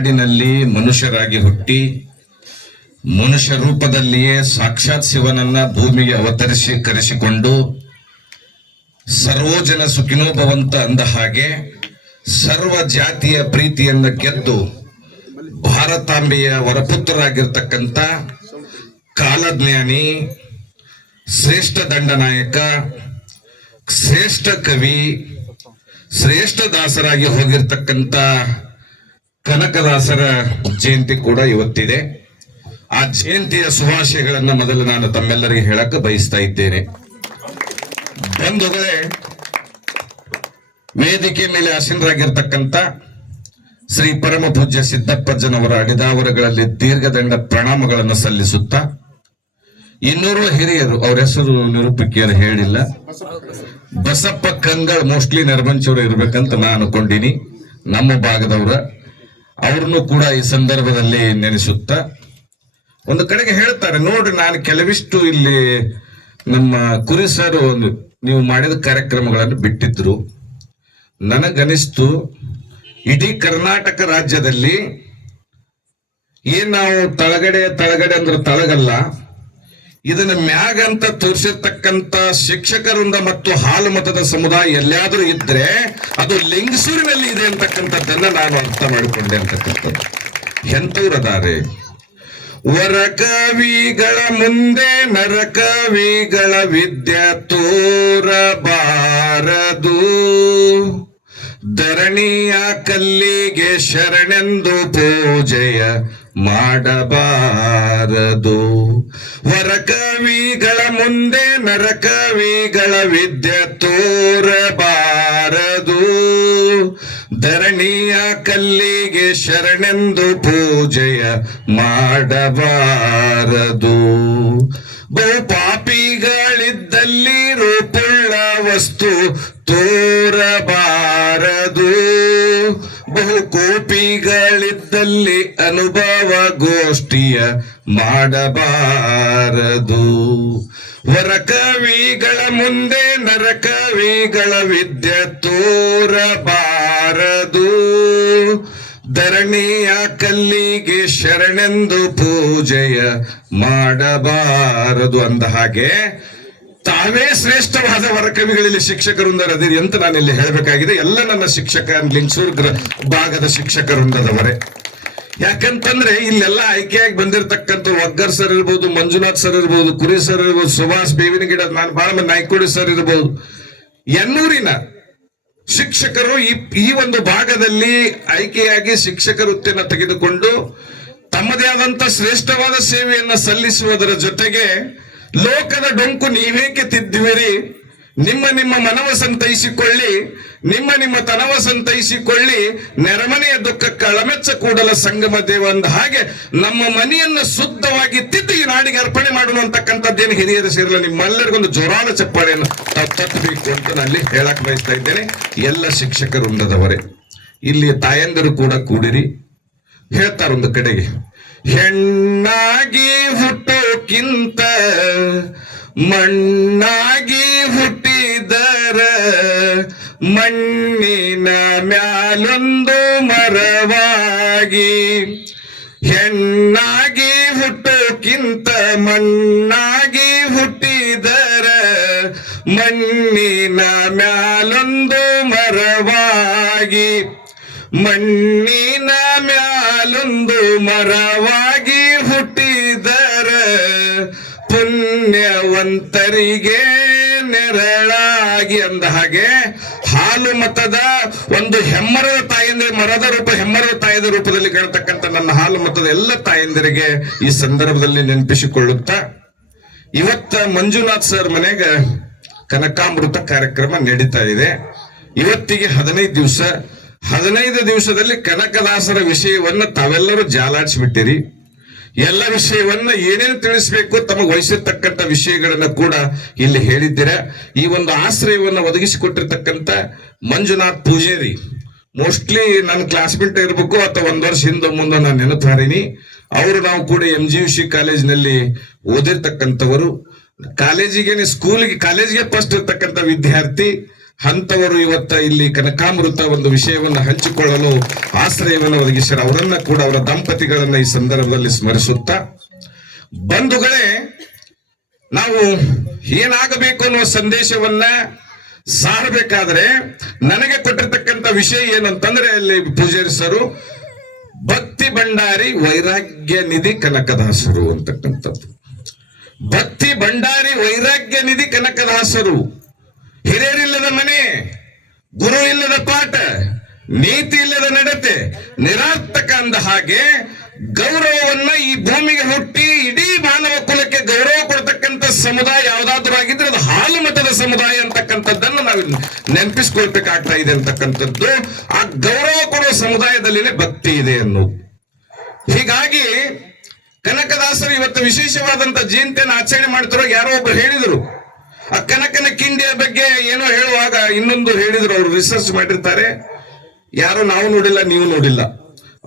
ನಾಡಿನಲ್ಲಿ ಮನುಷ್ಯರಾಗಿ ಹುಟ್ಟಿ ಮನುಷ್ಯ ರೂಪದಲ್ಲಿಯೇ ಸಾಕ್ಷಾತ್ ಶಿವನನ್ನ ಭೂಮಿಗೆ ಕರೆಸಿಕೊಂಡು ಸರ್ವೋಜನ ಸುಖಿನೋ ಭವಂತ ಅಂದ ಹಾಗೆ ಸರ್ವ ಜಾತಿಯ ಪ್ರೀತಿಯನ್ನ ಗೆದ್ದು ಭಾರತಾಂಬೆಯ ವರಪುತ್ರರಾಗಿರ್ತಕ್ಕಂಥ ಕಾಲಜ್ಞಾನಿ, ಶ್ರೇಷ್ಠ ದಂಡನಾಯಕ, ಶ್ರೇಷ್ಠ ಕವಿ, ಶ್ರೇಷ್ಠ ದಾಸರಾಗಿ ಹೋಗಿರ್ತಕ್ಕಂಥ ಕನಕದಾಸರ ಜಯಂತಿ ಕೂಡ ಇವತ್ತಿದೆ. ಆ ಜಯಂತಿಯ ಶುಭಾಶಯಗಳನ್ನ ಮೊದಲು ನಾನು ತಮ್ಮೆಲ್ಲರಿಗೆ ಹೇಳಕ್ಕೆ ಬಯಸ್ತಾ ಇದ್ದೇನೆ. ಬಂಧುಗಳೇ, ವೇದಿಕೆ ಮೇಲೆ ಆಸೀನರಾಗಿರ್ತಕ್ಕಂಥ ಶ್ರೀ ಪರಮ ಪೂಜ್ಯ ಸಿದ್ದಪ್ಪಜ್ಜನವರ ಅಡಿದಾವರಗಳಲ್ಲಿ ದೀರ್ಘದಂಡ ಪ್ರಣಾಮಗಳನ್ನು ಸಲ್ಲಿಸುತ್ತಾ, ಇನ್ನೂರು ಹಿರಿಯರು, ಅವ್ರ ಹೆಸರು ನಿರೂಪಿಕೆಯನ್ನು ಹೇಳಿಲ್ಲ, ಬಸಪ್ಪ ಕಂಗಳ್ ಮೋಸ್ಟ್ಲಿ ನೆರಬಂಚವರು ಇರ್ಬೇಕಂತ ನಾನು ಅನ್ಕೊಂಡಿನಿ, ನಮ್ಮ ಭಾಗದವರ, ಅವ್ರನ್ನು ಕೂಡ ಈ ಸಂದರ್ಭದಲ್ಲಿ ನೆನೆಸುತ್ತಾ, ಒಂದು ಕಡೆಗೆ ಹೇಳ್ತಾರೆ ನೋಡ್ರಿ, ನಾನು ಕೆಲವಿಷ್ಟು ಇಲ್ಲಿ ನಮ್ಮ ಕುರಿ ಸರ್ ನೀವು ಮಾಡಿದ ಕಾರ್ಯಕ್ರಮಗಳನ್ನು ಬಿಟ್ಟಿದ್ರು. ನನಗನಿಸ್ತು ಇಡೀ ಕರ್ನಾಟಕ ರಾಜ್ಯದಲ್ಲಿ ಏನ್ ನಾವು ತಳಗಡೆ ಅಂದ್ರೆ ತಳಗಲ್ಲ, ಇದನ್ನ ಮ್ಯಾಗಂತ ತೋರಿಸಿರ್ತಕ್ಕಂಥ ಶಿಕ್ಷಕರಿಂದ ಮತ್ತು ಹಾಲು ಮತದ ಸಮುದಾಯ ಎಲ್ಲಾದ್ರೂ ಇದ್ರೆ ಅದು ಲಿಂಗಸೂರಿನಲ್ಲಿ ಇದೆ ಅಂತಕ್ಕಂಥದ್ದನ್ನ ನಾನು ಅರ್ಥ ಮಾಡಿಕೊಂಡೆ ಅಂತಕ್ಕಂಥದ್ದು. ಎಂತವ್ರದಾರೆ ವರಕವಿಗಳ ಮುಂದೆ ನರಕವಿಗಳ ವಿದ್ಯೆ ತೋರಬಾರದು, ಧರಣಿಯ ಕಲ್ಲಿಗೆ ಶರಣೆಂದು ಪೂಜೆಯ ಮಾಡಬಾರದು. ವರಕವಿಗಳ ಮುಂದೆ ನರಕವಿಗಳ ವಿದ್ಯೆ ತೋರಬಾರದು, ಧರಣಿಯ ಕಲ್ಲಿಗೆ ಶರಣೆಂದು ಪೂಜೆಯ ಮಾಡಬಾರದು. ಬಹುಪಾಪಿಗಳಿದ್ದಲ್ಲಿ ರೂಪುಳ್ಳ ವಸ್ತು ತೋರಬಾರದು, ಬಹುಕೋಪಿಗಳಿದ್ದಲ್ಲಿ ಅನುಭವ ಗೋಷ್ಠಿಯ ಮಾಡಬಾರದು. ವರಕವಿಗಳ ಮುಂದೆ ನರಕವಿಗಳ ವಿದ್ಯೆ ತೋರಬಾರದು, ಧರಣಿಯ ಕಲ್ಲಿಗೆ ಶರಣೆಂದು ಪೂಜೆಯ ಮಾಡಬಾರದು ಅಂದ ಹಾಗೆ ತಾವೇ ಶ್ರೇಷ್ಠವಾದ ವರಕವಿಗಳಲ್ಲಿ ಶಿಕ್ಷಕರುಂದರದಿರಿ ಅಂತ ನಾನು ಇಲ್ಲಿ ಹೇಳಬೇಕಾಗಿದೆ. ಎಲ್ಲ ನನ್ನ ಶಿಕ್ಷಕ ಲಿಂಗಸೂರ್ ಭಾಗದ ಶಿಕ್ಷಕರುಂದದವರೇ. ಯಾಕಂತಂದ್ರೆ ಇಲ್ಲೆಲ್ಲ ಆಯ್ಕೆಯಾಗಿ ಬಂದಿರತಕ್ಕಂಥ ಒಗ್ಗರ್ ಸರ್ ಇರ್ಬೋದು, ಮಂಜುನಾಥ್ ಸರ್ ಇರ್ಬೋದು, ಕುರಿ ಸರ್ ಇರ್ಬೋದು, ಸುಭಾಷ್ ಬೇವಿನ ಗಿಡ, ನಾನು ಬಹಳ ಮಂದಿ ನಾಯ್ಕೋಡಿ ಸರ್ ಇರ್ಬೋದು, ಎನ್ನೂರಿನ ಶಿಕ್ಷಕರು ಈ ಒಂದು ಭಾಗದಲ್ಲಿ ಆಯ್ಕೆಯಾಗಿ ಶಿಕ್ಷಕ ವೃತ್ತಿಯನ್ನು ತೆಗೆದುಕೊಂಡು ತಮ್ಮದೇ ಆದಂತ ಶ್ರೇಷ್ಠವಾದ ಸೇವೆಯನ್ನ ಸಲ್ಲಿಸುವುದರ ಜೊತೆಗೆ ಲೋಕದ ಡೊಂಕು ನೀವೇಕೆ ತಿದ್ದುವಿರಿ, ನಿಮ್ಮ ನಿಮ್ಮ ಮನವ ಸಂತೈಸಿಕೊಳ್ಳಿ, ನಿಮ್ಮ ತನವ ಸಂತೈಸಿಕೊಳ್ಳಿ, ನೆರಮನೆಯ ದುಃಖಕ್ಕೆ ಅಳಮೆಚ್ಚ ಕೂಡಲ ಸಂಗಮ ದೇವ ಅಂದ ಹಾಗೆ ನಮ್ಮ ಮನೆಯನ್ನ ಶುದ್ಧವಾಗಿ ತಿದ್ದು ಈ ನಾಡಿಗೆ ಅರ್ಪಣೆ ಮಾಡೋಣ ಅಂತಕ್ಕಂಥದ್ದೇನು ಹಿರಿಯರು ಸೇರಲ್ಲ. ನಿಮ್ಮೆಲ್ಲರಿಗೊಂದು ಜೋರಾದ ಚಪ್ಪಾಳೆಯನ್ನು ತಟ್ಟಬೇಕು ಅಂತ ನಾನು ಹೇಳಕ್ ಬಯಸ್ತಾ ಇದ್ದೇನೆ. ಎಲ್ಲ ಶಿಕ್ಷಕರುಂದದವರೇ, ಇಲ್ಲಿ ತಾಯಂದಿರು ಕೂಡ ಕೂಡಿರಿ. ಹೇಳ್ತಾರೊಂದು ಕಡೆಗೆ, ಹೆಣ್ಣಾಗಿ ಹುಟ್ಟೋಕ್ಕಿಂತ ಮಣ್ಣಾಗಿ ಹುಟ್ಟಿದರ ಮಣ್ಣಿನ ಮ್ಯಾಲೊಂದು ಮರವಾಗಿ, ಹೆಣ್ಣಾಗಿ ಹುಟ್ಟೋಕ್ಕಿಂತ ಮಣ್ಣಾಗಿ ಹುಟ್ಟಿದರ ಮಣ್ಣಿನ ಮ್ಯಾಲೊಂದು ಮರವಾಗಿ, ಮಣ್ಣಿನ ಮ್ಯಾಲೊಂದು ಮರವಾಗಿ ಹುಟ್ಟಿದರ ಪುಣ್ಯವಂತರಿಗೆ ನೆರಳಾಗಿ ಅಂದ ಹಾಗೆ ಹಾಲು ಮತದ ಒಂದು ಹೆಮ್ಮರದ ತಾಯಂದಿರ, ಮರದ ರೂಪ ಹೆಮ್ಮರದ ತಾಯದ ರೂಪದಲ್ಲಿ ಕಾಣತಕ್ಕಂಥ ನನ್ನ ಹಾಲು ಮತದ ಎಲ್ಲ ತಾಯಂದಿರಿಗೆ ಈ ಸಂದರ್ಭದಲ್ಲಿ ನೆನಪಿಸಿಕೊಳ್ಳುತ್ತಾ, ಇವತ್ತ ಮಂಜುನಾಥ್ ಸರ್ ಮನೆಗ ಕನಕಾಮೃತ ಕಾರ್ಯಕ್ರಮ ನಡೀತಾ ಇದೆ. ಇವತ್ತಿಗೆ 15 ದಿವಸದಲ್ಲಿ ಕನಕದಾಸರ ವಿಷಯವನ್ನ ತಾವೆಲ್ಲರೂ ಜಾಲಾಡಿಸ್ಬಿಟ್ಟಿರಿ. ಎಲ್ಲ ವಿಷಯವನ್ನ ಏನೇನು ತಿಳಿಸ್ಬೇಕು ತಮಗೆ ವಹಿಸಿರ್ತಕ್ಕಂಥ ವಿಷಯಗಳನ್ನ ಕೂಡ ಇಲ್ಲಿ ಹೇಳಿದ್ದೀರಾ. ಈ ಒಂದು ಆಶ್ರಯವನ್ನ ಒದಗಿಸಿಕೊಟ್ಟಿರ್ತಕ್ಕಂಥ ಮಂಜುನಾಥ್ ಪೂಜೇರಿ, ಮೋಸ್ಟ್ಲಿ ನನ್ನ ಕ್ಲಾಸ್ಮೇಟ್ ಇರ್ಬೇಕು ಅಥವಾ ಒಂದ್ ವರ್ಷ ಹಿಂದೆ ಮುಂದೆ ನಾನು ನೆನಪು ಹಾರಿನಿ. ಅವರು ನಾವು ಕೂಡ MGUC ಕಾಲೇಜಿನಲ್ಲಿ ಓದಿರ್ತಕ್ಕಂಥವರು. ಕಾಲೇಜಿಗೆ ಫಸ್ಟ್ ಇರ್ತಕ್ಕಂಥ ವಿದ್ಯಾರ್ಥಿ. ಅಂತವರು ಇವತ್ತ ಇಲ್ಲಿ ಕನಕಾಮೃತ ಒಂದು ವಿಷಯವನ್ನು ಹಂಚಿಕೊಳ್ಳಲು ಆಶ್ರಯವನ್ನು ಒದಗಿಸಿರ ಅವರನ್ನ ಕೂಡ ಅವರ ದಂಪತಿಗಳನ್ನ ಈ ಸಂದರ್ಭದಲ್ಲಿ ಸ್ಮರಿಸುತ್ತಾ, ಬಂಧುಗಳೇ, ನಾವು ಏನಾಗಬೇಕು ಅನ್ನುವ ಸಂದೇಶವನ್ನ ಸಾರಬೇಕಾದ್ರೆ ನನಗೆ ಕೊಟ್ಟಿರ್ತಕ್ಕಂಥ ವಿಷಯ ಏನು ಅಂತಂದ್ರೆ, ಅಲ್ಲಿ ಪೂಜಾರಿ ಸರು ಭಕ್ತಿ ಭಂಡಾರಿ ವೈರಾಗ್ಯ ನಿಧಿ ಕನಕದಾಸರು ಅಂತಕ್ಕಂಥದ್ದು. ಭಕ್ತಿ ಭಂಡಾರಿ ವೈರಾಗ್ಯ ನಿಧಿ ಕನಕದಾಸರು. ಹಿರಿಯರಿಲ್ಲದ ಮನೆ, ಗುರು ಇಲ್ಲದ ಪಾಠ, ನೀತಿ ಇಲ್ಲದ ನಡತೆ, ನಿರಾರ್ಥಕ ಅಂದ ಹಾಗೆ ಗೌರವವನ್ನ ಈ ಭೂಮಿಗೆ ಹುಟ್ಟಿ ಇಡೀ ಮಾನವ ಕುಲಕ್ಕೆ ಗೌರವ ಕೊಡ್ತಕ್ಕಂಥ ಸಮುದಾಯ ಯಾವ್ದಾದ್ರು ಆಗಿದ್ರೆ ಅದು ಹಾಲು ಮತದ ಸಮುದಾಯ ಅಂತಕ್ಕಂಥದ್ದನ್ನು ನಾವು ನೆನಪಿಸ್ಕೊಳ್ಬೇಕಾಗ್ತಾ ಇದೆ ಅಂತಕ್ಕಂಥದ್ದು. ಆ ಗೌರವ ಕೊಡುವ ಸಮುದಾಯದಲ್ಲಿನೇ ಭಕ್ತಿ ಇದೆ ಅನ್ನೋದು. ಹೀಗಾಗಿ ಕನಕದಾಸರು ಇವತ್ತು ವಿಶೇಷವಾದಂತ ಜಯಂತಿಯನ್ನು ಆಚರಣೆ ಮಾಡ್ತಿರೋ ಯಾರೋ ಒಬ್ರು ಹೇಳಿದ್ರು, ಆ ಕನಕನ ಕಿಂಡಿಯ ಬಗ್ಗೆ ಏನೋ ಹೇಳುವಾಗ ಇನ್ನೊಂದು ಹೇಳಿದ್ರು. ಅವರು ರಿಸರ್ಚ್ ಮಾಡಿರ್ತಾರೆ, ಯಾರೋ ನಾವು ನೋಡಿಲ್ಲ, ನೀವು ನೋಡಿಲ್ಲ.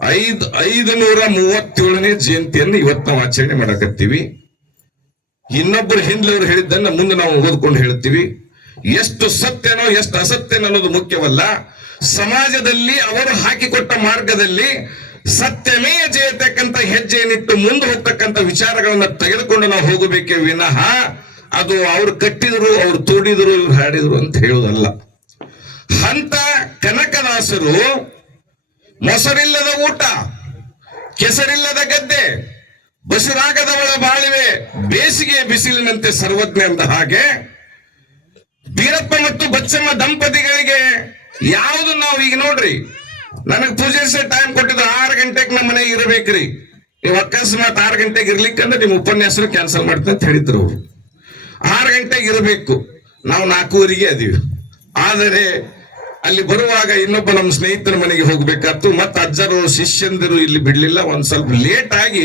537ನೇ ಜಯಂತಿಯನ್ನು ಇವತ್ತು ನಾವು ಆಚರಣೆ ಮಾಡಕತ್ತೀವಿ. ಇನ್ನೊಬ್ಬರು ಹಿಂದ್ಲವ್ರು ಹೇಳಿದ್ದನ್ನ ಮುಂದೆ ನಾವು ಓದ್ಕೊಂಡು ಹೇಳ್ತೀವಿ. ಎಷ್ಟು ಸತ್ಯನೋ ಎಷ್ಟು ಅಸತ್ಯನೋ ಅನ್ನೋದು ಮುಖ್ಯವಲ್ಲ. ಸಮಾಜದಲ್ಲಿ ಅವರು ಹಾಕಿಕೊಟ್ಟ ಮಾರ್ಗದಲ್ಲಿ ಸತ್യമೇ ಜಯತಕ್ಕಂಥ ಹೆಜ್ಜೆಯನ್ನಿಟ್ಟು ಮುಂದೆ ಹೋಗ್ತಕ್ಕಂಥ ವಿಚಾರಗಳನ್ನ ತೆಗೆದುಕೊಂಡು ನಾವು ಹೋಗಬೇಕೇ ವಿನಃ ಅದು ಅವ್ರು ಕಟ್ಟಿದ್ರು, ಅವ್ರು ತೋಡಿದ್ರು, ಇವ್ರು ಹಾಡಿದ್ರು ಅಂತ ಹೇಳುವುದಲ್ಲ. ಅಂತ ಕನಕದಾಸರು ಮೊಸರಿಲ್ಲದ ಊಟ, ಕೆಸರಿಲ್ಲದ ಗದ್ದೆ, ಬಸಿರಾಗದವಳ ಬಾಳಿವೆ, ಬೇಸಿಗೆಯ ಬಿಸಿಲಿನಂತೆ ಸರ್ವಜ್ಞ ಅಂತ ಹಾಗೆ ಬೀರಪ್ಪ ಮತ್ತು ಬಚ್ಚಮ್ಮ ದಂಪತಿಗಳಿಗೆ ಯಾವುದು ನಾವು ಈಗ ನೋಡ್ರಿ, ನನಗೆ ಪೂಜೆ ಟೈಮ್ ಕೊಟ್ಟಿದ್ದು 6 ಗಂಟೆಗೆ ನಮ್ಮ ಮನೆಗೆ ಇರಬೇಕ್ರಿ. ನೀವು ಅಕಸ್ಮಾತ್ 6 ಗಂಟೆಗೆ ಇರ್ಲಿಕ್ಕಂದ್ರೆ ನಿಮ್ಮ ಉಪನ್ಯಾಸ ಕ್ಯಾನ್ಸಲ್ ಮಾಡ್ತೀನಿ ಅಂತ ಹೇಳಿದ್ರು ಅವರು. 6 ಗಂಟೆಗೆ ಇರಬೇಕು, ನಾವು 4:15 ಅದೀವಿ. ಆದರೆ ಅಲ್ಲಿ ಬರುವಾಗ ಇನ್ನೊಬ್ಬ ನಮ್ಮ ಸ್ನೇಹಿತರ ಮನೆಗೆ ಹೋಗ್ಬೇಕಾಯ್ತು. ಮತ್ತೆ ಅಜ್ಜರು ಶಿಷ್ಯಂದಿರು ಇಲ್ಲಿ ಬಿಡ್ಲಿಲ್ಲ. ಒಂದ್ ಸ್ವಲ್ಪ ಲೇಟ್ ಆಗಿ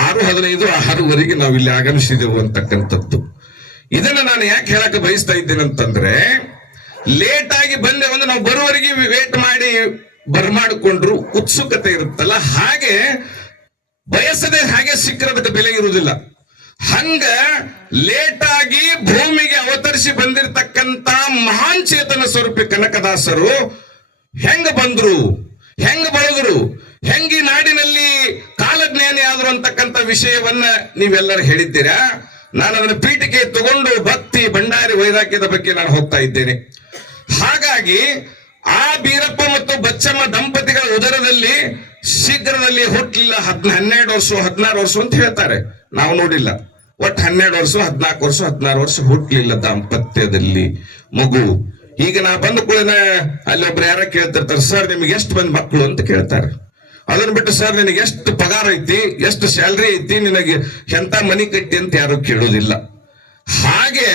6:15 6:30 ನಾವು ಇಲ್ಲಿ ಆಗಮಿಸಿದೆವು ಅಂತಕ್ಕಂಥದ್ದು. ಇದನ್ನ ನಾನು ಯಾಕೆ ಹೇಳಕ್ಕೆ ಬಯಸ್ತಾ ಇದ್ದೇನೆ ಅಂತಂದ್ರೆ, ಲೇಟ್ ಆಗಿ ಬಂದೆ ಒಂದು ನಾವು ಬರುವವರೆಗೆ ವೇಟ್ ಮಾಡಿ ಬರ್ಮಾಡಿಕೊಂಡ್ರು ಉತ್ಸುಕತೆ ಇರುತ್ತಲ್ಲ, ಹಾಗೆ ಬಯಸದೆ ಹಾಗೆ ಸಿಕ್ಕರದಕ್ಕೆ ಬೆಲೆ ಇರುವುದಿಲ್ಲ. ಹಂಗ ಲೇಟ್ ಆಗಿ ಭೂಮಿಗೆ ಅವತರಿಸಿ ಬಂದಿರತಕ್ಕಂತ ಮಹಾನ್ ಚೇತನ ಸ್ವರೂಪಿ ಕನಕದಾಸರು ಹೆಂಗ ಬಂದ್ರು, ಹೆಂಗ ಬಳದ್ರು, ಹೆಂಗಿ ನಾಡಿನಲ್ಲಿ ಕಾಲಜ್ಞಾನಿ ಆದ್ರು ಅಂತಕ್ಕಂಥ ವಿಷಯವನ್ನ ನೀವೆಲ್ಲರೂ ಹೇಳಿದ್ದೀರಾ. ನಾನು ಅದನ್ನ ಪೀಠಿಕೆ ತಗೊಂಡು ಭಕ್ತಿ ಭಂಡಾರಿ ವೈರಾಗ್ಯದ ಬಗ್ಗೆ ನಾನು ಹೋಗ್ತಾ ಇದ್ದೇನೆ. ಹಾಗಾಗಿ ಆ ಬೀರಪ್ಪ ಮತ್ತು ಬಚ್ಚಮ್ಮ ದಂಪತಿಗಳ ಉದರದಲ್ಲಿ ಶೀಘ್ರದಲ್ಲಿ ಹುಟ್ಟಲಿಲ್ಲ. 12 ವರ್ಷ 16 ವರ್ಷ ಅಂತ ಹೇಳ್ತಾರೆ, ನಾವು ನೋಡಿಲ್ಲ. ಒಟ್ಟು 12 ವರ್ಷ 14 ವರ್ಷ 16 ವರ್ಷ ಹುಟ್ಟಲಿಲ್ಲ ದಾಂಪತ್ಯದಲ್ಲಿ ಮಗು. ಈಗ ನಾ ಬಂದ ಕೂಡಲೇ ಅಲ್ಲಿ ಒಬ್ರು ಯಾರ ಕೇಳ್ತಿರ್ತಾರೆ, ಸರ್ ನಿಮ್ಗೆ ಎಷ್ಟು ಮಂದಿ ಮಕ್ಕಳು ಅಂತ ಕೇಳ್ತಾರೆ. ಅದನ್ನ ಬಿಟ್ಟು ಸರ್ ನಿನಗೆ ಎಷ್ಟು ಪಗಾರ ಐತಿ, ಎಷ್ಟು ಸ್ಯಾಲ್ರಿ ಐತಿ, ನಿನಗೆ ಎಂತ ಮನಿ ಕಟ್ಟಿ ಅಂತ ಯಾರು ಕೇಳೋದಿಲ್ಲ. ಹಾಗೆ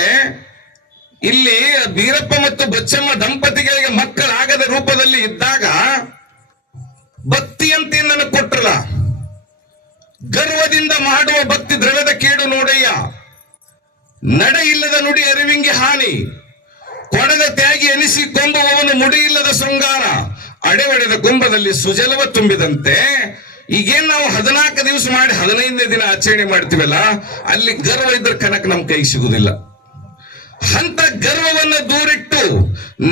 ಇಲ್ಲಿ ಬೀರಪ್ಪ ಮತ್ತು ಬಚ್ಚಮ್ಮ ದಂಪತಿಗಳಿಗೆ ಮಕ್ಕಳಾಗದ ರೂಪದಲ್ಲಿ ಇದ್ದಾಗ ಭಕ್ತಿ ಅಂತ ನನಗೆ ಕೊಟ್ರಲ್ಲ, ಗರ್ವದಿಂದ ಮಾಡುವ ಭಕ್ತಿ ದ್ರವ್ಯದ ಕೇಡು ನೋಡಯ್ಯ, ನಡೆ ಇಲ್ಲದ ನುಡಿ ಅರಿವಿಂಗೆ ಹಾನಿ, ಕೊಡದ ತ್ಯಾಗಿ ಎನಿಸಿ ಕೊಂಬುವವನು ಮುಡಿ ಇಲ್ಲದ ಶೃಂಗಾರ, ಅಡೆವಡೆದ ಕುಂಭದಲ್ಲಿ ಸುಜಲವ ತುಂಬಿದಂತೆ. ಈಗೇನ್ ನಾವು 14 ದಿವಸ ಮಾಡಿ 15ನೇ ದಿನ ಆಚರಣೆ ಮಾಡ್ತೀವಲ್ಲ, ಅಲ್ಲಿ ಗರ್ವ ಇದ್ರೆ ಕನಕ ನಮ್ ಕೈಗೆ ಸಿಗುದಿಲ್ಲ. ಅಂತ ಗರ್ವವನ್ನ ದೂರಿಟ್ಟು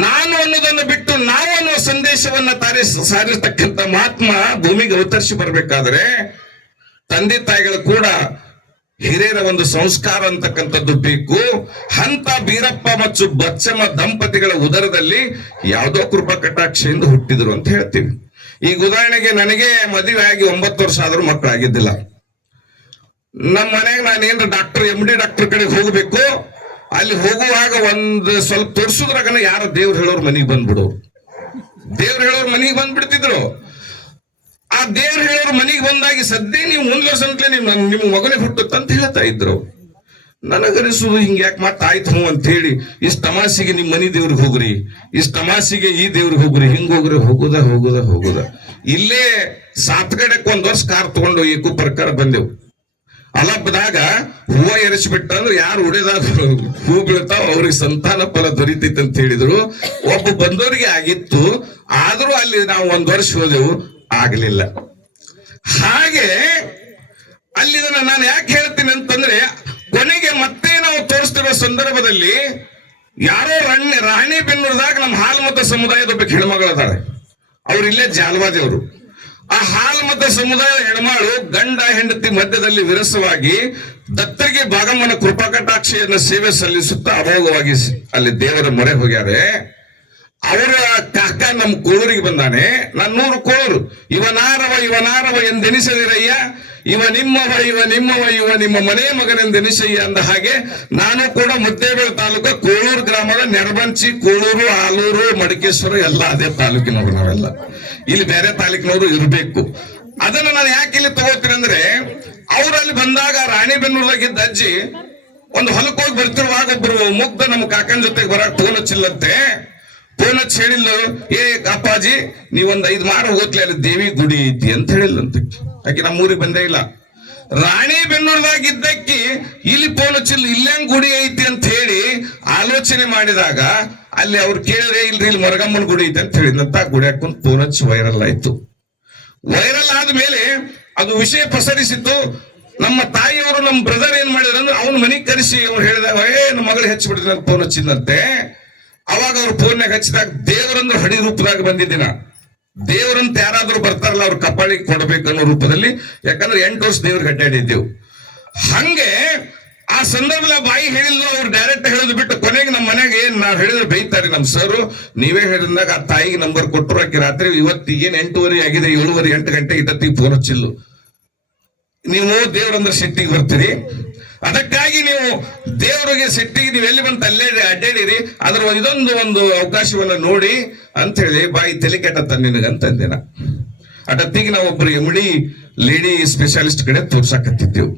ನಾನು ಅನ್ನೋದನ್ನು ಬಿಟ್ಟು ನಾವು ಅನ್ನೋ ಸಂದೇಶವನ್ನ ಸಾರಿರ್ತಕ್ಕಂಥ ಮಹಾತ್ಮ ಭೂಮಿಗೆ ಅವತರಿಸಿ ಬರ್ಬೇಕಾದ್ರೆ ತಂದೆ ತಾಯಿಗಳು ಕೂಡ ಹಿರಿಯರ ಒಂದು ಸಂಸ್ಕಾರ ಅಂತಕ್ಕಂಥದ್ದು ಬೇಕು. ಅಂತ ಬೀರಪ್ಪ ಮತ್ತು ಬಚ್ಚಮ್ಮ ದಂಪತಿಗಳ ಉದರದಲ್ಲಿ ಯಾವುದೋ ಕೃಪಾ ಕಟಾಕ್ಷೆಯಿಂದ ಹುಟ್ಟಿದ್ರು ಅಂತ ಹೇಳ್ತೀವಿ. ಈಗ ಉದಾಹರಣೆಗೆ ನನಗೆ ಮದುವೆ ಆಗಿ 9 ವರ್ಷ ಆದ್ರೂ ಮಕ್ಕಳಾಗಿದ್ದಿಲ್ಲ. ನಮ್ಮ ಮನೆಗೆ ನಾನೇನು ಡಾಕ್ಟರ್ MD ಡಾಕ್ಟರ್ ಕಡೆಗೆ ಹೋಗ್ಬೇಕು, ಅಲ್ಲಿ ಹೋಗುವಾಗ ಒಂದ್ ಸ್ವಲ್ಪ ತೋರ್ಸುದ್ರಾಗನ ಯಾರ ದೇವ್ರು ಹೇಳೋರ್ ಮನೆಗೆ ಬಂದ್ಬಿಡೋರು. ದೇವ್ರು ಹೇಳೋರ್ ಮನೆಗೆ ಬಂದ್ಬಿಡ್ತಿದ್ರು. ಆ ದೇವ್ರು ಹೇಳೋರ್ ಮನೆಗೆ ಬಂದಾಗಿ ಸದ್ಯ ನೀವು ಮುಂದ್ ವರ್ಷ ಅಂತಲೇ ನಿಮ್ಮ ಮಗನೇ ಹುಟ್ಟುತ್ತಂತ ಹೇಳ್ತಾ ಇದ್ರು. ನನಗನಿಸುದು ಹಿಂಗ ಯಾಕೆ ಆಯ್ತು ಹ್ಞೂ ಅಂತ ಹೇಳಿ, ಇಷ್ಟ ತಮಾಸಿಗೆ ನಿಮ್ ಮನಿ ದೇವ್ರಿಗೆ ಹೋಗ್ರಿ, ಇಷ್ಟ ತಮಾಸಿಗೆ ಈ ದೇವ್ರಿಗೆ ಹೋಗ್ರಿ, ಹಿಂಗ್ ಹೋಗ್ರಿ, ಹೋಗುದ ಇಲ್ಲೇ ಸಾತ್ಗಡಕ್ಕೆ 1 ವರ್ಷ ಕಾರ್ ತಗೊಂಡು ಏಕು ಪ್ರಕಾರ ಬಂದೆವು. ಅಲಬ್ದಾಗ ಹೂವ ಎರಚಿಬಿಟ್ಟ ಅಂದ್ರೆ ಯಾರು ಉಡೆದಾಗ ಹೂ ಬೀಳ್ತಾವ ಅವ್ರಿಗೆ ಸಂತಾನ ಫಲ ದೊರೀತೈತೆ ಅಂತ ಹೇಳಿದ್ರು. ಒಬ್ಬ ಬಂದವರಿಗೆ ಆಗಿತ್ತು, ಆದ್ರೂ ಅಲ್ಲಿ ನಾವು 1 ವರ್ಷ ಹೋದೆವು, ಆಗ್ಲಿಲ್ಲ. ಹಾಗೆ ಅಲ್ಲಿದನ್ನ ನಾನು ಯಾಕೆ ಹೇಳ್ತೀನಿ ಅಂತಂದ್ರೆ, ಕೊನೆಗೆ ಮತ್ತೆ ನಾವು ತೋರಿಸ್ತಿರೋ ಸಂದರ್ಭದಲ್ಲಿ ಯಾರೋ ರಾಣಿಬೆನ್ನೂರದಾಗ ನಮ್ಮ ಹಾಲುಮತ ಸಮುದಾಯದ ಒಬ್ಬ ಹೆಣ್ಮಗಳು ಅದಾಳೆ. ಅವ್ರು ಇಲ್ಲೇ ಜಾಲವಾದಿಯವರು. ಆ ಹಾಲುಮತ ಸಮುದಾಯದ ಹೆಣ್ಮಗಳು ಗಂಡ ಹೆಂಡತಿ ಮಧ್ಯದಲ್ಲಿ ವಿರಸವಾಗಿ ದತ್ತರಿಗೆ ಭಾಗಮ್ಮನ ಕೃಪಾಕಟಾಕ್ಷಿಯನ್ನು ಸೇವೆ ಸಲ್ಲಿಸುತ್ತಾ ಅಮೋಘವಾಗಿ ಅಲ್ಲಿ ದೇವರ ಮೊರೆ ಹೋಗ್ಯಾರೆ. ಅವರ ಕಾಕ ನಮ್ಮ ಕೋಳೂರಿಗೆ ಬಂದಾನೆ. ನನ್ನೂರು ಕೋಳೂರು. ಇವನಾರವ ಎಂದೆನಿಸದಿರಯ್ಯ, ಇವ ನಿಮ್ಮ ಮನೆ ಮಗನೆಂದೆನಿಸಯ್ಯ ಅಂದ ಹಾಗೆ ನಾನು ಕೂಡ ಮುದ್ದೇಬೇಳೆ ತಾಲೂಕು ಕೋಳೂರು ಗ್ರಾಮದ ನೆರಬಂಚಿ, ಕೋಳೂರು, ಆಲೂರು, ಮಡಿಕೇಶ್ವರ ಎಲ್ಲ ಅದೇ ತಾಲೂಕಿನವರು. ನಾವೆಲ್ಲ ಇಲ್ಲಿ ಬೇರೆ ತಾಲೂಕಿನವರು ಇರಬೇಕು. ಅದನ್ನ ನಾನು ಯಾಕೆ ಇಲ್ಲಿ ತಗೋತೀನಿ ಅಂದ್ರೆ, ಅವರಲ್ಲಿ ಬಂದಾಗ ರಾಣಿಬೆನ್ನೂರಾಗಿದ್ದ ಅಜ್ಜಿ ಒಂದು ಹೊಲಕ್ಕೆ ಹೋಗಿ ಬರ್ತಿರುವಾಗ ಒಬ್ರು ಮುಗ್ಧ ನಮ್ಮ ಕಾಕನ ಜೊತೆಗೆ ಬರಕ್ ಫೋನ್ ಹಚ್ಚಿಲ್ಲಂತೆ. ಫೋನ್ ಹಚ್ಚಿ ಹೇಳಿಲ್ಲ, ಏ ಅಪ್ಪಾಜಿ ನೀವೊಂದ್ 5 ಮಾರು ಹೋಗ್ಲಿ ಅಲ್ಲಿ ದೇವಿ ಗುಡಿ ಐತಿ ಅಂತ ಹೇಳಿಲ್ಲಂತ. ಆಕೆ ನಮ್ಮೂರಿಗೆ ಬಂದೇ ಇಲ್ಲ. ರಾಣಿಬೆನ್ನೂರದಾಗಿದ್ದಕ್ಕೆ ಇಲ್ಲಿ ಫೋನ್ ಹಚ್ಚಿಲ್ಲ, ಇಲ್ಲೇಂಗ್ ಗುಡಿ ಐತಿ ಅಂತ ಹೇಳಿ ಆಲೋಚನೆ ಮಾಡಿದಾಗ ಅಲ್ಲಿ ಅವ್ರು ಕೇಳಿದ್ರೆ ಇಲ್ರಿ ಇಲ್ಲಿ ಮರಗಮ್ಮನ ಗುಡಿ ಐತಿ ಅಂತ ಹೇಳಿದಂತ ಗುಡಿ ಹಾಕೊಂಡು ಫೋನ್ ಹಚ್ಚಿ ವೈರಲ್ ಆಯ್ತು. ವೈರಲ್ ಆದ್ಮೇಲೆ ಅದು ವಿಷಯ ಪಸರಿಸಿತ್ತು. ನಮ್ಮ ತಾಯಿಯವರು ನಮ್ಮ ಬ್ರದರ್ ಏನ್ ಮಾಡಿದ್ರು ಅಂದ್ರೆ ಅವ್ನ ಮನೆಗೆ ಕರೆಸಿ ಅವ್ರು ಹೇಳಿದಾಗ ನಮ್ಮ ಮಗಳು ಹೆಚ್ಚಿಬಿಟ್ಟಿದ್ರೆ ಫೋನ್ ಹಚ್ಚಿದಂತೆ. ಅವಾಗ ಅವ್ರ ಫೋನ್ಯಾಗ ಹಚ್ಚಿದಾಗ ದೇವರಂದ್ರೆ ಹಡಿ ರೂಪದಾಗ ಬಂದಿದ್ದೀನ. ದೇವರಂತ ಯಾರಾದ್ರೂ ಬರ್ತಾರಲ್ಲ ಅವ್ರ ಕಪಾಳಿಗೆ ಕೊಡ್ಬೇಕನ್ನೋ ರೂಪದಲ್ಲಿ, ಯಾಕಂದ್ರೆ 8 ವರ್ಷ ದೇವ್ರಿಗೆ ಅಡ್ಡಾಡಿದ್ದೆವು. ಹಂಗೆ ಆ ಸಂದರ್ಭದಲ್ಲಿ ಬಾಯಿ ಹೇಳಿಲ್ಲ, ಅವ್ರು ಡೈರೆಕ್ಟ್ ಹೇಳೋದು ಬಿಟ್ಟು ಕೊನೆಗೆ ನಮ್ಮ ಮನೆಗೆ ಏನ್ ನಾವ್ ಹೇಳಿದ್ರೆ ಬೈತಾರೆ ನಮ್ಮ ಸರ್. ನೀವೇ ಹೇಳಿದಾಗ ಆ ತಾಯಿಗೆ ನಂಬರ್ ಕೊಟ್ಟರು. ಆಕಿ ರಾತ್ರಿ ಇವತ್ತಿಗೇನ್ 8:30 ಆಗಿದೆ, 7:30 8 ಗಂಟೆ ಇದ್ದತ್ತಿಗೆ ಫೋನ್ ಹಚ್ಚಿಲ್ಲ. ನೀವು ದೇವರಂದ್ರೆ ಸಿಟ್ಟಿಗೆ ಬರ್ತೀರಿ, ಅದಕ್ಕಾಗಿ ನೀವು ದೇವರಿಗೆ ಸಿಟ್ಟಿಗೆ ನೀವು ಎಲ್ಲಿ ಬಂತ ಅಲ್ಲೇ ಅಡ್ಡಾಡಿರಿ, ಅದ್ರ ಒಂದು ಅವಕಾಶವನ್ನ ನೋಡಿ ಅಂತ ಹೇಳಿ ಬಾಯಿ ತಲೆ ಕೆಟ್ಟತ್ತ ನಿನಗಂತಂದಿನ. ಅಟತ್ತಿಗೆ ನಾವು ಒಬ್ಬರು MD ಲೇಡಿ ಸ್ಪೆಷಲಿಸ್ಟ್ ಕಡೆ ತೋರ್ಸಾಕತ್ತಿದ್ದೆವು.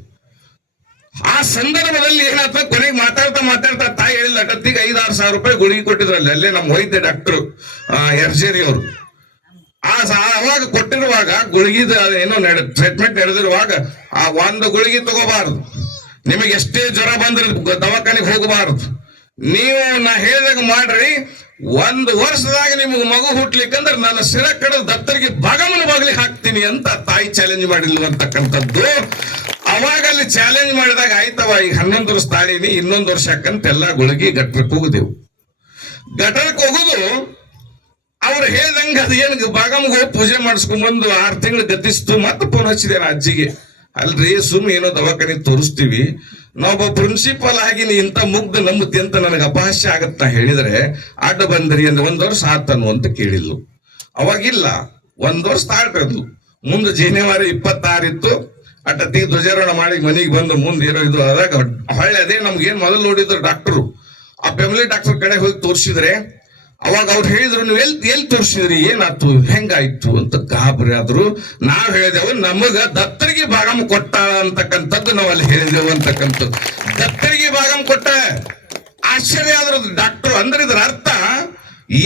ಆ ಸಂದರ್ಭದಲ್ಲಿ ಏನಾಯ್ತು, ಕೊನೆಗೆ ಮಾತಾಡ್ತಾ ತಾಯಿ ಹೇಳಿಲ್ಲ, ಅಟತ್ತಿಗೆ 5-6 ಸಾವಿರ ರೂಪಾಯಿ ಗುಳಿಗೆ ಕೊಟ್ಟಿದ್ರಲ್ಲಿ ಅಲ್ಲೇ ನಮ್ಮ ವೈದ್ಯ ಡಾಕ್ಟರ್ ಯರ್ಜೇರಿ ಅವರು. ಅವಾಗ ಕೊಟ್ಟಿರುವಾಗ ಗುಳಿಗಿದ ಏನೋ ಟ್ರೀಟ್ಮೆಂಟ್ ನಡೆದಿರುವಾಗ ಆ ಒಂದು ಗುಳಿಗೆ ತಗೋಬಾರದು. ನಿಮಗೆ ಎಷ್ಟೇ ಜ್ವರ ಬಂದ್ರೆ ದವಾಖಾನೆಗೆ ಹೋಗಬಾರದು. ನೀವು ನಾ ಹೇಳಿದಾಗ ಮಾಡ್ರಿ, 1 ವರ್ಷದಾಗ ನಿಮಗೆ ಮಗು ಹುಟ್ಲಿಕ್ಕಂದ್ರೆ ನನ್ನ ಸಿರ ಕಡೆ ದತ್ತರಿಗೆ ಭಾಗಮನ ಬಾಗ್ಲಿ ಹಾಕ್ತೀನಿ ಅಂತ ತಾಯಿ ಚಾಲೆಂಜ್ ಮಾಡಿಲ್ಲ ಅಂತಕ್ಕಂಥದ್ದು. ಅವಾಗ ಅಲ್ಲಿ ಚಾಲೆಂಜ್ ಮಾಡಿದಾಗ ಆಯ್ತವ, ಈಗ 11 ವರ್ಷ ತಾಳೀನಿ, 1 ವರ್ಷ ಹಾಕಂತ ಎಲ್ಲಾ ಗುಳಿಗೆ ಗಟ್ಟರಕ್ಕೆ ಹೋಗುದೇವು. ಗಟ್ಟರಕ್ಕೆ ಹೋಗುದು ಅವ್ರು ಹೇಳ್ದಂಗ ಅದು ಏನ್ ಭಾಗಮ್ಗೆ ಹೋಗಿ ಪೂಜೆ ಮಾಡಿಸ್ಕೊಂಡ್ಬಂದು 6 ತಿಂಗಳು ಗತಿಸ್ತು. ಮತ್ತೆ ಫೋನ್ ಹಚ್ಚಿದೆ ನಾ ಅಜ್ಜಿಗೆ, ಅಲ್ರಿ ಸುಮ್ ಏನೋ ದವಾಖಾನೆ ತೋರಿಸ್ತೀವಿ, ನಾವೊಬ್ಬ ಪ್ರಿನ್ಸಿಪಾಲ್ ಆಗಿ ನೀ ಇಂತ ಮುಗ್ಧ ನಂಬುತ್ತಿ ಅಂತ ನನಗೆ ಅಪಹಾಸ್ಯ ಆಗತ್ತ ಹೇಳಿದ್ರೆ ಅಡ್ಡ ಬಂದ್ರಿ ಅಂದ್ರೆ 1 ವರ್ಷ ಆತನು ಅಂತ ಕೇಳಿದ್ಲು. ಅವಾಗಿಲ್ಲ, 1 ವರ್ಷ ತಾಳ್ರದು. ಮುಂದೆ ಜನವರಿ 26 ಇತ್ತು. ಅಟತ್ತಿಗೆ ಧ್ವಜಾರೋಹಣ ಮಾಡಿ ಮನೆಗೆ ಬಂದು ಮುಂದೆ ಏನೋ ಇದು ಆದಾಗ ಹೊಳ್ಳೆ ಅದೇ ನಮ್ಗೆ ಏನ್ ಮೊದಲು ನೋಡಿದ್ರು ಡಾಕ್ಟರು. ಆ ಫ್ಯಾಮಿಲಿ ಡಾಕ್ಟರ್ ಕಡೆ ಹೋಗಿ ತೋರಿಸಿದ್ರೆ ಅವಾಗ ಅವ್ರು ಹೇಳಿದ್ರು, ನೀವು ಎಲ್ಲಿ ತೋರಿಸಿದ್ರಿ, ಏನಾಯ್ತು, ಹೆಂಗಾಯ್ತು ಅಂತ ಗಾಬರಿ ಆದ್ರು. ನಾವ್ ಹೇಳಿದೆವು, ನಮಗ ದತ್ತರಿಗೆ ಭಾಗಮ್ ಕೊಟ್ಟ ಅಂತಕ್ಕಂಥದ್ದು ನಾವು ಅಲ್ಲಿ ಹೇಳಿದೆವು ಅಂತಕ್ಕಂಥದ್ದು. ದತ್ತರಿಗೆ ಭಾಗಮ್ ಕೊಟ್ಟ. ಆಶ್ಚರ್ಯ ಆದ್ರ ಡಾಕ್ಟರ್. ಅಂದ್ರೆ ಇದ್ರ ಅರ್ಥ,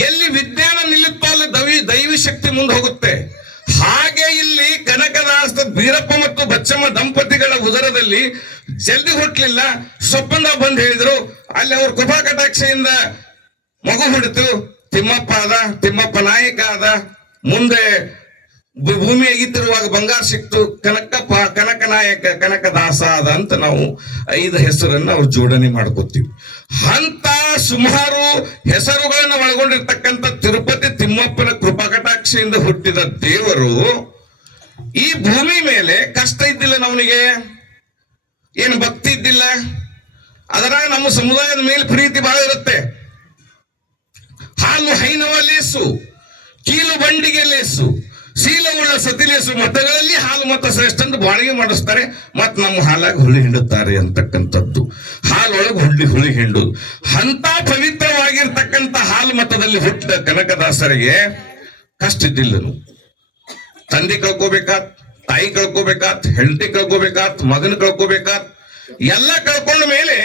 ಎಲ್ಲಿ ವಿಜ್ಞಾನ ನಿಲ್ಲುತ್ತೋ ಅಲ್ಲಿ ದೈವಿ ಶಕ್ತಿ ಮುಂದೆ ಹೋಗುತ್ತೆ. ಹಾಗೆ ಇಲ್ಲಿ ಕನಕದಾಸ ಬೀರಪ್ಪ ಮತ್ತು ಬಚ್ಚಮ್ಮ ದಂಪತಿಗಳ ಉದರದಲ್ಲಿ ಜಲ್ದಿ ಹುಟ್ಲಿಲ್ಲ, ಸ್ವಪ್ಪಂದ ಬಂದು ಹೇಳಿದ್ರು. ಅಲ್ಲಿ ಅವ್ರ ಕೃಪಾ ಕಟಾಕ್ಷೆಯಿಂದ ಮಗು ಹುಡಿತು. ತಿಮ್ಮಪ್ಪ ನಾಯಕ ಆದ. ಮುಂದೆ ಭೂಮಿ ಅಗಿತಿರುವಾಗ ಬಂಗಾರ ಸಿಕ್ತು. ಕನಕ ನಾಯಕ ಕನಕದಾಸ ಆದ ಅಂತ ನಾವು 5 ಹೆಸರನ್ನ ಅವ್ರು ಜೋಡಣೆ ಮಾಡ್ಕೋತೀವಿ. ಅಂತ ಸುಮಾರು ಹೆಸರುಗಳನ್ನ ಒಳಗೊಂಡಿರ್ತಕ್ಕಂಥ ತಿರುಪತಿ ತಿಮ್ಮಪ್ಪನ ಕೃಪಾಕಟಾಕ್ಷೆಯಿಂದ ಹುಟ್ಟಿದ ದೇವರು ಈ ಭೂಮಿ ಮೇಲೆ ಕಷ್ಟ ಇದ್ದಿಲ್ಲ, ನವನಿಗೆ ಏನು ಭಕ್ತಿ ಇದ್ದಿಲ್ಲ. ಅದರಾಗ ನಮ್ಮ ಸಮುದಾಯದ ಮೇಲೆ ಪ್ರೀತಿ ಬಹಳ ಇರುತ್ತೆ. ಹಾಲು ಹೈನವ ಲೇಸು, ಕೀಲು ಬಂಡಿಗೆ ಲೇಸು, ಶೀಲವುಳ್ಳ ಸತಿಲೇಸು, ಮತಗಳಲ್ಲಿ ಹಾಲು ಮತ ಶ್ರೇಷ್ಠ ಅಂತ ಬಾಳಿಗೆ ಮಾಡಿಸ್ತಾರೆ. ಮತ್ ನಮ್ಮ ಹಾಲಾಗಿ ಹುಳಿ ಹಿಂಡುತ್ತಾರೆ ಅಂತಕ್ಕಂಥದ್ದು. ಹಾಲೊಳಗೆ ಹುಳಿ ಹಿಂಡುದು. ಅಂತ ಪವಿತ್ರವಾಗಿರ್ತಕ್ಕಂಥ ಹಾಲು ಮತದಲ್ಲಿ ಹುಟ್ಟಿದ ಕನಕದಾಸರಿಗೆ ಕಷ್ಟ ಇದ್ದಿಲ್ಲನು. ತಂದೆ ಕಳ್ಕೋಬೇಕಾತ್, ತಾಯಿ ಕಳ್ಕೋಬೇಕಾತ್, ಹೆಂಡತಿ ಕಳ್ಕೋಬೇಕಾತ್, ಮಗನ ಕಳ್ಕೋಬೇಕಾತ್, ಎಲ್ಲ ಕಳ್ಕೊಂಡ ಮೇಲೆ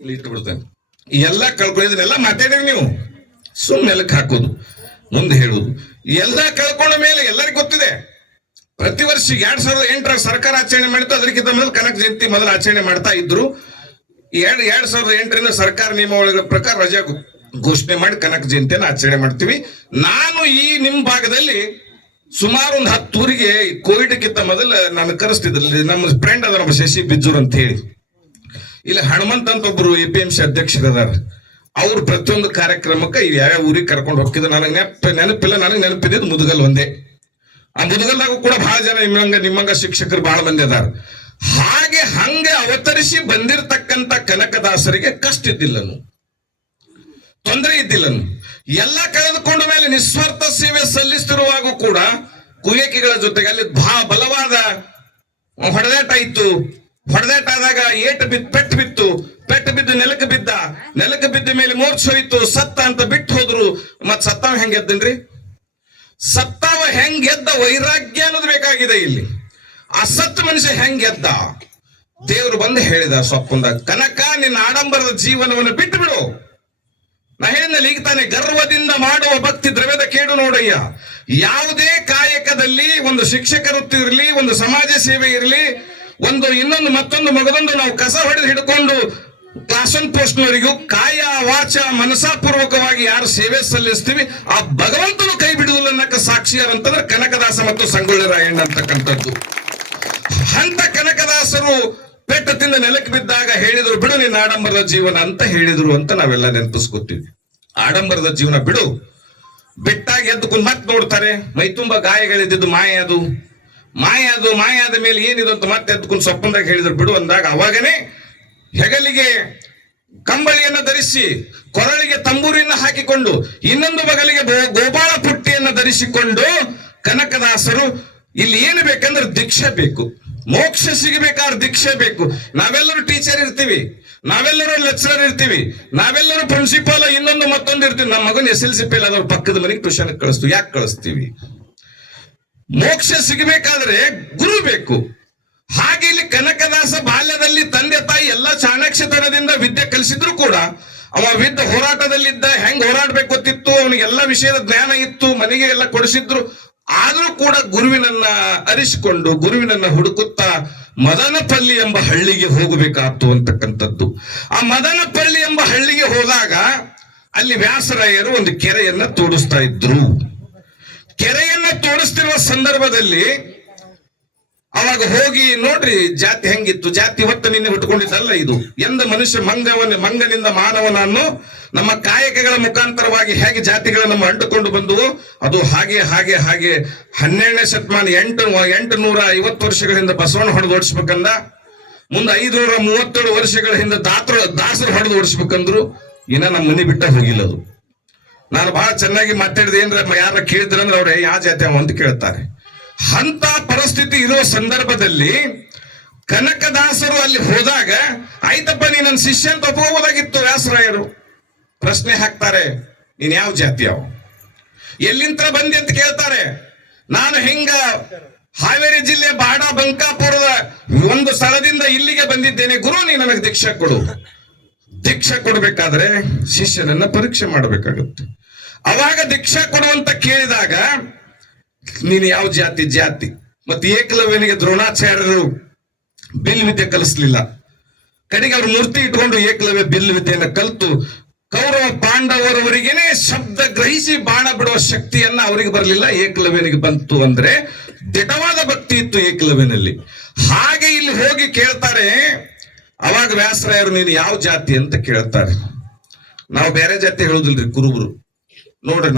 ಇಟ್ಬಿಡ್ತೇನೆ. ಎಲ್ಲ ಕಳ್ಕೊಂಡಿದ್ದನ್ನೆಲ್ಲ ಮಾತಾಡಿರಿ ನೀವು, ಸುಮ್ಮನೆ ನೆಲಕ್ಕೆ ಹಾಕೋದು, ಮುಂದೆ ಹೇಳುದು. ಎಲ್ಲ ಕಳ್ಕೊಂಡ ಮೇಲೆ ಎಲ್ಲರಿಗೂ ಗೊತ್ತಿದೆ. ಪ್ರತಿ ವರ್ಷ 2008 ಸರ್ಕಾರ ಆಚರಣೆ ಮಾಡಿತ್ತು. ಅದಕ್ಕಿಂತ ಮೊದಲು ಕನಕ ಜಯಂತಿ ಮೊದಲು ಆಚರಣೆ ಮಾಡ್ತಾ ಇದ್ರು. 2008 ಸರ್ಕಾರ ನಿಯಮಾವಳಿಗಳ ಪ್ರಕಾರ ರಜೆ ಘೋಷಣೆ ಮಾಡಿ ಕನಕ ಜಯಂತಿಯನ್ನು ಆಚರಣೆ ಮಾಡ್ತೀವಿ. ನಾನು ಈ ನಿಮ್ಮ ಭಾಗದಲ್ಲಿ ಸುಮಾರು ಒಂದು 10 ಊರಿಗೆ ಕೋವಿಡ್ಕ್ಕಿಂತ ಮೊದಲು ನಾನು ಕರೆಸ್ತಿದ್ರಲ್ಲಿ. ನಮ್ಮ ಫ್ರೆಂಡ್ ಅದ ನಮ್ಮ ಶಶಿ ಬಿಜ್ಜೂರ್ ಅಂತ ಹೇಳಿ, ಇಲ್ಲಿ ಹನುಮಂತ್ ಅಂತ ಒಬ್ರು APMC ಅಧ್ಯಕ್ಷರದಾರ. ಅವ್ರು ಪ್ರತಿಯೊಂದು ಕಾರ್ಯಕ್ರಮಕ್ಕೆ ಯಾವ್ಯಾವ ಊರಿಗೆ ಕರ್ಕೊಂಡು ಹೋಗ್ತಿದ್ರು. ನನಗೆ ನೆನಪಿಲ್ಲ, ನನಗೆ ನೆನಪಿದ್ದು ಮುದುಗಲ್ ಒಂದೇ. ಆ ಮುದುಗಲ್ದಾಗೂ ಕೂಡ ಬಹಳ ಜನ ನಿಮ್ಮಂಗ ಶಿಕ್ಷಕರು ಬಹಳ ಮಂದಿ ಅದಾರ. ಹಂಗೆ ಅವತರಿಸಿ ಬಂದಿರತಕ್ಕಂತ ಕನಕದಾಸರಿಗೆ ಕಷ್ಟ ಇದ್ದಿಲ್ಲನು, ತೊಂದರೆ ಇದ್ದಿಲ್ಲನು. ಎಲ್ಲ ಕಳೆದುಕೊಂಡ ಮೇಲೆ ನಿಸ್ವಾರ್ಥ ಸೇವೆ ಸಲ್ಲಿಸುತ್ತಿರುವಾಗೂ ಕೂಡ ಕುಯಕಿಗಳ ಜೊತೆಗೆ ಅಲ್ಲಿ ಬಲವಾದ ಹೊಡೆದಾಟ ಇತ್ತು. ಹೊಡೆದಾಟ ಆದಾಗ ಪೆಟ್ಟು ಬಿದ್ದು ನೆಲಕ್ಕೆ ಬಿದ್ದ ಮೇಲೆ ಮೋಕ್ಷ ಹೋಯ್ತು, ಸತ್ತ ಅಂತ ಬಿಟ್ಟು ಹೋದ್ರು. ಮತ್ ಸತ್ತಾವ ಹೆಂಗ್ ಎದ್ದನ್ರಿ? ಸತ್ತಾವ ಹೆಂಗ್ ಎದ್ದ? ವೈರಾಗ್ಯ ಅನ್ನೋದು ಬೇಕಾಗಿದೆ ಇಲ್ಲಿ. ಆ ಸತ್ತ ಮನುಷ್ಯ ಹೆಂಗ್ ಎದ್ದ? ದೇವರು ಬಂದು ಹೇಳಿದ ಸ್ವಪ್ನದಾಗ, ಕನಕ ನಿನ್ನ ಆಡಂಬರದ ಜೀವನವನ್ನು ಬಿಟ್ಟು ಬಿಡು. ನಾ ಹೇಳಿದ್ನಲ್ಲಿ ಈಗ ತಾನೆ, ಗರ್ವದಿಂದ ಮಾಡುವ ಭಕ್ತಿ ದ್ರವ್ಯದ ಕೇಡು ನೋಡಯ್ಯ. ಯಾವುದೇ ಕಾಯಕದಲ್ಲಿ ಒಂದು ಶಿಕ್ಷಕ ವೃತ್ತಿ ಇರಲಿ, ಒಂದು ಸಮಾಜ ಸೇವೆ ಇರಲಿ, ಒಂದು ಇನ್ನೊಂದು ಮತ್ತೊಂದು ಮಗದೊಂದು ನಾವು ಕಸ ಹೊಡೆದು ಹಿಡ್ಕೊಂಡು ಕ್ಲಾಸ್ 1 ಪೋಸ್ಟ್ನವರಿಗೂ ಕಾಯ ವಾಚ ಮನಸಾಪೂರ್ವಕವಾಗಿ ಯಾರು ಸೇವೆ ಸಲ್ಲಿಸ್ತೀವಿ ಆ ಭಗವಂತನು ಕೈ ಬಿಡುವುದನ್ನಕ್ಕೆ ಸಾಕ್ಷಿಯಾರಂತಂದ್ರೆ ಕನಕದಾಸ ಮತ್ತು ಸಂಗೊಳ್ಳಿ ರಾಯಣ್ಣ ಅಂತಕ್ಕಂಥದ್ದು. ಅಂತ ಕನಕದಾಸರು ಪೆಟ್ಟು ತಿಂದ ನೆಲಕ್ಕೆ ಬಿದ್ದಾಗ ಹೇಳಿದ್ರು, ಬಿಡು ನಿನ್ನ ಆಡಂಬರದ ಜೀವನ ಅಂತ ಹೇಳಿದ್ರು ಅಂತ ನಾವೆಲ್ಲ ನೆನಪಿಸ್ಕೊತೀವಿ. ಆಡಂಬರದ ಜೀವನ ಬಿಡು. ಬಿಟ್ಟಾಗಿ ಎದ್ದುಕೊಂಡು ಮತ್ತೆ ನೋಡ್ತಾರೆ, ಮೈ ತುಂಬಾ ಗಾಯಗಳಿದ್ದು ಮಾಯಾದ ಮೇಲೆ ಏನಿದೆ ಅಂತ ಮತ್ತೆ ಎದ್ದುಕೊಂಡು ಸ್ವಪ್ನದಾಗ ಹೇಳಿದ್ರು ಬಿಡು ಅಂದಾಗ, ಅವಾಗನೇ ಹೆಗಲಿಗೆ ಕಂಬಳಿಯನ್ನು ಧರಿಸಿ, ಕೊರಳಿಗೆ ತಂಬೂರಿಯನ್ನು ಹಾಕಿಕೊಂಡು, ಇನ್ನೊಂದು ಬಗಲಿಗೆ ಗೋಪಾಳ ಪುಟ್ಟಿಯನ್ನು ಧರಿಸಿಕೊಂಡು ಕನಕದಾಸರು ಇಲ್ಲಿ ಏನು ಬೇಕಂದ್ರೆ ದೀಕ್ಷೆ ಬೇಕು, ಮೋಕ್ಷ ಸಿಗಬೇಕಾದ್ರೆ ದೀಕ್ಷೆ ಬೇಕು. ನಾವೆಲ್ಲರೂ ಟೀಚರ್ ಇರ್ತೀವಿ, ನಾವೆಲ್ಲರೂ ಲೆಕ್ಚರರ್ ಇರ್ತೀವಿ, ನಾವೆಲ್ಲರೂ ಪ್ರಿನ್ಸಿಪಾಲ್ ಇನ್ನೊಂದು ಮತ್ತೊಂದು ಇರ್ತೀವಿ. ನಮ್ಮ ಮಗನ SLC ಫೇಲ್ ಆದವ್ರ ಪಕ್ಕದ ಮನೆಗೆ ಟ್ಯೂಷನ್ ಕಳಿಸ್ತೀವಿ. ಯಾಕೆ ಕಳಿಸ್ತೀವಿ? ಮೋಕ್ಷ ಸಿಗಬೇಕಾದ್ರೆ ಗುರು ಬೇಕು. ಹಾಗೆ ಇಲ್ಲಿ ಕನಕದಾಸ ಬಾಲ್ಯದಲ್ಲಿ ತಂದೆ ತಾಯಿ ಎಲ್ಲ ಚಾಣಾಕ್ಷತನದಿಂದ ವಿದ್ಯೆ ಕಲಿಸಿದ್ರು ಕೂಡ ಅವ ಹೋರಾಟದಲ್ಲಿದ್ದ, ಹೆಂಗ್ ಹೋರಾಡ್ಬೇಕು ಗೊತ್ತಿತ್ತು, ಅವನಿಗೆ ಎಲ್ಲ ವಿಷಯದ ಜ್ಞಾನ ಇತ್ತು, ಮನೆಗೆ ಎಲ್ಲ ಕೊಡಿಸಿದ್ರು. ಆದ್ರೂ ಕೂಡ ಗುರುವಿನನ್ನ ಅರಿಸಿಕೊಂಡು ಗುರುವಿನನ್ನ ಹುಡುಕುತ್ತಾ ಮದನಪಲ್ಲಿ ಎಂಬ ಹಳ್ಳಿಗೆ ಹೋಗಬೇಕಾಗ್ತು ಅಂತಕ್ಕಂಥದ್ದು. ಆ ಮದನಪಲ್ಲಿ ಎಂಬ ಹಳ್ಳಿಗೆ ಹೋದಾಗ ಅಲ್ಲಿ ವ್ಯಾಸರಾಯರು ಒಂದು ಕೆರೆಯನ್ನ ತೋಡಿಸ್ತಾ ಇದ್ರು. ಕೆರೆಯನ್ನ ತೋಡಿಸ್ತಿರುವ ಸಂದರ್ಭದಲ್ಲಿ ಅವಾಗ ಹೋಗಿ ನೋಡ್ರಿ ಜಾತಿ ಹೆಂಗಿತ್ತು. ಜಾತಿ ಇವತ್ತು ನಿನ್ನೆ ಹುಟ್ಟುಕೊಂಡಿದ್ದಲ್ಲ ಇದು. ಎಂದ ಮನುಷ್ಯ ಮಂಗನಿಂದ ಮಾನವನನ್ನು ನಮ್ಮ ಕಾಯಕಗಳ ಮುಖಾಂತರವಾಗಿ ಹೇಗೆ ಜಾತಿಗಳು ನಮ್ಮ ಅಂಟುಕೊಂಡು ಬಂದುವು, ಅದು ಹಾಗೆ 12ನೇ ಶತಮಾನ 850 ವರ್ಷಗಳ ಹಿಂದೆ ಬಸವಣ್ಣ ಹೊಡೆದು ಓಡಿಸ್ಬೇಕಂದ, ಮುಂದೆ 537 ವರ್ಷಗಳ ಹಿಂದೆ ದಾಸರು ಹೊಡೆದು ಓಡಿಸ್ಬೇಕಂದ್ರು. ಇನ್ನ ನಮ್ಮ ಮನೆ ಬಿಟ್ಟ ಹೋಗಿಲ್ಲ ಅದು. ನಾನು ಬಹಳ ಚೆನ್ನಾಗಿ ಮಾತಾಡಿದೆ, ಏನ್ರ ಯಾರ ಕೇಳಿದ್ರಂದ್ರೆ ಅವ್ರೆ ಯಾವ ಜಾತಿ ಅವ ಅಂತ ಕೇಳ್ತಾರೆ. ಅಂತ ಪರಿಸ್ಥಿತಿ ಇರುವ ಸಂದರ್ಭದಲ್ಲಿ ಕನಕದಾಸರು ಅಲ್ಲಿ ಹೋದಾಗ, ಆಯ್ತಪ್ಪ ನೀ ನನ್ನ ಶಿಷ್ಯ ಅಂತ ಒಪ್ಕೋಬೋದಾಗಿತ್ತು. ವ್ಯಾಸರಾಯರು ಪ್ರಶ್ನೆ ಹಾಕ್ತಾರೆ, ನೀನ್ ಯಾವ ಜಾತಿ, ಎಲ್ಲಿಂದ ಬಂದಿ ಅಂತ ಕೇಳ್ತಾರೆ. ನಾನು ಹಿಂಗ ಹಾವೇರಿ ಜಿಲ್ಲೆ ಬಾಡ ಬಂಕಾಪುರದ ಒಂದು ಸ್ಥಳದಿಂದ ಇಲ್ಲಿಗೆ ಬಂದಿದ್ದೇನೆ ಗುರು, ನೀ ನನಗೆ ದೀಕ್ಷೆ ಕೊಡು. ದೀಕ್ಷೆ ಕೊಡ್ಬೇಕಾದ್ರೆ ಶಿಷ್ಯನನ್ನ ಪರೀಕ್ಷೆ ಮಾಡಬೇಕಾಗುತ್ತೆ. ಅವಾಗ ದೀಕ್ಷಾ ಕೊಡುವಂತ ಕೇಳಿದಾಗ, ನೀನು ಯಾವ ಜಾತಿ ಮತ್ತೆ ಏಕಲವ್ಯನಿಗೆ ದ್ರೋಣಾಚಾರ್ಯರು ಬಿಲ್ ವಿದ್ಯೆ ಕಲಿಸ್ಲಿಲ್ಲ. ಕಡೆಗೆ ಅವ್ರ ಮೂರ್ತಿ ಇಟ್ಕೊಂಡು ಏಕಲವ್ಯ ಬಿಲ್ ವಿದ್ಯೆಯನ್ನು ಕಲಿತು ಕೌರವ ಪಾಂಡವರವರಿಗೇನೆ ಶಬ್ದ ಗ್ರಹಿಸಿ ಬಾಣ ಬಿಡುವ ಶಕ್ತಿಯನ್ನ ಅವರಿಗೆ ಬರಲಿಲ್ಲ, ಏಕಲವ್ಯನಿಗೆ ಬಂತು. ಅಂದ್ರೆ ದಿಟವಾದ ಭಕ್ತಿ ಇತ್ತು ಏಕಲವ್ಯನಲ್ಲಿ. ಹಾಗೆ ಇಲ್ಲಿ ಹೋಗಿ ಕೇಳ್ತಾರೆ. ಅವಾಗ ವ್ಯಾಸರಾಯರು ನೀನು ಯಾವ ಜಾತಿ ಅಂತ ಕೇಳ್ತಾರೆ. ನಾವು ಬೇರೆ ಜಾತಿ ಹೇಳುದಿಲ್ರಿ, ಕುರುಬರು ನೋಡ್ರಿ.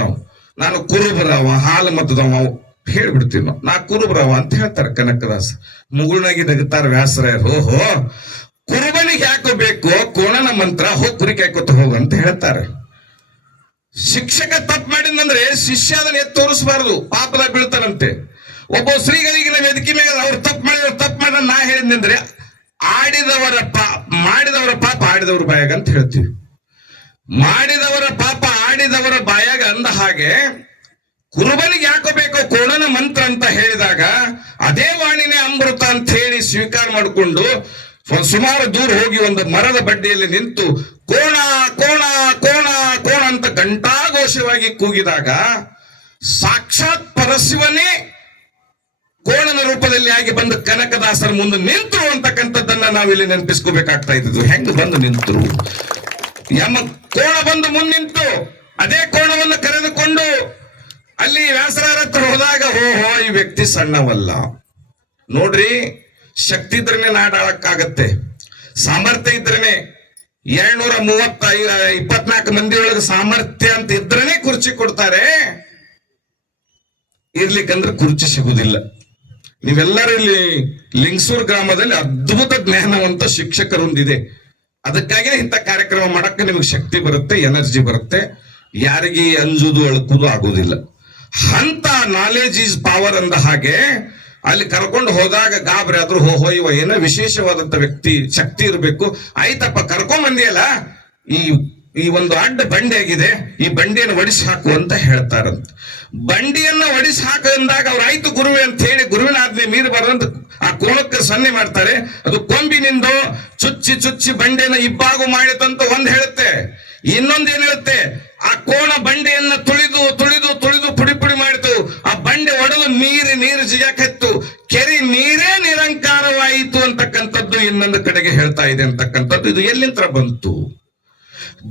ನಾನು ಕುರುಬರವ, ಹಾಲು ಮತದವ ಹೇಳ್ಬಿಡ್ತೀವಿ ನಾವು. ನಾ ಕುರುಬರವ ಅಂತ ಹೇಳ್ತಾರೆ ಕನಕದಾಸ. ಮುಗುಳ್ನಾಗಿ ನಗುತ್ತಾರೆ ವ್ಯಾಸರಾಯರು. ಓಹೋ, ಕುರುಬನಿಗೆ ಯಾಕೋ ಬೇಕು ಕೋಣನ ಮಂತ್ರ, ಹೋಗಿ ಕುರಿ ಕಾಯ್ಕೊತ ಹೋಗು ಅಂತ ಹೇಳ್ತಾರೆ. ಶಿಕ್ಷಕ ತಪ್ಪು ಮಾಡಿದಂದ್ರೆ ಶಿಷ್ಯ ಅದನ್ನ ಎತ್ತು ತೋರಿಸಬಾರ್ದು, ಪಾಪದ ಬೀಳ್ತಾರಂತೆ. ಒಬ್ಬ ಶ್ರೀಗಳಿಗೆ ವೇದಿಕೆ ಮೇಲೆ ಅವ್ರು ತಪ್ಪು ಮಾಡಿದ ನಾ ಹೇಳಿದ್ರೆ ಮಾಡಿದವರ ಪಾಪ ಆಡಿದವ್ರ ಬಾಯಾಗ ಅಂತ ಹೇಳ್ತೀವಿ. ಮಾಡಿದವರ ಪಾಪ ಆಡಿದವರ ಬಾಯಾಗ ಅಂದ ಹಾಗೆ ಕುರುಬನಿಗೆ ಯಾಕೋ ಬೇಕೋ ಕೋಣನ ಮಂತ್ರ ಅಂತ ಹೇಳಿದಾಗ ಅದೇ ವಾಣಿನೇ ಅಮೃತ ಅಂತ ಹೇಳಿ ಸ್ವೀಕಾರ ಮಾಡಿಕೊಂಡು ಸುಮಾರು ದೂರ ಹೋಗಿ ಒಂದು ಮರದ ಬಡ್ಡಿಯಲ್ಲಿ ನಿಂತು ಕೋಣ ಕೋಣ ಕೋಣ ಕೋಣ ಅಂತ ಘಂಟಾಘೋಷವಾಗಿ ಕೂಗಿದಾಗ ಸಾಕ್ಷಾತ್ ಪರಶಿವನೇ ಕೋಣನ ರೂಪದಲ್ಲಿ ಆಗಿ ಬಂದು ಕನಕದಾಸರ ಮುಂದೆ ನಿಂತರು ಅಂತಕ್ಕಂಥದ್ದನ್ನ ನಾವಿಲ್ಲಿ ನೆನಪಿಸ್ಕೋಬೇಕಾಗ್ತಾ ಇದ್ದು. ಹೆಂಗ್ ಬಂದು ನಿಂತರು? ಕೋಣ ಬಂದು ಮುಂದೆ ನಿಂತು ಅದೇ ಕೋಣವನ್ನು ಕರೆದುಕೊಂಡು ಅಲ್ಲಿ ವ್ಯಾಸರಾಯರ ಹತ್ರ ಹೋದಾಗ ಓಹೋ ಈ ವ್ಯಕ್ತಿ ಸಣ್ಣವಲ್ಲ. ನೋಡ್ರಿ, ಶಕ್ತಿ ಇದ್ರೇನೆ ನಾಡಾಳಕ್ಕಾಗತ್ತೆ, ಸಾಮರ್ಥ್ಯ ಇದ್ರೇನೆ 24 ಮಂದಿ ಒಳಗೆ ಸಾಮರ್ಥ್ಯ ಅಂತ ಇದ್ರೇನೆ ಕುರ್ಚಿ ಕೊಡ್ತಾರೆ. ಇರ್ಲಿಕ್ಕಂದ್ರೆ ಕುರ್ಚಿ ಸಿಗುದಿಲ್ಲ. ನೀವೆಲ್ಲರೂ ಇಲ್ಲಿ ಲಿಂಗಸೂರು ಗ್ರಾಮದಲ್ಲಿ ಅದ್ಭುತ ಜ್ಞಾನವಂತ ಶಿಕ್ಷಕರೊಂದಿದೆ. ಅದಕ್ಕಾಗಿ ಇಂಥ ಕಾರ್ಯಕ್ರಮ ಮಾಡಕ್ಕೆ ನಿಮಗೆ ಶಕ್ತಿ ಬರುತ್ತೆ, ಎನರ್ಜಿ ಬರುತ್ತೆ. ಯಾರಿಗೆ ಅಂಜುದು ಅಳುಕುದು ಆಗುದಿಲ್ಲ. ಅಂತ ನಾಲೆಜ್ ಈಸ್ ಪವರ್ ಅಂದ ಹಾಗೆ ಅಲ್ಲಿ ಕರ್ಕೊಂಡು ಹೋದಾಗ ಗಾಬರಿ ಆದ್ರೂ ಹೋಹೋ ಇವ ಏನೋ ವಿಶೇಷವಾದಂತ ವ್ಯಕ್ತಿ, ಶಕ್ತಿ ಇರಬೇಕು. ಆಯ್ತಪ್ಪ ಕರ್ಕೊಂಡ್ ಬಂದಿಯಲ್ಲ, ಈ ಒಂದು ಅಡ್ಡ ಬಂಡಿ ಆಗಿದೆ, ಈ ಬಂಡಿಯನ್ನು ಒಡಿಸಿ ಹಾಕು ಅಂತ ಹೇಳ್ತಾರಂತ. ಬಂಡಿಯನ್ನ ಒಡಿಸಿ ಹಾಕ ಅಂದಾಗ ಅವ್ರು ಆಯ್ತು ಗುರುವೆ ಅಂತ ಹೇಳಿ ಗುರುವಿನ ಆಜ್ಞೆ ಮೀರಬಾರ್ದಂತ ಆ ಕೋಣಕ್ಕೆ ಸನ್ನೆ ಮಾಡ್ತಾರೆ. ಅದು ಕೊಂಬಿನಿಂದ ಚುಚ್ಚಿ ಚುಚ್ಚಿ ಬಂಡೆಯನ್ನ ಇಬ್ಬಾಗು ಮಾಡಿತಂತ ಒಂದ್ ಹೇಳುತ್ತೆ. ಇನ್ನೊಂದ್ ಏನ್ ಹೇಳುತ್ತೆ, ಆ ಕೋಣ ಬಂಡೆಯನ್ನ ತುಳಿದು ತುಳಿದು ತುಳಿದು ಪುಡಿ ಪುಡಿ ಮಾಡಿತು. ಆ ಬಂಡೆ ಒಡೆದು ನೀರು ಜಿಗಾಕತ್ತು, ಕೆರೆ ನೀರೇ ನಿರಂಕಾರವಾಯಿತು ಅಂತಕ್ಕಂಥದ್ದು ಇನ್ನೊಂದು ಕಡೆಗೆ ಹೇಳ್ತಾ ಇದೆ ಅಂತಕ್ಕಂಥದ್ದು. ಇದು ಎಲ್ಲಿಂದ ಬಂತು?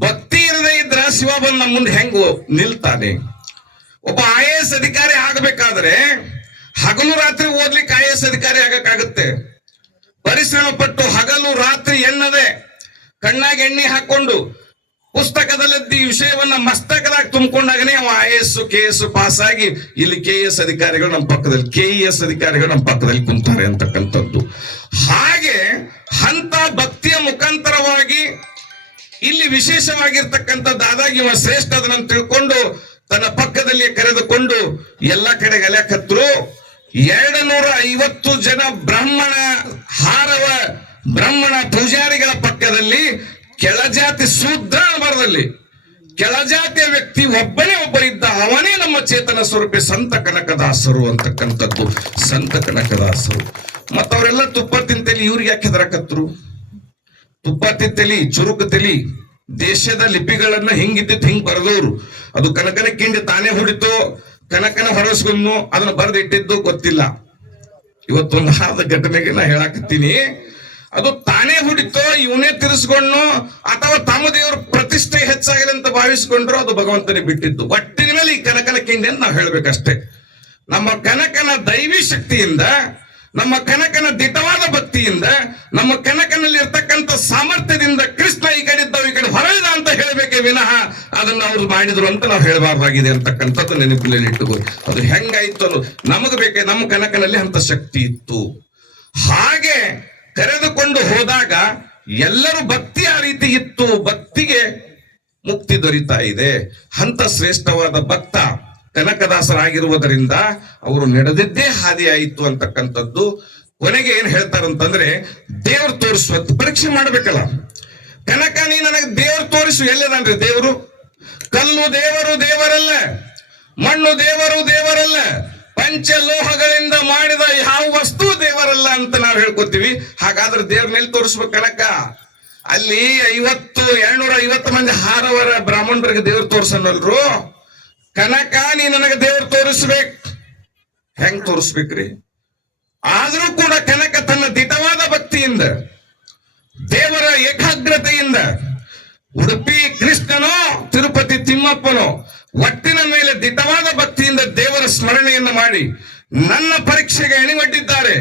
ಭಕ್ತಿ ಇರದೇ ಇದ್ರ ಶಿವ ಬಂದು ನಮ್ಮ ಮುಂದೆ ಹೆಂಗು ನಿಲ್ತಾನೆ? ಒಬ್ಬ IAS ಅಧಿಕಾರಿ ಆಗಬೇಕಾದ್ರೆ ಹಗಲು ರಾತ್ರಿ ಓದ್ಲಿಕ್ಕೆ IAS ಅಧಿಕಾರಿ ಆಗಕ್ಕಾಗುತ್ತೆ. ಪರಿಶ್ರಮ ಪಟ್ಟು ಹಗಲು ರಾತ್ರಿ ಎನ್ನದೆ ಕಣ್ಣಾಗಿ ಎಣ್ಣೆ ಹಾಕೊಂಡು ಪುಸ್ತಕದಲ್ಲಿ ವಿಷಯವನ್ನ ಮಸ್ತಕದಾಗ ತುಂಬಿಕೊಂಡಾಗನೇ ಅವ IAS KS ಪಾಸ್ ಆಗಿ ಇಲ್ಲಿ KS ಅಧಿಕಾರಿಗಳು ನಮ್ಮ ಪಕ್ಕದಲ್ಲಿ, KES ಅಧಿಕಾರಿಗಳು ನಮ್ಮ ಪಕ್ಕದಲ್ಲಿ ಕುಂತಾರೆ ಅಂತಕ್ಕಂಥದ್ದು. ಹಾಗೆ ಅಂತ ಭಕ್ತಿಯ ಮುಖಾಂತರವಾಗಿ ಇಲ್ಲಿ ವಿಶೇಷವಾಗಿರ್ತಕ್ಕಂಥದ್ದಾದಾಗ ಇವ ಶ್ರೇಷ್ಠ ಅದನ್ನ ತಿಳ್ಕೊಂಡು ತನ್ನ ಪಕ್ಕದಲ್ಲಿ ಕರೆದುಕೊಂಡು ಎಲ್ಲ ಕಡೆಗೆ ಅಲೆಕತ್ರು. 250 ಜನ ಬ್ರಾಹ್ಮಣ ಪೂಜಾರಿಗಳ ಪಕ್ಕದಲ್ಲಿ ಕೆಳಜಾತಿ ಶೂದ್ರ ಬರದಲ್ಲಿ ಕೆಳಜಾತಿಯ ವ್ಯಕ್ತಿ ಒಬ್ಬನೇ ಇದ್ದ. ಅವನೇ ನಮ್ಮ ಚೇತನ ಸ್ವರೂಪಿ ಸಂತ ಕನಕದಾಸರು ಅಂತಕ್ಕಂಥದ್ದು. ಸಂತ ಕನಕದಾಸರು ಮತ್ತವರೆಲ್ಲ ತುಪ್ಪ ತಿಂತಲಿ. ಇವ್ರಿಗೆ ಯಾಕೆ ಹೆದರಕತ್ರು? ತುಪ್ಪ ತಿಂತಲಿ, ಚುರುಕು ತಲಿ, ದೇಶದ ಲಿಪಿಗಳನ್ನ ಹಿಂಗಿದ್ದಿತ್ತು ಹಿಂಗ್ ಬರೆದವ್ರು. ಅದು ಕನಕನ ಕಿಂಡಿ ತಾನೇ ಹುಡಿತು, ಕನಕನ ಹೊರಸ್ಕೊಂಡು ಅದನ್ನ ಬರೆದಿಟ್ಟಿದ್ದು ಗೊತ್ತಿಲ್ಲ. ಇವತ್ತೊಂದು ಆದ ಘಟನೆಗೆ ನಾ ಹೇಳಾಕತ್ತೀನಿ. ಅದು ತಾನೇ ಹುಡಿತೋ, ಇವನೇ ತಿರ್ಸ್ಕೊಂಡು, ಅಥವಾ ತಮ್ಮ ದೇವರ ಪ್ರತಿಷ್ಠೆ ಹೆಚ್ಚಾಗಿದೆ ಅಂತ ಭಾವಿಸ್ಕೊಂಡ್ರು, ಅದು ಭಗವಂತನೇ ಬಿಟ್ಟಿದ್ದು. ಒಟ್ಟಿನ ಮೇಲೆ ಈ ಕನಕನ ಕಿಂಡಿ ಅಂತ ನಾವು ಹೇಳ್ಬೇಕಷ್ಟೇ. ನಮ್ಮ ಕನಕನ ದೈವಿ ಶಕ್ತಿಯಿಂದ, ನಮ್ಮ ಕನಕನ ದಿಟವಾದ ಭಕ್ತಿಯಿಂದ, ನಮ್ಮ ಕನಕನಲ್ಲಿ ಇರ್ತಕ್ಕಂಥ ಸಾಮರ್ಥ್ಯದಿಂದ ಕೃಷ್ಣ ಈ ಕಡೆ ಇದ್ದವು ಈ ಕಡೆ ಹೊರಳಿದ ಅಂತ ಹೇಳಬೇಕೆ ವಿನಃ ಅದನ್ನ ಅವ್ರು ಮಾಡಿದ್ರು ಅಂತ ನಾವು ಹೇಳಬಾರ್ದಾಗಿದೆ ಅಂತಕ್ಕಂಥದ್ದು ನೆನಪಿನಲ್ಲಿ ಇಟ್ಟುಕೊಳ್ಳಿ. ಅದು ಹೆಂಗಾಯ್ತು ಅನ್ನೋದು ನಮಗೆ ಬೇಕೆ. ನಮ್ಮ ಕನಕನಲ್ಲಿ ಅಂತ ಶಕ್ತಿ ಇತ್ತು. ಹಾಗೆ ಕರೆದುಕೊಂಡು ಹೋದಾಗ ಎಲ್ಲರೂ ಭಕ್ತಿ ಆ ರೀತಿ ಇತ್ತು. ಭಕ್ತಿಗೆ ಮುಕ್ತಿ ದೊರೀತಾ ಇದೆ. ಅಂತ ಶ್ರೇಷ್ಠವಾದ ಭಕ್ತ ಕನಕದಾಸರಾಗಿರುವುದರಿಂದ ಅವರು ನಡೆದಿದ್ದೇ ಹಾದಿ ಆಯಿತು ಅಂತಕ್ಕಂಥದ್ದು. ಕೊನೆಗೆ ಏನ್ ಹೇಳ್ತಾರಂತಂದ್ರೆ, ದೇವ್ರು ತೋರಿಸುವ ಪರೀಕ್ಷೆ ಮಾಡ್ಬೇಕಲ್ಲ. ಕನಕ ನೀ ನನಗೆ ದೇವ್ರು ತೋರಿಸು. ಎಲ್ಲದನ್ರಿ ದೇವರು? ಕಲ್ಲು ದೇವರು ದೇವರಲ್ಲ, ಮಣ್ಣು ದೇವರು ದೇವರಲ್ಲ, ಪಂಚಲೋಹಗಳಿಂದ ಮಾಡಿದ ಯಾವ ವಸ್ತು ದೇವರಲ್ಲ ಅಂತ ನಾವು ಹೇಳ್ಕೊತೀವಿ. ಹಾಗಾದ್ರೆ ದೇವ್ರನ್ನೆಲ್ಲಿ ತೋರಿಸ್ಬೇಕು ಕನಕ? ಅಲ್ಲಿ 250 ಮಂದಿ ಹಾರವರ ಬ್ರಾಹ್ಮಣರಿಗೆ ದೇವ್ರು ತೋರ್ಸನಲ್ರು. ಕನಕ ನೀ ನನಗೆ ದೇವ್ರು ತೋರಿಸ್ಬೇಕು. ಹೆಂಗ್ ತೋರಿಸ್ಬೇಕ್ರಿ? ಆದ್ರೂ ಕೂಡ ಕನಕ ತನ್ನ ದಿಟವಾದ ಭಕ್ತಿಯಿಂದ, ದೇವರ ಏಕಾಗ್ರತೆಯಿಂದ, ಉಡುಪಿ ಕೃಷ್ಣನೋ ತಿರುಪತಿ ತಿಮ್ಮಪ್ಪನೋ ಒಟ್ಟಿನ ಮೇಲೆ ದಿಟವಾದ ಭಕ್ತಿಯಿಂದ ದೇವರ ಸ್ಮರಣೆಯನ್ನು ಮಾಡಿ ನನ್ನ ಪರೀಕ್ಷೆಗೆ ಎಣಿವಡ್ಡಿದ್ದಾರೆ.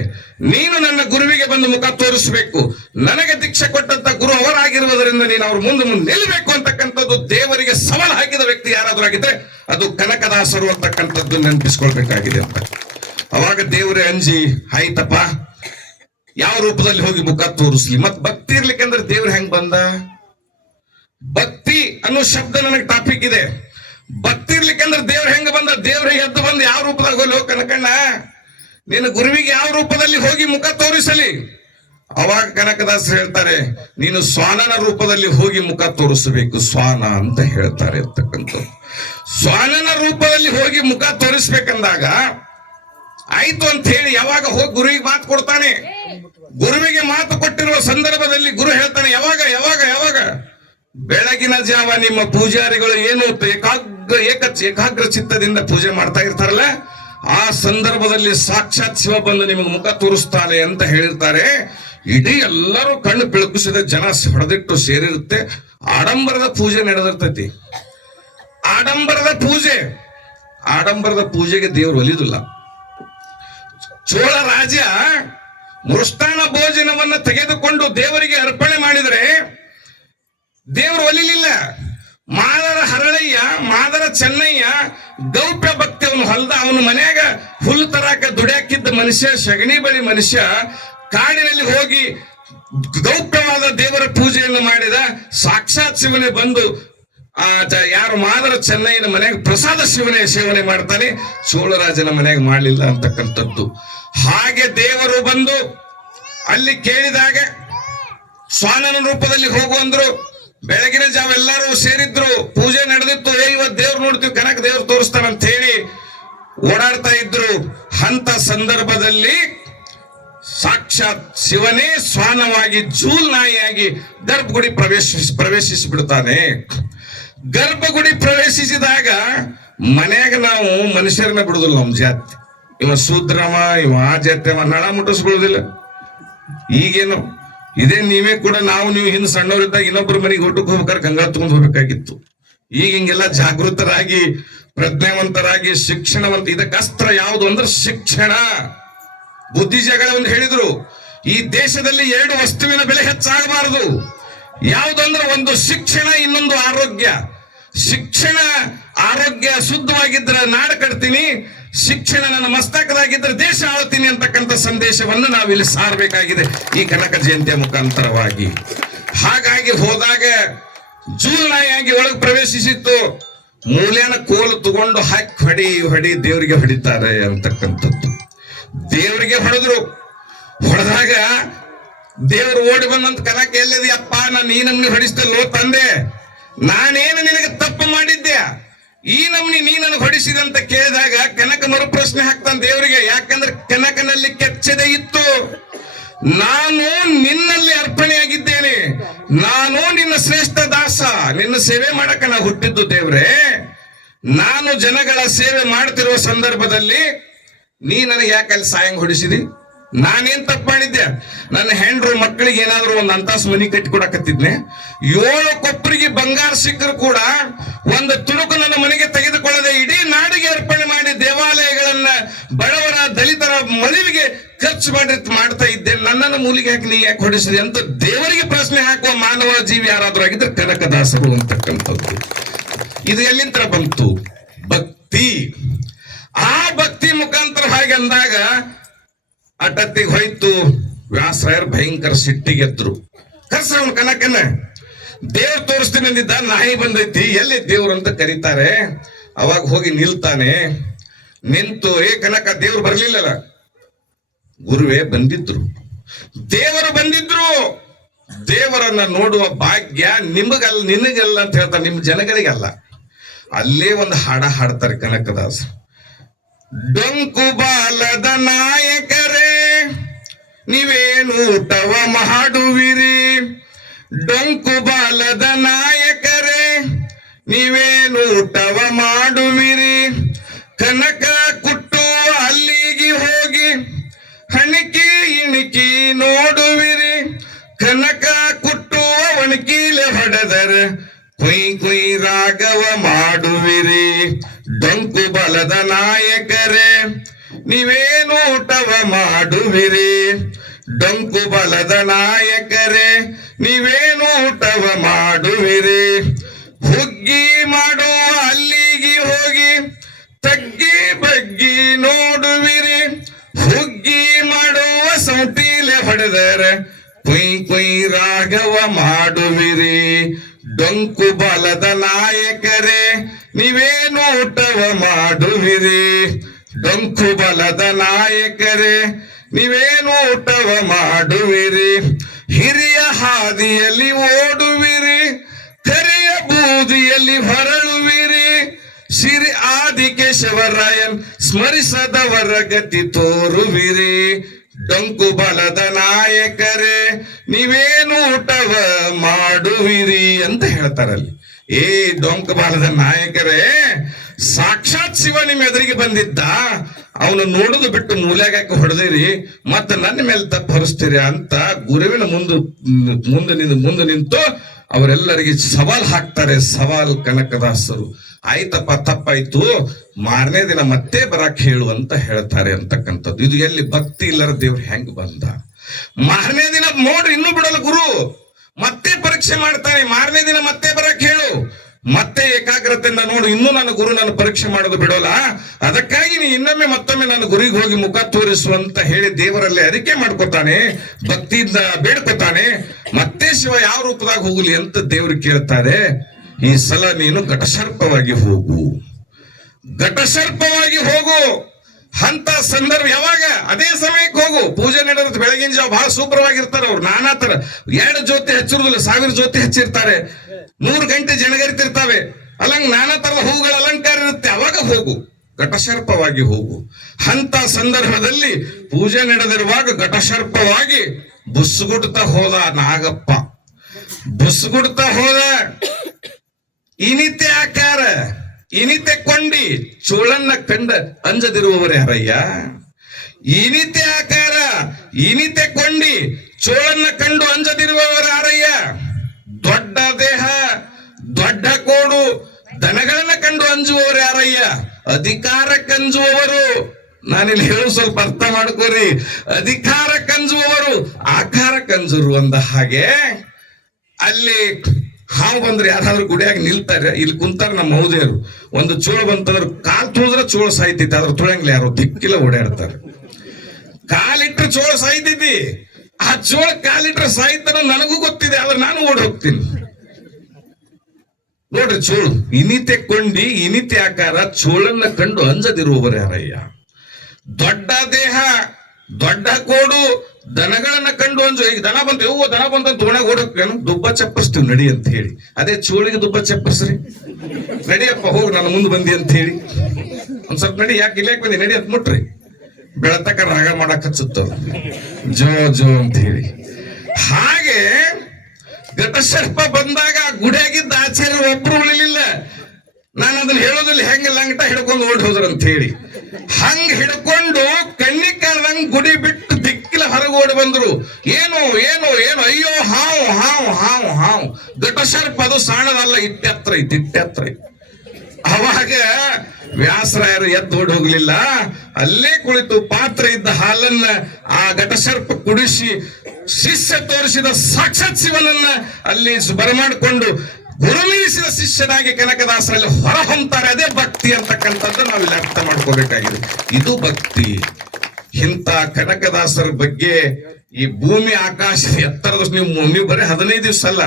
ನೀನು ನನ್ನ ಗುರುವಿಗೆ ಬಂದು ಮುಖ ತೋರಿಸಬೇಕು. ನನಗೆ ದೀಕ್ಷೆ ಕೊಟ್ಟಂತ ಗುರು ಅವರಾಗಿರುವುದರಿಂದ ನೀನು ಅವ್ರ ಮುಂದೆ ನಿಲ್ಲಬೇಕು ಅಂತಕ್ಕಂಥದ್ದು ದೇವರಿಗೆ ಸವಾಲು ಹಾಕಿದ ವ್ಯಕ್ತಿ ಯಾರಾದ್ರೂ ಆಗಿದ್ರೆ ಅದು ಕನಕದಾಸರು ಅಂತಕ್ಕಂಥದ್ದು ನೆನಪಿಸ್ಕೊಳ್ಬೇಕಾಗಿದೆ ಅಂತ. ಅವಾಗ ದೇವರೇ ಅಂಜಿ, ಆಯ್ತಪ್ಪ ಯಾವ ರೂಪದಲ್ಲಿ ಹೋಗಿ ಮುಖ ತೋರಿಸ್ಲಿ. ಮತ್ ಭಕ್ತಿ ಇರ್ಲಿಕ್ಕಂದ್ರೆ ದೇವ್ರ ಹೆಂಗ್ ಬಂದ? ಭಕ್ತಿ ಅನ್ನೋ ಶಬ್ದ ನನಗೆ ಟಾಪಿಕ್ ಇದೆ. ಭಕ್ತಿ ಇರ್ಲಿಕ್ಕಂದ್ರೆ ದೇವ್ರ ಹೆಂಗ ಬಂದ? ದೇವ್ರ ಎದ್ದು ಬಂದು ಯಾವ ರೂಪದಾಗ ಹೋಗ್ಲಿ ಕನಕಣ್ಣ, ನೀನು ಗುರುವಿಗೆ ಯಾವ ರೂಪದಲ್ಲಿ ಹೋಗಿ ಮುಖ ತೋರಿಸಲಿ? ಅವಾಗ ಕನಕದಾಸರು ಹೇಳ್ತಾರೆ, ನೀನು ಸ್ವಾನನ ರೂಪದಲ್ಲಿ ಹೋಗಿ ಮುಖ ತೋರಿಸಬೇಕು. ಸ್ವಾನ ಅಂತ ಹೇಳ್ತಾರೆ ಅಂತಕ್ಕಂಥ. ಸ್ವಾನನ ರೂಪದಲ್ಲಿ ಹೋಗಿ ಮುಖ ತೋರಿಸ್ಬೇಕಂದಾಗ ಆಯ್ತು ಅಂತ ಹೇಳಿ ಯಾವಾಗ ಹೋಗಿ ಗುರುವಿಗೆ ಮಾತು ಕೊಡ್ತಾನೆ. ಗುರುವಿಗೆ ಮಾತು ಕೊಟ್ಟಿರುವ ಸಂದರ್ಭದಲ್ಲಿ ಗುರು ಹೇಳ್ತಾನೆ, ಯಾವಾಗ ಯಾವಾಗ ಯಾವಾಗ ಬೆಳಗಿನ ಜಾವ ನಿಮ್ಮ ಪೂಜಾರಿಗಳು ಏನು ಏಕಾಗ್ರ ಚಿತ್ತದಿಂದ ಪೂಜೆ ಮಾಡ್ತಾ ಇರ್ತಾರಲ್ಲ, ಆ ಸಂದರ್ಭದಲ್ಲಿ ಸಾಕ್ಷಾತ್ ಶಿವ ಬಂದು ನಿಮಗೆ ಮುಖ ತೋರಿಸ್ತಾನೆ ಅಂತ ಹೇಳಿರ್ತಾರೆ. ಇಡೀ ಎಲ್ಲರೂ ಕಣ್ಣು ಬೆಳಕಿಸಿದ ಜನ ಹೊಡೆದಿಟ್ಟು ಸೇರಿರುತ್ತೆ. ಆಡಂಬರದ ಪೂಜೆ ನಡೆದಿರ್ತೈತಿ. ಆಡಂಬರದ ಪೂಜೆ ಆಡಂಬರದ ಪೂಜೆಗೆ ದೇವರು ಒಲಿದಿಲ್ಲ. ಚೋಳ ರಾಜ ಮೃಷ್ಟಾನ್ನ ಭೋಜನವನ್ನ ತೆಗೆದುಕೊಂಡು ದೇವರಿಗೆ ಅರ್ಪಣೆ ಮಾಡಿದರೆ ದೇವರು ಒಲಿಲಿಲ್ಲ. ಮಾದರ ಹರಳಯ್ಯ, ಮಾದರ ಚೆನ್ನಯ್ಯ ಗೌಪ್ಯ ಭಕ್ತಿ ಅವನು ಹೊಲ್ದ, ಅವನ ಮನ್ಯಾಗ ಹುಲ್ಲು ತರಾಕ ದುಡ್ಯಾಕಿದ್ದ ಮನುಷ್ಯ, ಸಗಣಿ ಬಳಿ ಮನುಷ್ಯ ಕಾಡಿನಲ್ಲಿ ಹೋಗಿ ಗೌಪ್ಯವಾದ ದೇವರ ಪೂಜೆಯನ್ನು ಮಾಡಿದ. ಸಾಕ್ಷಾತ್ ಶಿವನೇ ಬಂದು ಯಾರು ಮಾದರ ಚೆನ್ನಯ್ಯನ ಮನೆಯಾಗ ಪ್ರಸಾದ ಸೇವನೆ ಮಾಡ್ತಾನೆ, ಚೋಳರಾಜನ ಮನೆಯಾಗ ಮಾಡಲಿಲ್ಲ ಅಂತಕ್ಕಂಥದ್ದು. ಹಾಗೆ ದೇವರು ಬಂದು ಅಲ್ಲಿ ಕೇಳಿದಾಗ ಸ್ವಾನನ ರೂಪದಲ್ಲಿ ಹೋಗು ಅಂದ್ರು. ಬೆಳಗಿನ ಜಾವ ಎಲ್ಲರೂ ಸೇರಿದ್ರು, ಪೂಜೆ ನಡೆದಿತ್ತು. ಇವತ್ತು ದೇವ್ರು ನೋಡ್ತೀವಿ, ಕನಕ ದೇವ್ರು ತೋರಿಸ್ತಾನಂತ ಹೇಳಿ ಓಡಾಡ್ತಾ ಇದ್ರು. ಅಂತ ಸಂದರ್ಭದಲ್ಲಿ ಸಾಕ್ಷಾತ್ ಶಿವನೇ ಶ್ವಾನವಾಗಿ ಜೂಲ್ ನಾಯಿಯಾಗಿ ಗರ್ಭಗುಡಿ ಪ್ರವೇಶಿಸಿಬಿಡ್ತಾನೆ. ಗರ್ಭಗುಡಿ ಪ್ರವೇಶಿಸಿದಾಗ ಮನ್ಯಾಗ ನಾವು ಮನುಷ್ಯರನ್ನ ಬಿಡುದಿಲ್ಲ. ನಮ್ಮ ಜಾತಿ ಇವ ಶೂದ್ರವ, ಇವ ಆ ಜಾತಿ, ನಳ ಮುಟ್ಟಿಸ್ಬಿಡುದಿಲ್ಲ. ಈಗೇನು ಇದೇ ನೀವೇ ಕೂಡ ನೀವು ಹಿಂದೆ ಸಣ್ಣವರಿದ್ದಾಗ ಇನ್ನೊಬ್ಬರ ಮನೆಗೆ ಊಟಕ್ಕೆ ಹೋಗ್ಬೇಕಾದ್ರೆ ಗಂಗಾ ತಗೊಂಡು ಹೋಗ್ಬೇಕಾಗಿತ್ತು. ಈಗ ಹಿಂಗೆಲ್ಲ ಜಾಗೃತರಾಗಿ ಪ್ರಜ್ಞಾವಂತರಾಗಿ ಶಿಕ್ಷಣವಂತ. ಇದಕ್ಕೆ ಅಸ್ತ್ರ ಯಾವುದು ಅಂದ್ರೆ ಶಿಕ್ಷಣ. ಬುದ್ಧಿ ಜಗಳ ಒಂದು ಹೇಳಿದ್ರು, ಈ ದೇಶದಲ್ಲಿ 2 ವಸ್ತುವಿನ ಬೆಲೆ ಹೆಚ್ಚಾಗಬಾರದು. ಯಾವುದಂದ್ರೆ ಒಂದು ಶಿಕ್ಷಣ, ಇನ್ನೊಂದು ಆರೋಗ್ಯ. ಶಿಕ್ಷಣ ಆರೋಗ್ಯ ಶುದ್ಧವಾಗಿದ್ರೆ ನಾಡು ಕಟ್ತೀನಿ, ಶಿಕ್ಷಣ ನನ್ನ ಮಸ್ತಕದಾಗಿದ್ರೆ ದೇಶ ಆಳ್ತೀನಿ ಅಂತಕ್ಕಂಥ ಸಂದೇಶವನ್ನು ನಾವಿಲ್ಲಿ ಸಾರಬೇಕಾಗಿದೆ ಈ ಕನಕ ಜಯಂತಿಯ ಮುಖಾಂತರವಾಗಿ. ಹಾಗಾಗಿ ಹೋದಾಗ ಜೂಲ್ನಾಯಾಗಿ ಒಳಗೆ ಪ್ರವೇಶಿಸಿತ್ತು. ಮೂಲ್ಯನ ಕೋಲು ತಗೊಂಡು ಹಾಕಿ ಹೊಡಿ ದೇವರಿಗೆ ಹೊಡಿತಾರೆ ಅಂತಕ್ಕಂಥದ್ದು. ದೇವರಿಗೆ ಹೊಡೆದಾಗ ದೇವರು ಓಡಿ ಬಂದಂತ ಕನಕ ಎಲ್ಲಿದೆ ಅಪ್ಪ, ನಾನು ಈ ನಮ್ನಿ ಹೊಡಿಸ್ತಲ್ಲೋ ತಂದೆ, ನಾನೇನು ನಿನಗೆ ತಪ್ಪು ಮಾಡಿದ್ದೆ, ಈ ನಮ್ನಿ ನೀ ನನಗೆ ಹೊಡಿಸಿದೆ ಅಂತ ಕೇಳಿದಾಗ ಕನಕ ಮರು ಪ್ರಶ್ನೆ ಹಾಕ್ತಾನೆ ದೇವರಿಗೆ. ಯಾಕಂದ್ರೆ ಕನಕನಲ್ಲಿ ಕೆಚ್ಚದೆ ಇತ್ತು, ನಾನು ನಿನ್ನಲ್ಲಿ ಅರ್ಪಣೆಯಾಗಿದ್ದೇನೆ, ನಾನು ನಿನ್ನ ಶ್ರೇಷ್ಠ ದಾಸ, ನಿನ್ನ ಸೇವೆ ಮಾಡಕ ನಾ ಹುಟ್ಟಿದ್ದು ದೇವ್ರೆ. ನಾನು ಜನಗಳ ಸೇವೆ ಮಾಡ್ತಿರುವ ಸಂದರ್ಭದಲ್ಲಿ ನೀ ನನಗೆ ಯಾಕೆ ಅಲ್ಲಿ ಸಾಯಂಗ್ ಹೊಡಿಸಿದಿ? ನಾನೇನ್ ತಪ್ಪು ಮಾಡಿದ್ದೆ? ನನ್ನ ಹೆಂಡ್ರು ಮಕ್ಕಳಿಗೆ ಏನಾದ್ರು ಒಂದು ಅಂತಾಸು ಮನಿ ಕಟ್ಟಿ ಕೊಡಕತ್ತಿದ್ನೆ. 7 ಕೊಪ್ಪರಿಗೆ ಬಂಗಾರ ಸಿಕ್ಕರು ಕೂಡ ಒಂದು ತುಣುಕು ನನ್ನ ಮನೆಗೆ ತೆಗೆದುಕೊಳ್ಳದೆ ಇಡೀ ನಾಡಿಗೆ ಅರ್ಪಣೆ ಮಾಡಿ ದೇವಾಲಯಗಳನ್ನ ಬಡವರ ದಲಿತರ ಮದುವೆಗೆ ಖರ್ಚು ಮಾಡ್ತಾ ಇದ್ದೆ. ನನ್ನನ್ನು ಮೂಲಿಗೆ ಹಾಕಿ ನೀ ಯಾಕೆ ಹೊಡಿಸಿದೆ ಅಂತ ದೇವರಿಗೆ ಪ್ರಶ್ನೆ ಹಾಕುವ ಮಾನವ ಜೀವಿ ಯಾರಾದ್ರೂ ಆಗಿದ್ರೆ ಕನಕದಾಸರು ಅಂತಕ್ಕಂಥದ್ದು. ಇದು ಎಲ್ಲಿಂದ ಬಂತು? ಭಕ್ತಿ. ಆ ಭಕ್ತಿ ಮುಖಾಂತರ ಹಾಗೆ ಅಂದಾಗ ಅಟತ್ತಿಗೆ ಹೋಯ್ತು. ವ್ಯಾಸರಾಯರು ಭಯಂಕರ ಸಿಟ್ಟಿಗೆದ್ರು. ಕರ್ಸವನ್ ಕನಕನ ದೇವ್ರು ತೋರಿಸ್ತೀನಿ ಅಂದಿದ್ದ, ನಾಯಿ ಬಂದೈತಿ, ಎಲ್ಲಿ ದೇವ್ರು ಅಂತ ಕರೀತಾರೆ. ಅವಾಗ ಹೋಗಿ ನಿಲ್ತಾನೆ. ನಿಂತು, ಕನಕ ದೇವ್ರು ಬರ್ಲಿಲ್ಲಲ್ಲ, ಗುರುವೇ ಬಂದಿದ್ರು, ದೇವರು ಬಂದಿದ್ರು. ದೇವರನ್ನ ನೋಡುವ ಭಾಗ್ಯ ನಿಮಗಲ್ಲ, ನಿನಗಲ್ಲ ಅಂತ ಹೇಳ್ತಾರೆ, ನಿಮ್ ಜನಗಳಿಗಲ್ಲ. ಅಲ್ಲೇ ಒಂದು ಹಾಡ ಹಾಡ್ತಾರೆ ಕನಕದಾಸ. ಡೊಂಕು ಬಾಲದ ನಾಯಕರೇ ನೀವೇನು ಊಟವ ಮಾಡುವಿರಿ, ಡೊಂಕು ಬಾಲದ ನಾಯಕರೇ ನೀವೇನು ಊಟವ ಮಾಡುವಿರಿ, ಕನಕ ಕುಟ್ಟುವ ಅಲ್ಲಿಗೆ ಹೋಗಿ ಹಣಿಕಿ ಇಣಿಕಿ ನೋಡುವಿರಿ, ಕನಕ ಕುಟ್ಟುವ ಒಣಕೀಲೆ ಹೊಡೆದರೆ ಕುಯ್ ಕುಯ್ ರಾಗವ ಮಾಡುವಿರಿ, ಡೊಂಕು ಬಲದ ನಾಯಕರೇ ನೀವೇನು ಊಟವ ಮಾಡುವಿರಿ, ಡೊಂಕು ಬಲದ ನಾಯಕರೇ ನೀವೇನು ಊಟವ ಮಾಡುವಿರಿ, ಹುಗ್ಗಿ ಮಾಡುವ ಅಲ್ಲಿಗೆ ಹೋಗಿ ತಗ್ಗಿ ಬಗ್ಗಿ ನೋಡುವಿರಿ, ಹುಗ್ಗಿ ಮಾಡುವ ಸೌಟಿಲೆ ಹೊಡೆದರೆ ಕುಯ್ ಕುಯ್ ರಾಗವ ಮಾಡುವಿರಿ, ಡೊಂಕು ಬಲದ ನಾಯಕರೇ ನೀವೇನು ಊಟವ ಮಾಡುವಿರಿ, ಡೊಂಕು ಬಲದ ನಾಯಕರೇ ನೀವೇನು ಊಟವ ಮಾಡುವಿರಿ, ಹಿರಿಯ ಹಾದಿಯಲ್ಲಿ ಓಡುವಿರಿ, ಕರಿಯ ಬೂದಿಯಲ್ಲಿ ಹೊರಳುವಿರಿ, ಶ್ರೀ ಆದಿಕೇಶವರಾಯನ್ ಸ್ಮರಿಸದವರ ಗತಿ ತೋರುವಿರಿ, ಡೊಂಕು ಬಲದ ನಾಯಕರೇ ನೀವೇನು ಊಟವ ಮಾಡುವಿರಿ ಅಂತ ಹೇಳ್ತಾರಲ್ಲಿ. ಡೊಂಕು ಬಲದ ನಾಯಕರೇ, ಸಾಕ್ಷಾತ್ ಶಿವ ನಿಮ್ಮ ಎದುರಿಗೆ ಬಂದಿದ್ದ, ಅವನು ನೋಡುದು ಬಿಟ್ಟು ಮೂಲೆಗಾಕಿ ಹೊಡೆದಿರಿ, ಮತ್ತೆ ನನ್ನ ಮೇಲೆ ತಪ್ಪು ಹೊರಿಸ್ತೀರಿ ಅಂತ ಗುರುವಿನ ಮುಂದೆ ನಿಂತು ಅವರೆಲ್ಲರಿಗೆ ಸವಾಲ್ ಹಾಕ್ತಾರೆ. ಸವಾಲ್ ಕನಕದಾಸರು ಆಯ್ತಪ್ಪ ತಪ್ಪಾಯ್ತು, ಮಾರನೇ ದಿನ ಮತ್ತೆ ಬರಕ್ ಹೇಳು ಅಂತ ಹೇಳ್ತಾರೆ ಅಂತಕ್ಕಂಥದ್ದು. ಇದು ಎಲ್ಲಿ ಭಕ್ತಿ ಇಲ್ಲರ ದೇವ್ರು ಹೆಂಗ್ ಬಂದ? ಮಾರನೇ ದಿನ ನೋಡ್ರಿ, ಇನ್ನೂ ಬಿಡಲ್ಲ ಗುರು, ಮತ್ತೆ ಪರೀಕ್ಷೆ ಮಾಡ್ತಾನೆ. ಮಾರನೇ ದಿನ ಮತ್ತೆ ಬರಕ್ ಹೇಳು, ಮತ್ತೆ ಏಕಾಗ್ರತೆಯಿಂದ ನೋಡು, ಇನ್ನೂ ನನ್ನ ಗುರು ನನ್ನ ಪರೀಕ್ಷೆ ಮಾಡೋದು ಬಿಡೋಲ್ಲ, ಅದಕ್ಕಾಗಿ ನೀ ಇನ್ನೊಮ್ಮೆ ಮತ್ತೊಮ್ಮೆ ನನ್ನ ಗುರಿಗೆ ಹೋಗಿ ಮುಖ ತೋರಿಸುವಂತ ಹೇಳಿ ದೇವರಲ್ಲಿ ಅರಿಕೆ ಮಾಡ್ಕೊತಾನೆ, ಭಕ್ತಿಯಿಂದ ಬೇಡ್ಕೊತಾನೆ. ಮತ್ತೆ ಶಿವ ಯಾವ ರೂಪದಾಗ ಹೋಗ್ಲಿ ಅಂತ ದೇವ್ರು ಕೇಳ್ತಾರೆ. ಈ ಸಲ ನೀನು ಘಟಸರ್ಪವಾಗಿ ಹೋಗು, ಘಟಸರ್ಪವಾಗಿ ಹೋಗು ಅಂತ ಸಂದರ್ಭ ಯಾವಾಗ? ಅದೇ ಸಮಯಕ್ಕೆ ಹೋಗು. ಪೂಜೆ ನಡೆದ ಬೆಳಗಿನ ಜಾವ ಬಹಳ ಸೂಪರವಾಗಿರ್ತಾರೆ ಅವ್ರು. ನಾನಾ ತರ 2 ಜ್ಯೋತಿ ಹಚ್ಚಿರುದಿಲ್ಲ, 1000 ಜ್ಯೋತಿ ಹಚ್ಚಿರ್ತಾರೆ, 100 ಗಂಟೆ ಜನಗರಿತಿರ್ತಾವೆ, ಅಲ್ಲಂಗ್ ನಾನಾ ತರದ ಹೂಗಳ ಅಲಂಕಾರ ಇರುತ್ತೆ. ಅವಾಗ ಹೋಗು, ಘಟಸರ್ಪವಾಗಿ ಹೋಗು. ಅಂತ ಸಂದರ್ಭದಲ್ಲಿ ಪೂಜೆ ನಡೆದಿರುವಾಗ ಘಟಸರ್ಪವಾಗಿ ಬುಸ್ಗುಡ್ತಾ ಹೋದ ನಾಗಪ್ಪ, ಬುಸ್ಗುಡ್ತಾ ಹೋದ. ಇನಿತೆ ಆಕಾರ, ಇನಿತೆ ಕೊಂಡಿ, ಚೋಳನ್ನ ಕಂಡ ಅಂಜದಿರುವವರೇ ಯಾರಯ್ಯ? ಇನಿತೆ ಆಕಾರ, ಇನಿತೆ ಕೊಂಡಿ, ಚೋಳನ್ನ ಕಂಡು ಅಂಜದಿರುವವರು ಯಾರಯ್ಯ? ದೊಡ್ಡ ದೇಹ, ದೊಡ್ಡ ಕೋಡು, ದನಗಳನ್ನ ಕಂಡು ಅಂಜುವವರು ಯಾರಯ್ಯ? ಅಧಿಕಾರಕ್ಕಂಜುವವರು. ನಾನಿಲ್ಲಿ ಹೇಳು, ಸ್ವಲ್ಪ ಅರ್ಥ ಮಾಡ್ಕೋರಿ. ಅಧಿಕಾರಕ್ಕಂಜುವವರು, ಆಕಾರಕ್ಕಂಜರು ಅಂದ ಹಾಗೆ. ಅಲ್ಲಿ ಹಾವು ಬಂದ್ರೆ ಯಾರಾದ್ರೂ ಗುಡಿಯಾಗ ನಿಲ್ತಾರೆ, ಇಲ್ಲಿ ಕುಂತಾರ ನಮ್ಮ ಮೌದೇರು. ಒಂದು ಚೋಳ ಬಂತಂದ್ರೆ ಕಾಲ್ ತುಳಿದ್ರೆ ಚೋಳ ಸಾಯ್ತೈತಿ, ಅದ್ರ ತುಳಂಗ್ಲಿ ಯಾರು ದಿಕ್ಕಿಲ್ಲ ಓಡಾಡ್ತಾರೆ. ಕಾಲಿಟ್ರೆ ಚೋಳ ಸಾಯ್ತೈತಿ, ಆ ಚೋಳ ಕಾಲಿಟ್ರೆ ಸಾಯ್ತಾನ ನನಗೂ ಗೊತ್ತಿದೆ, ಆದ್ರೆ ನಾನು ಓಡಿ ಹೋಗ್ತೀನಿ. ನೋಡ್ರಿ, ಚೋಳು ಇನಿತೆ ಕೊಂಡಿ, ಇನಿತೆ ಆಕಾರ, ಚೋಳನ್ನ ಕಂಡು ಅಂಜದಿರುವವರು ಯಾರಯ್ಯ? ದೊಡ್ಡ ದೇಹ, ದೊಡ್ಡ ಕೋಡು, ದನಗಳನ್ನ ಕಂಡು ಅಂಜು. ಈಗ ದನ ಬಂತು, ಇವು ದನ ಬಂತ ತೋಣಾಗ ಓಡೋಕೇನು, ದುಬ್ಬ ಚಪ್ಪರಿಸ್ತೀವಿ ನಡಿ ಅಂತ ಹೇಳಿ. ಅದೇ ಚೋಳಿಗೆ ದುಬ್ಬ ಚಪ್ಪರಿಸ್ರಿ, ನಡಿಯಪ್ಪ ಹೋಗಿ ನಾನು ಮುಂದೆ ಬಂದಿ ಅಂತ ಹೇಳಿ. ಒಂದ್ ಸ್ವಲ್ಪ ನಡಿ, ಯಾಕೆ ಇಲ್ಲಾಕ್ ಬಂದಿ ನಡಿ ಅಂತ ಮುಟ್ರಿ, ಬೆಳತಕ್ಕ ರಾಗ ಮಾಡಕ್ ಹಚ್ಚುತ್ತ ಜೋ ಜೋ ಅಂತ ಹೇಳಿ. ಹಾಗೆ ಘಟಸರ್ಪ ಬಂದಾಗ ಗುಡಿಯಾಗಿದ್ದ ಆಚಾರ್ಯ ಒಬ್ರು ಉಳಿಲಿಲ್ಲ. ನಾನು ಅದನ್ನ ಹೇಳೋದಿಲ್ಲ, ಹೆಂಗ ಲಂಗಟ ಹಿಡ್ಕೊಂಡು ಓಡಿ ಹೋದ್ರ ಅಂತ ಹೇಳಿ. ಹಂಗ ಹಿಡ್ಕೊಂಡು ಕಣ್ಣಿ ಕಾಣ್ದಂಗ್ ಗುಡಿ ಬಿಟ್ಟು ದಿಕ್ಕಿಲ ಹೊರಗೆ ಓಡಿ ಬಂದ್ರು. ಏನು ಏನು ಏನು, ಅಯ್ಯೋ ಹಾವು ಹಾವು ಹಾವು ಹಾವು. ಘಟಸರ್ಪ ಅದು ಸಾಣದಲ್ಲ, ಇಟ್ಟೆತ್ರ ಐತಿ, ಇಟ್ಟೆತ್ರ ಐತಿ. ಅವಾಗ ವ್ಯಾಸರಾಯರು ಎದ್ದು ಓಡಿ ಹೋಗ್ಲಿಲ್ಲ, ಅಲ್ಲೇ ಕುಳಿತು ಪಾತ್ರ ಇದ್ದ ಹಾಲನ್ನ ಆ ಘಟಸರ್ಪ ಕುಡಿಸಿ ಶಿಷ್ಯ ತೋರಿಸಿದ ಸಾಕ್ಷಾತ್ ಶಿವನನ್ನ ಅಲ್ಲಿ ಬರಮಾಡಿಕೊಂಡು ಗುರುಮೀರಿಸಿದ ಶಿಷ್ಯನಾಗಿ ಕನಕದಾಸರಲ್ಲಿ ಹೊರ ಹೊಂತಾರೆ. ಅದೇ ಭಕ್ತಿ ಅಂತಕ್ಕಂಥದ್ದು ನಾವಿಲ್ಲಿ ಅರ್ಥ ಮಾಡ್ಕೋಬೇಕಾಗಿದೆ. ಇದು ಭಕ್ತಿ. ಇಂಥ ಕನಕದಾಸರ ಬಗ್ಗೆ ಈ ಭೂಮಿ ಆಕಾಶ ಎತ್ತರದ ನೀವು ಬರೀ 15 ದಿವಸ ಅಲ್ಲ,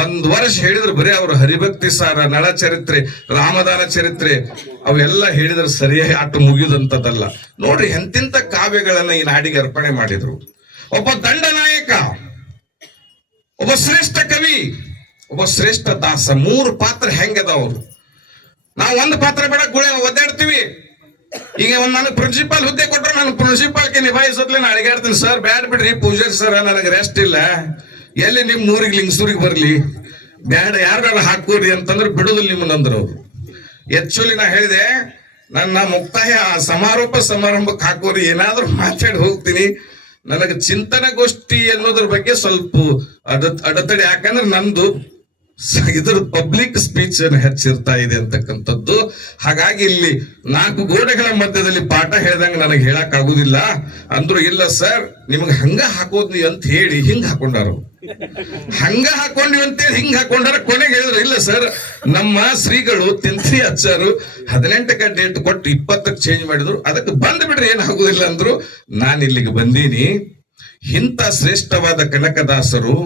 1 ವರ್ಷ ಹೇಳಿದ್ರು ಬರೀ ಅವರು ಹರಿಭಕ್ತಿ ಸಾರ, ನಳ ಚರಿತ್ರೆ, ರಾಮದಾನ ಚರಿತ್ರೆ ಅವೆಲ್ಲ ಹೇಳಿದ್ರೆ ಸರಿಯಾಗಿ ಆಟ ಮುಗಿಯುದಂತದಲ್ಲ. ನೋಡ್ರಿ ಎಂತಿಂತ ಕಾವ್ಯಗಳನ್ನ ಈ ನಾಡಿಗೆ ಅರ್ಪಣೆ ಮಾಡಿದ್ರು. ಒಬ್ಬ ದಂಡನಾಯಕ, ಒಬ್ಬ ಶ್ರೇಷ್ಠ ಕವಿ, ಒಬ್ಬ ಶ್ರೇಷ್ಠ ದಾಸ. 3 ಪಾತ್ರ ಹೆಂಗದವ್ರು. ನಾವು 1 ಪಾತ್ರ ಬೇಡ ಗುಳೆ ಒದ್ದಾಡ್ತೀವಿ. ಈಗ ನನಗೆ ಪ್ರಿನ್ಸಿಪಾಲ್ ಹುದ್ದೆ ಕೊಟ್ರೆ ನಾನು ಪ್ರಿನ್ಸಿಪಾಲ್ಗೆ ನಿಭಾಯಿಸೋದ್ಲೆ ನಾನು ಅಡಿಗಾಡ್ತೀನಿ. ಸರ್ ಬ್ಯಾಡ್ ಬಿಡ್ರಿ ಪೂಜಾರಿ ಸರ್, ನನಗೆ ರೆಸ್ಟ್ ಇಲ್ಲ, ಎಲ್ಲಿ ನಿಮ್ ಊರಿಗೆ ಲಿಂಗಸೂರಿಗೆ ಬರ್ಲಿ, ಬ್ಯಾಡ ಯಾರು ಹಾಕೋರಿ ಅಂತಂದ್ರೆ ಬಿಡುದಿಲ್ಲ ನಿಮ್ಮನ್ನಂದ್ರು ಅವ್ರು. ಆಕ್ಚುಲಿ ನಾ ಹೇಳಿದೆ, ನನ್ನ ಮುಕ್ತಾಯ ಸಮಾರಂಭಕ್ಕೆ ಹಾಕೋರಿ, ಏನಾದ್ರೂ ಮಾತಾಡಿ ಹೋಗ್ತೀನಿ. ನನಗೆ ಚಿಂತನಗೋಷ್ಠಿ ಅನ್ನೋದ್ರ ಬಗ್ಗೆ ಸ್ವಲ್ಪ ಅಡೆತಡೆ, ಯಾಕಂದ್ರೆ ನಂದು ಇದ್ರ ಪಬ್ಲಿಕ್ ಸ್ಪೀಚ್ ಹೆಚ್ಚಿರ್ತಾ ಇದೆ ಅಂತಕ್ಕಂಥದ್ದು. ಹಾಗಾಗಿ ಇಲ್ಲಿ 4 ಗೋಡೆಗಳ ಮಧ್ಯದಲ್ಲಿ ಪಾಠ ಹೇಳ್ದಂಗ ನನಗೆ ಹೇಳಕ್ ಆಗುದಿಲ್ಲ ಅಂದ್ರು. ಇಲ್ಲ ಸರ್, ನಿಮ್ಗೆ ಹಂಗ ಹಾಕೋದ್ನಿ ಅಂತ ಹೇಳಿ ಹಿಂಗ ಹಾಕೊಂಡಾರ, ಹಂಗ ಹಾಕೊಂಡ್ವಿ ಅಂತೇಳಿ ಹಿಂಗ ಹಾಕೊಂಡಾರ. ಕೊನೆಗೆ ಹೇಳಿದ್ರು, ಇಲ್ಲ ಸರ್ ನಮ್ಮ ಶ್ರೀಗಳು ತಿಂತ್ರಿ ಹಚ್ಚಾರು, 18ಕ್ಕೆ ಡೇಟ್ ಕೊಟ್ಟು 20ಕ್ಕೆ ಚೇಂಜ್ ಮಾಡಿದ್ರು, ಅದಕ್ಕೆ ಬಂದ್ ಬಿಡ್ರಿ ಏನಾಗುದಿಲ್ಲ ಅಂದ್ರು. ನಾನು ಇಲ್ಲಿಗೆ ಬಂದೀನಿ. ಇಂಥ ಶ್ರೇಷ್ಠವಾದ ಕನಕದಾಸರು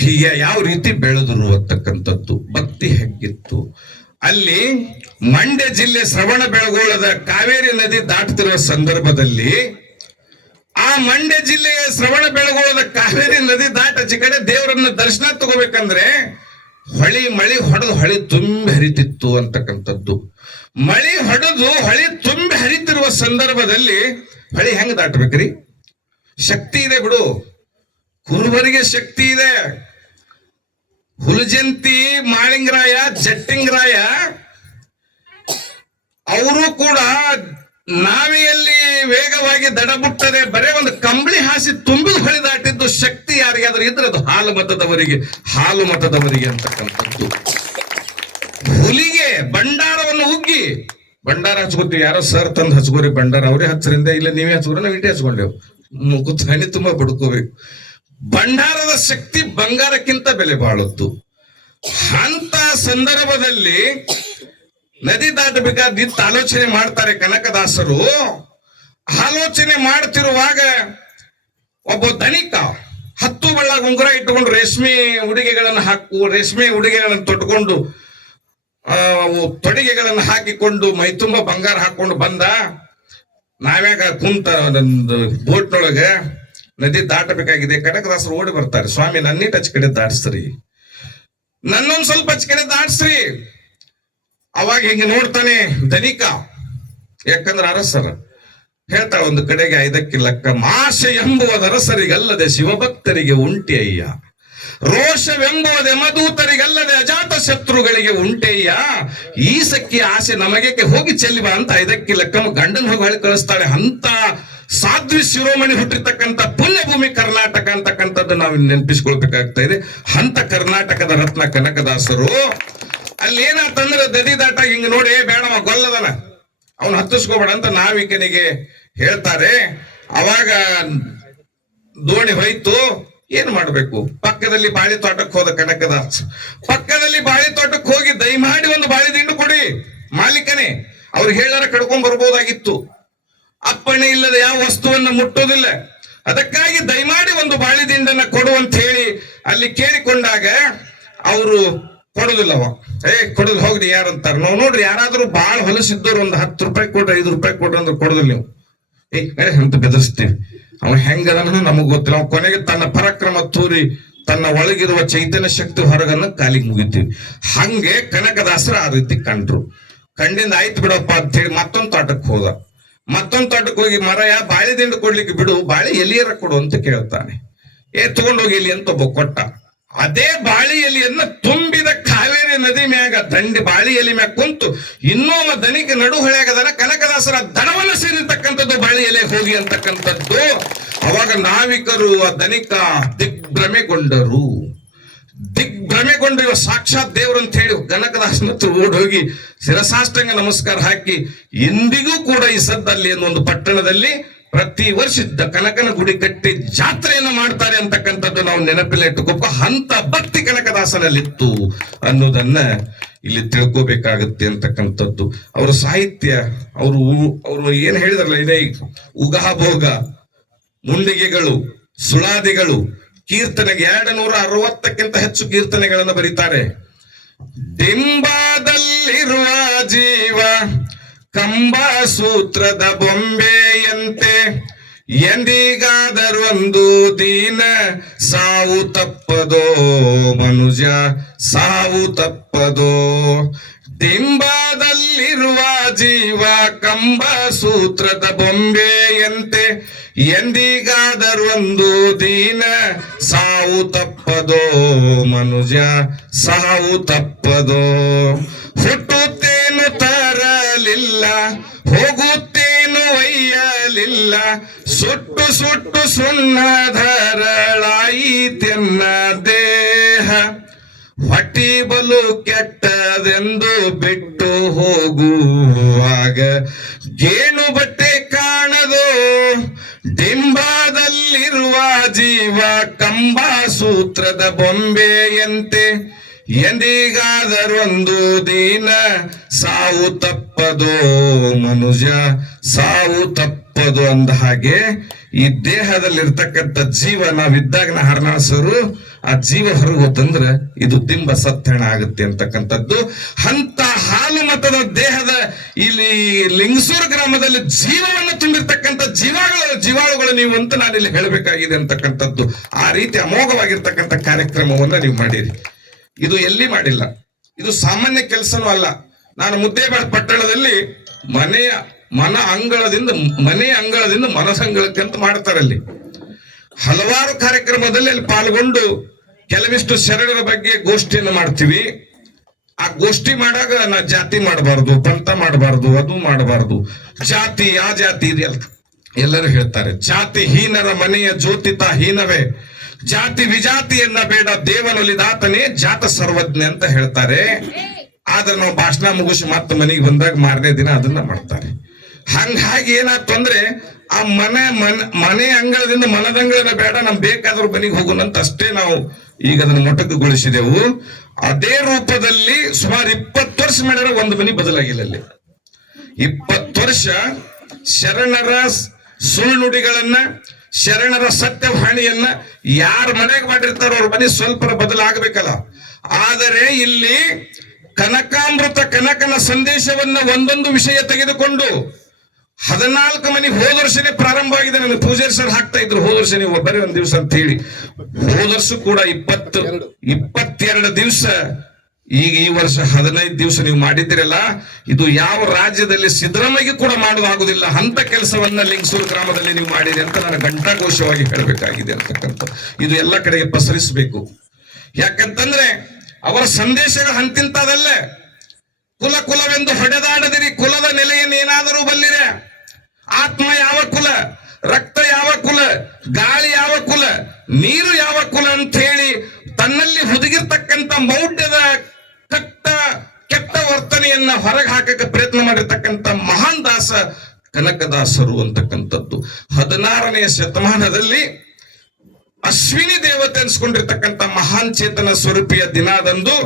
ಹೀಗೆ ಯಾವ ರೀತಿ ಬೆಳೆದ್ರು ಅಂತಕ್ಕಂಥದ್ದು, ಭಕ್ತಿ ಹೆಂಗಿತ್ತು. ಅಲ್ಲಿ ಮಂಡ್ಯ ಜಿಲ್ಲೆ ಶ್ರವಣ ಬೆಳಗೊಳದ ಕಾವೇರಿ ನದಿ ದಾಟುತ್ತಿರುವ ಸಂದರ್ಭದಲ್ಲಿ, ಆ ಮಂಡ್ಯ ಜಿಲ್ಲೆಯ ಶ್ರವಣ ಬೆಳಗೊಳದ ಕಾವೇರಿ ನದಿ ದಾಟಚಿ ಕಡೆ ದೇವರನ್ನ ದರ್ಶನ ತಗೋಬೇಕಂದ್ರೆ ಮಳಿ ಹೊಡೆದು ಹೊಳಿ ತುಂಬಿ ಹರಿತಿತ್ತು ಅಂತಕ್ಕಂಥದ್ದು. ಮಳಿ ಹೊಡೆದು ಹೊಳಿ ತುಂಬಿ ಹರಿತಿರುವ ಸಂದರ್ಭದಲ್ಲಿ ಹೊಳಿ ಹೆಂಗ್ ದಾಟಬೇಕ್ರಿ? ಶಕ್ತಿ ಇದೆ ಬಿಡು, ಕುರುಬರಿಗೆ ಶಕ್ತಿ ಇದೆ. ಹುಲಜಂತಿ, ಮಾಳಿಂಗರಾಯ, ಜಟ್ಟಿಂಗರಾಯ ಅವರು ಕೂಡ ನಾವಿಯಲ್ಲಿ ವೇಗವಾಗಿ ದಡಬುಟ್ಟದೆ ಬರೇ ಒಂದು ಕಂಬಳಿ ಹಾಸಿ ತುಂಬಿ ಹೊಳಿ ದಾಟಿದ್ದು ಶಕ್ತಿ ಯಾರಿಗಾದ್ರೂ ಇದ್ರೆ ಅದು ಹಾಲು ಮತದವರಿಗೆ ಅಂತಕ್ಕಂಥದ್ದು. ಹುಲಿಗೆ ಭಂಡಾರವನ್ನು ಉಗ್ಗಿ ಭಂಡಾರ ಹಚ್ಕೋತೀವಿ. ಯಾರೋ ಸರ್ ತಂದು ಹಚ್ಕೋರಿ ಭಂಡಾರ, ಅವ್ರೇ ಹಚ್ಚರಿಂದ ಇಲ್ಲ ನೀವೇ ಹಚ್ಕೋರಿ, ನಾವು ಇಟ್ಟೆ ಹಚ್ಕೊಂಡೇವು. ಮುಖದ ಹಣಿ ತುಂಬಾ ಬಡ್ಕೋಬೇಕು. ಭಂಡಾರದ ಶಕ್ತಿ ಬಂಗಾರಕ್ಕಿಂತ ಬೆಲೆ ಬಾಳುತ್ತು. ಅಂತ ಸಂದರ್ಭದಲ್ಲಿ ನದಿ ದಾಟಬೇಕಾದಿತ್ತು ಆಲೋಚನೆ ಮಾಡ್ತಾರೆ ಕನಕದಾಸರು. ಆಲೋಚನೆ ಮಾಡ್ತಿರುವಾಗ ಒಬ್ಬ ಧನಿಕ 10 ಬಳ್ಳ ಉಂಗುರ ಇಟ್ಟುಕೊಂಡು ರೇಷ್ಮೆ ಉಡುಗೆಗಳನ್ನು ತೊಟ್ಟುಕೊಂಡು ತೊಡಿಗೆಗಳನ್ನು ಹಾಕಿಕೊಂಡು ಮೈತುಂಬ ಬಂಗಾರ ಹಾಕೊಂಡು ಬಂದ. ನಾವ್ಯಾಗ ಕುಂತ ಬೋಟ್ನೊಳಗ ನದಿ ದಾಟಬೇಕಾಗಿದೆ. ಕನಕದಾಸರು ಓಡಿ ಬರ್ತಾರೆ, ಸ್ವಾಮಿ ನನ್ನೀಟ್ ಹಚ್ಚ ಕಡೆ ದಾಟಿಸ್ರಿ, ನನ್ನೊಂದ್ ಸ್ವಲ್ಪ ಹಚ್ಚ ಕಡೆ ದಾಟಿಸ್ರಿ. ಅವಾಗ ಹಿಂಗೆ ನೋಡ್ತಾನೆ ಧನಿಕ, ಯಾಕಂದ್ರೆ ಅರಸರ ಹೇಳ್ತಾಳ ಒಂದು ಕಡೆಗೆ 5ಕ್ಕೆ ಲೆಕ್ಕ. ಮಾಷೆ ಎಂಬುವುದರಸರಿಗಲ್ಲದೆ ಶಿವಭಕ್ತರಿಗೆ ಉಂಟೆ ಅಯ್ಯ, ರೋಷವೆಂಬುವುದೇ ಮಧೂತರಿಗಲ್ಲದೆ ಅಜಾತ ಶತ್ರುಗಳಿಗೆ ಉಂಟೆಯ್ಯ. ಈ ಸಖಿ ಆಸೆ ನಮಗೆ ಹೋಗಿ ಚೆಲ್ಲಿವ ಅಂತ 5ಕ್ಕೆ ಲೆಕ್ಕ ಗಂಡನ್ ಹೋಗಿ ಹೊಳಿ ಕಳಿಸ್ತಾಳೆ. ಅಂತ ಸಾಧ್ವಿ ಶಿರೋಮಣಿ ಹುಟ್ಟಿರ್ತಕ್ಕಂಥ ಪುಣ್ಯಭೂಮಿ ಕರ್ನಾಟಕ ಅಂತಕ್ಕಂಥದ್ದು ನಾವು ನೆನಪಿಸ್ಕೊಳ್ಬೇಕಾಗ್ತಾ ಇದೆ. ಅಂತ ಕರ್ನಾಟಕದ ರತ್ನ ಕನಕದಾಸರು. ಅಲ್ಲಿ ಏನಾತಂದ್ರೆ ನದಿ ದಾಟ ಹಿಂಗ್ ನೋಡಿ ಬೇಡವ ಗೊಲ್ಲದನ ಅವನು ಹತ್ತಿಸ್ಕೋಬೇಡ ಅಂತ ನಾವಿಕನಿಗೆ ಹೇಳ್ತಾರೆ. ಅವಾಗ ದೋಣಿ ಹೋಯ್ತು, ಏನ್ ಮಾಡ್ಬೇಕು? ಪಕ್ಕದಲ್ಲಿ ಬಾಳಿ ತೋಟಕ್ಕೆ ಹೋದ ಕನಕದಾಸ. ಪಕ್ಕದಲ್ಲಿ ಬಾಳಿ ತೋಟಕ್ಕೆ ಹೋಗಿ ದಯಮಾಡಿ ಒಂದು ಬಾಳಿ ದಿಂಡು ಕೊಡಿ ಮಾಲೀಕನೇ, ಅವ್ರು ಹೇಳಾರ ಕಡ್ಕೊಂಡ್ ಬರ್ಬೋದಾಗಿತ್ತು. ಅಪ್ಪಣೆ ಇಲ್ಲದೆ ಯಾವ ವಸ್ತುವನ್ನ ಮುಟ್ಟೋದಿಲ್ಲ, ಅದಕ್ಕಾಗಿ ದಯಮಾಡಿ ಒಂದು ಬಾಳಿ ದಿಂಡನ್ನ ಕೊಡು ಅಂತ ಹೇಳಿ ಅಲ್ಲಿ ಕೇಳಿಕೊಂಡಾಗ ಅವರು ಕೊಡುದಿಲ್ಲವ. ಕೊಡುದು ಹೋಗ್ರಿ ಯಾರಂತಾರ. ನಾವು ನೋಡ್ರಿ ಯಾರಾದ್ರೂ ಬಾಳ್ ಹೊಲಸಿದ್ದವ್ರು ಒಂದು 10 ರೂಪಾಯಿ ಕೊಡ್ರಿ 5 ರೂಪಾಯಿ ಕೊಡ್ರಿ ಅಂದ್ರೆ ಕೊಡುದಿಲ್ಲ ನೀವು. ಅಂತ ಬೆದರಿಸ್ತೀವಿ. ಅವ ಹೆಂಗದನ್ನು ನಮಗ್ ಗೊತ್ತಿಲ್ಲ. ಅವ್ ಕೊನೆಗೆ ತನ್ನ ಪರಾಕ್ರಮ ತೂರಿ ತನ್ನ ಒಳಗಿರುವ ಚೈತನ್ಯ ಶಕ್ತಿ ಹೊರಗನ್ನ ಕಾಲಿಗೆ ಮುಗಿತೀವಿ. ಹಂಗೆ ಕನಕದಾಸರು ಆ ರೀತಿ ಕಂಡ್ರು. ಕಂಡಿಂದ ಆಯ್ತು ಬಿಡಪ್ಪ ಅಂತ ಹೇಳಿ ಮತ್ತೊಂದು ತೋಟಕ್ಕೆ ಹೋದ. ಮತ್ತೊಂದು ತೋಟಕ್ಕೆ ಹೋಗಿ ಮರಯ ಬಾಳಿ ದಿಂಡು ಕೊಡ್ಲಿಕ್ಕೆ ಬಿಡು, ಬಾಳಿ ಎಲಿಯರ ಕೊಡು ಅಂತ ಕೇಳ್ತಾನೆ. ತಗೊಂಡೋಗಿ ಎಲಿ ಅಂತ ಒಬ್ಬ ಕೊಟ್ಟ. ಅದೇ ಬಾಳಿ ಎಲಿಯನ್ನ ತುಂಬಿದ ಕಾವೇರಿ ನದಿ ಮ್ಯಾಗ ಬಾಳಿ ಎಲಿ ಮ್ಯಾಗ ಕುಂತು ಇನ್ನೊಬ್ಬ ಧನಿಕ ನಡು ಹೊಳೆಯಾಗದನ ಕನಕದಾಸರ ದಡವನ್ನ ಸೇರಿರ್ತಕ್ಕಂಥದ್ದು ಬಾಳಿ ಎಲೆ ಹೋಗಿ ಅಂತಕ್ಕಂಥದ್ದು. ಅವಾಗ ನಾವಿಕರು ಆ ಧನಿಕ ದಿಗ್ಭ್ರಮೆಗೊಂಡರು. ಇವ ಸಾಕ್ಷಾತ್ ದೇವರು ಅಂತ ಹೇಳಿ ಕನಕದಾಸನ ಹತ್ರ ಓಡ್ ಹೋಗಿ ಶಿರಸಾಷ್ಟಾಂಗ ನಮಸ್ಕಾರ ಹಾಕಿ, ಇಂದಿಗೂ ಕೂಡ ಈ ಸದ್ದಲ್ಲಿ ಒಂದು ಪಟ್ಟಣದಲ್ಲಿ ಪ್ರತಿ ವರ್ಷ ಕನಕನ ಗುಡಿ ಕಟ್ಟಿ ಜಾತ್ರೆಯನ್ನು ಮಾಡ್ತಾರೆ ಅಂತಕ್ಕಂಥದ್ದು ನಾವು ನೆನಪಿಲ್ಲ ಇಟ್ಟುಕೋಬೇಕು. ಅಂತ ಭಕ್ತಿ ಕನಕದಾಸನಲ್ಲಿತ್ತು ಅನ್ನೋದನ್ನ ಇಲ್ಲಿ ತಿಳ್ಕೋಬೇಕಾಗತ್ತೆ ಅಂತಕ್ಕಂಥದ್ದು. ಅವರ ಸಾಹಿತ್ಯ ಅವರು ಏನ್ ಹೇಳಿದ್ರಲ್ಲ, ಇದೇ ಉಗಾಭೋಗ, ಮುಂಡಿಗೆಗಳು, ಸುಳಾದಿಗಳು, ಕೀರ್ತನೆಗೆ 260ಕ್ಕಿಂತ ಹೆಚ್ಚು ಕೀರ್ತನೆಗಳನ್ನು ಬರೀತಾರೆ. ಡಿಂಬದಲ್ಲಿರುವ ಜೀವ ಕಂಬ ಸೂತ್ರದ ಬೊಂಬೆಯಂತೆ ಎಂದಿಗಾದರೊಂದು ದಿನ ಸಾವು ತಪ್ಪದೋ ಮನುಜ ಸಾವು ತಪ್ಪದೋ. ಡಿಂಬದಲ್ಲಿರುವ ಜೀವ ಕಂಬ ಸೂತ್ರದ ಬೊಂಬೆಯಂತೆ ಎಂದಿಗಾದರೊಂದು ದಿನ ಸಾವು ತಪ್ಪದೋ ಮನುಜ ಸಾವು ತಪ್ಪದೋ. ಹುಟ್ಟುತ್ತೇನು ತರಲಿಲ್ಲ ಹೋಗುತ್ತೇನು ಒಯ್ಯಲಿಲ್ಲ, ಸುಟ್ಟು ಸುಟ್ಟು ಸುಣ್ಣಧರಳಾಯಿತೆನ್ನ ದೇಹ. ಹೊಟ್ಟಿ ಬಲು ಕೆಟ್ಟದೆಂದು ಬಿಟ್ಟು ಹೋಗುವಾಗ ಗೇಣು ಬಟ್ಟೆ ಕಾಣದೋ. ಡಿಂಬದಲ್ಲಿರುವ ಜೀವ ಕಂಬ ಸೂತ್ರದ ಬೊಂಬೆಯಂತೆ ಎಂದಿಗಾದರೊಂದು ದಿನ ಸಾವು ತಪ್ಪದೋ ಮನುಜ ಸಾವು ತಪ್ಪದು. ಅಂದ ಹಾಗೆ ಈ ದೇಹದಲ್ಲಿರ್ತಕ್ಕಂಥ ಜೀವ ನಾವಿದ್ದಾಗ ಹರನಾಸರು ಆ ಜೀವ ಹೊರಗೋತಂದ್ರ ಇದು ದಿಂಬ ಸತ್ಯಣ ಆಗುತ್ತೆ ಅಂತಕ್ಕಂಥದ್ದು. ಅಂತ ಹಾಲು ಮತದ ದೇಹದ ಇಲ್ಲಿ ಲಿಂಗಸೂರು ಗ್ರಾಮದಲ್ಲಿ ಜೀವವನ್ನು ತುಂಬಿರ್ತಕ್ಕಂಥ ಜೀವಾಳುಗಳು ನೀವು ಅಂತ ನಾನಿಲ್ಲಿ ಹೇಳಬೇಕಾಗಿದೆ ಅಂತಕ್ಕಂಥದ್ದು. ಆ ರೀತಿ ಅಮೋಘವಾಗಿರ್ತಕ್ಕಂಥ ಕಾರ್ಯಕ್ರಮವನ್ನ ನೀವು ಮಾಡಿರಿ. ಇದು ಎಲ್ಲಿ ಮಾಡಿಲ್ಲ, ಇದು ಸಾಮಾನ್ಯ ಕೆಲಸನೂ ಅಲ್ಲ. ನಾನು ಮುದ್ದೇಬೇಡ ಪಟ್ಟಣದಲ್ಲಿ ಮನೆಯ ಅಂಗಳದಿಂದ ಮನಸಂಗಳಕ್ಕೆ ಅಂತ ಮಾಡ್ತಾರಲ್ಲಿ. ಹಲವಾರು ಕಾರ್ಯಕ್ರಮದಲ್ಲಿ ಅಲ್ಲಿ ಪಾಲ್ಗೊಂಡು ಕೆಲವಿಷ್ಟು ಶರಣರ ಬಗ್ಗೆ ಗೋಷ್ಠಿಯನ್ನು ಮಾಡ್ತೀವಿ. ಆ ಗೋಷ್ಠಿ ಮಾಡಾಗ ನಾ ಜಾತಿ ಮಾಡಬಾರ್ದು, ಪಂಥ ಮಾಡಬಾರ್ದು, ಅದು ಮಾಡಬಾರ್ದು, ಜಾತಿ ಆ ಜಾತಿ ಇದೆಯಲ್ಲ ಎಲ್ಲರೂ ಹೇಳ್ತಾರೆ. ಜಾತಿ ಹೀನರ ಮನೆಯ ಜ್ಯೋತಿತ ಹೀನವೇ, ಜಾತಿ ವಿಜಾತಿಯನ್ನ ಬೇಡ ದೇವನೊಲಿದಾತನೇ ಜಾತ ಸರ್ವಜ್ಞ ಅಂತ ಹೇಳ್ತಾರೆ. ಆದ್ರೆ ನಾವು ಭಾಷಣ ಮುಗಿಸಿ ಮತ್ತೆ ಮನೆಗೆ ಬಂದಾಗ ಮಾರನೇ ದಿನ ಅದನ್ನ ಮಾಡ್ತಾರೆ. ಹಂಗಾಗಿ ಏನಾಯ್ತು ಅಂದ್ರೆ ಆ ಮನೆ ಅಂಗಳದಿಂದ ಮನದಂಗಳನ ಬೇಡ, ನಮ್ ಬೇಕಾದ್ರೂ ಮನೆಗೆ ಹೋಗೋಣಂತ ಅಷ್ಟೇ ನಾವು ಈಗ ಅದನ್ನ ಮೊಟಕುಗೊಳಿಸಿದೆವು. ಅದೇ ರೂಪದಲ್ಲಿ ಸುಮಾರು 20 ವರ್ಷ ಮಾಡ್ಯಾರ, ಒಂದು ಮನೆ ಬದಲಾಗಿಲ್ಲ ಅಲ್ಲಿ. 20 ವರ್ಷ ಶರಣರ ಸುಳ್ಳುನುಡಿಗಳನ್ನ, ಶರಣರ ಸತ್ಯವಾಣಿಯನ್ನ ಯಾರ ಮನೆಗೆ ಮಾಡಿರ್ತಾರೋ ಅವ್ರ ಮನೆ ಸ್ವಲ್ಪ ಬದಲಾಗಬೇಕಲ್ಲ. ಆದರೆ ಇಲ್ಲಿ ಕನಕಾಮೃತ ಕನಕನ ಸಂದೇಶವನ್ನ ಒಂದೊಂದು ವಿಷಯ ತೆಗೆದುಕೊಂಡು 14 ಮನೆ ಹೋದ ವರ್ಷನೇ ಪ್ರಾರಂಭ ಆಗಿದೆ. ನನ್ನ ಪೂಜಾರಿ ಸರ್ ಹಾಕ್ತಾ ಇದ್ರು ಹೋದ ವರ್ಷ ನೀವು ಬರೀ ಒಂದ್ ದಿವಸ ಅಂತ ಹೇಳಿ. ಹೋದ ವರ್ಷ ಕೂಡ 22 ದಿವಸ, ಈಗ ಈ ವರ್ಷ 15 ದಿವಸ ನೀವು ಮಾಡಿದ್ದೀರಲ್ಲ, ಇದು ಯಾವ ರಾಜ್ಯದಲ್ಲಿ ಸಿದ್ದರಾಮಯ್ಯ ಕೂಡ ಮಾಡೋದಾಗುದಿಲ್ಲ ಅಂತ ಕೆಲಸವನ್ನ ಲಿಂಗಸೂರು ಗ್ರಾಮದಲ್ಲಿ ನೀವು ಮಾಡಿರಿ ಅಂತ ನಾನು ಘಂಟಾಘೋಷವಾಗಿ ಹೇಳಬೇಕಾಗಿದೆ ಅಂತಕ್ಕಂಥ. ಇದು ಎಲ್ಲ ಕಡೆಗೆ ಪಸರಿಸಬೇಕು. ಯಾಕಂತಂದ್ರೆ ಅವರ ಸಂದೇಶಗಳು ಅಂತಿಂತದಲ್ಲ. ಕುಲವೆಂದು ಹೊಡೆದಾಡದಿರಿ, ಕುಲದ ನೆಲೆಯನ್ನು ಏನಾದರೂ ಬಲ್ಲಿರೆ. ಆತ್ಮ ಯಾವ ಕುಲ, ರಕ್ತ ಯಾವ ಕುಲ, ಗಾಳಿ ಯಾವ ಕುಲ, ನೀರು ಯಾವ ಕುಲ ಅಂತ ಹೇಳಿ ತನ್ನಲ್ಲಿ ಹುದುಗಿರ್ತಕ್ಕಂಥ ಮೌಢ್ಯದ ಕೆಟ್ಟ ವರ್ತನೆಯನ್ನ ಹೊರಗೆ ಹಾಕಕ್ಕೆ ಪ್ರಯತ್ನ ಮಾಡಿರ್ತಕ್ಕಂಥ ಮಹಾನ್ ದಾಸ ಕನಕದಾಸರು ಅಂತಕ್ಕಂಥದ್ದು. 16ನೇ ಶತಮಾನದಲ್ಲಿ ಅಶ್ವಿನಿ ದೇವತೆ ಅನ್ಸ್ಕೊಂಡಿರ್ತಕ್ಕಂಥ ಮಹಾನ್ ಚೇತನ ಸ್ವರೂಪಿಯ ದಿನದಂದು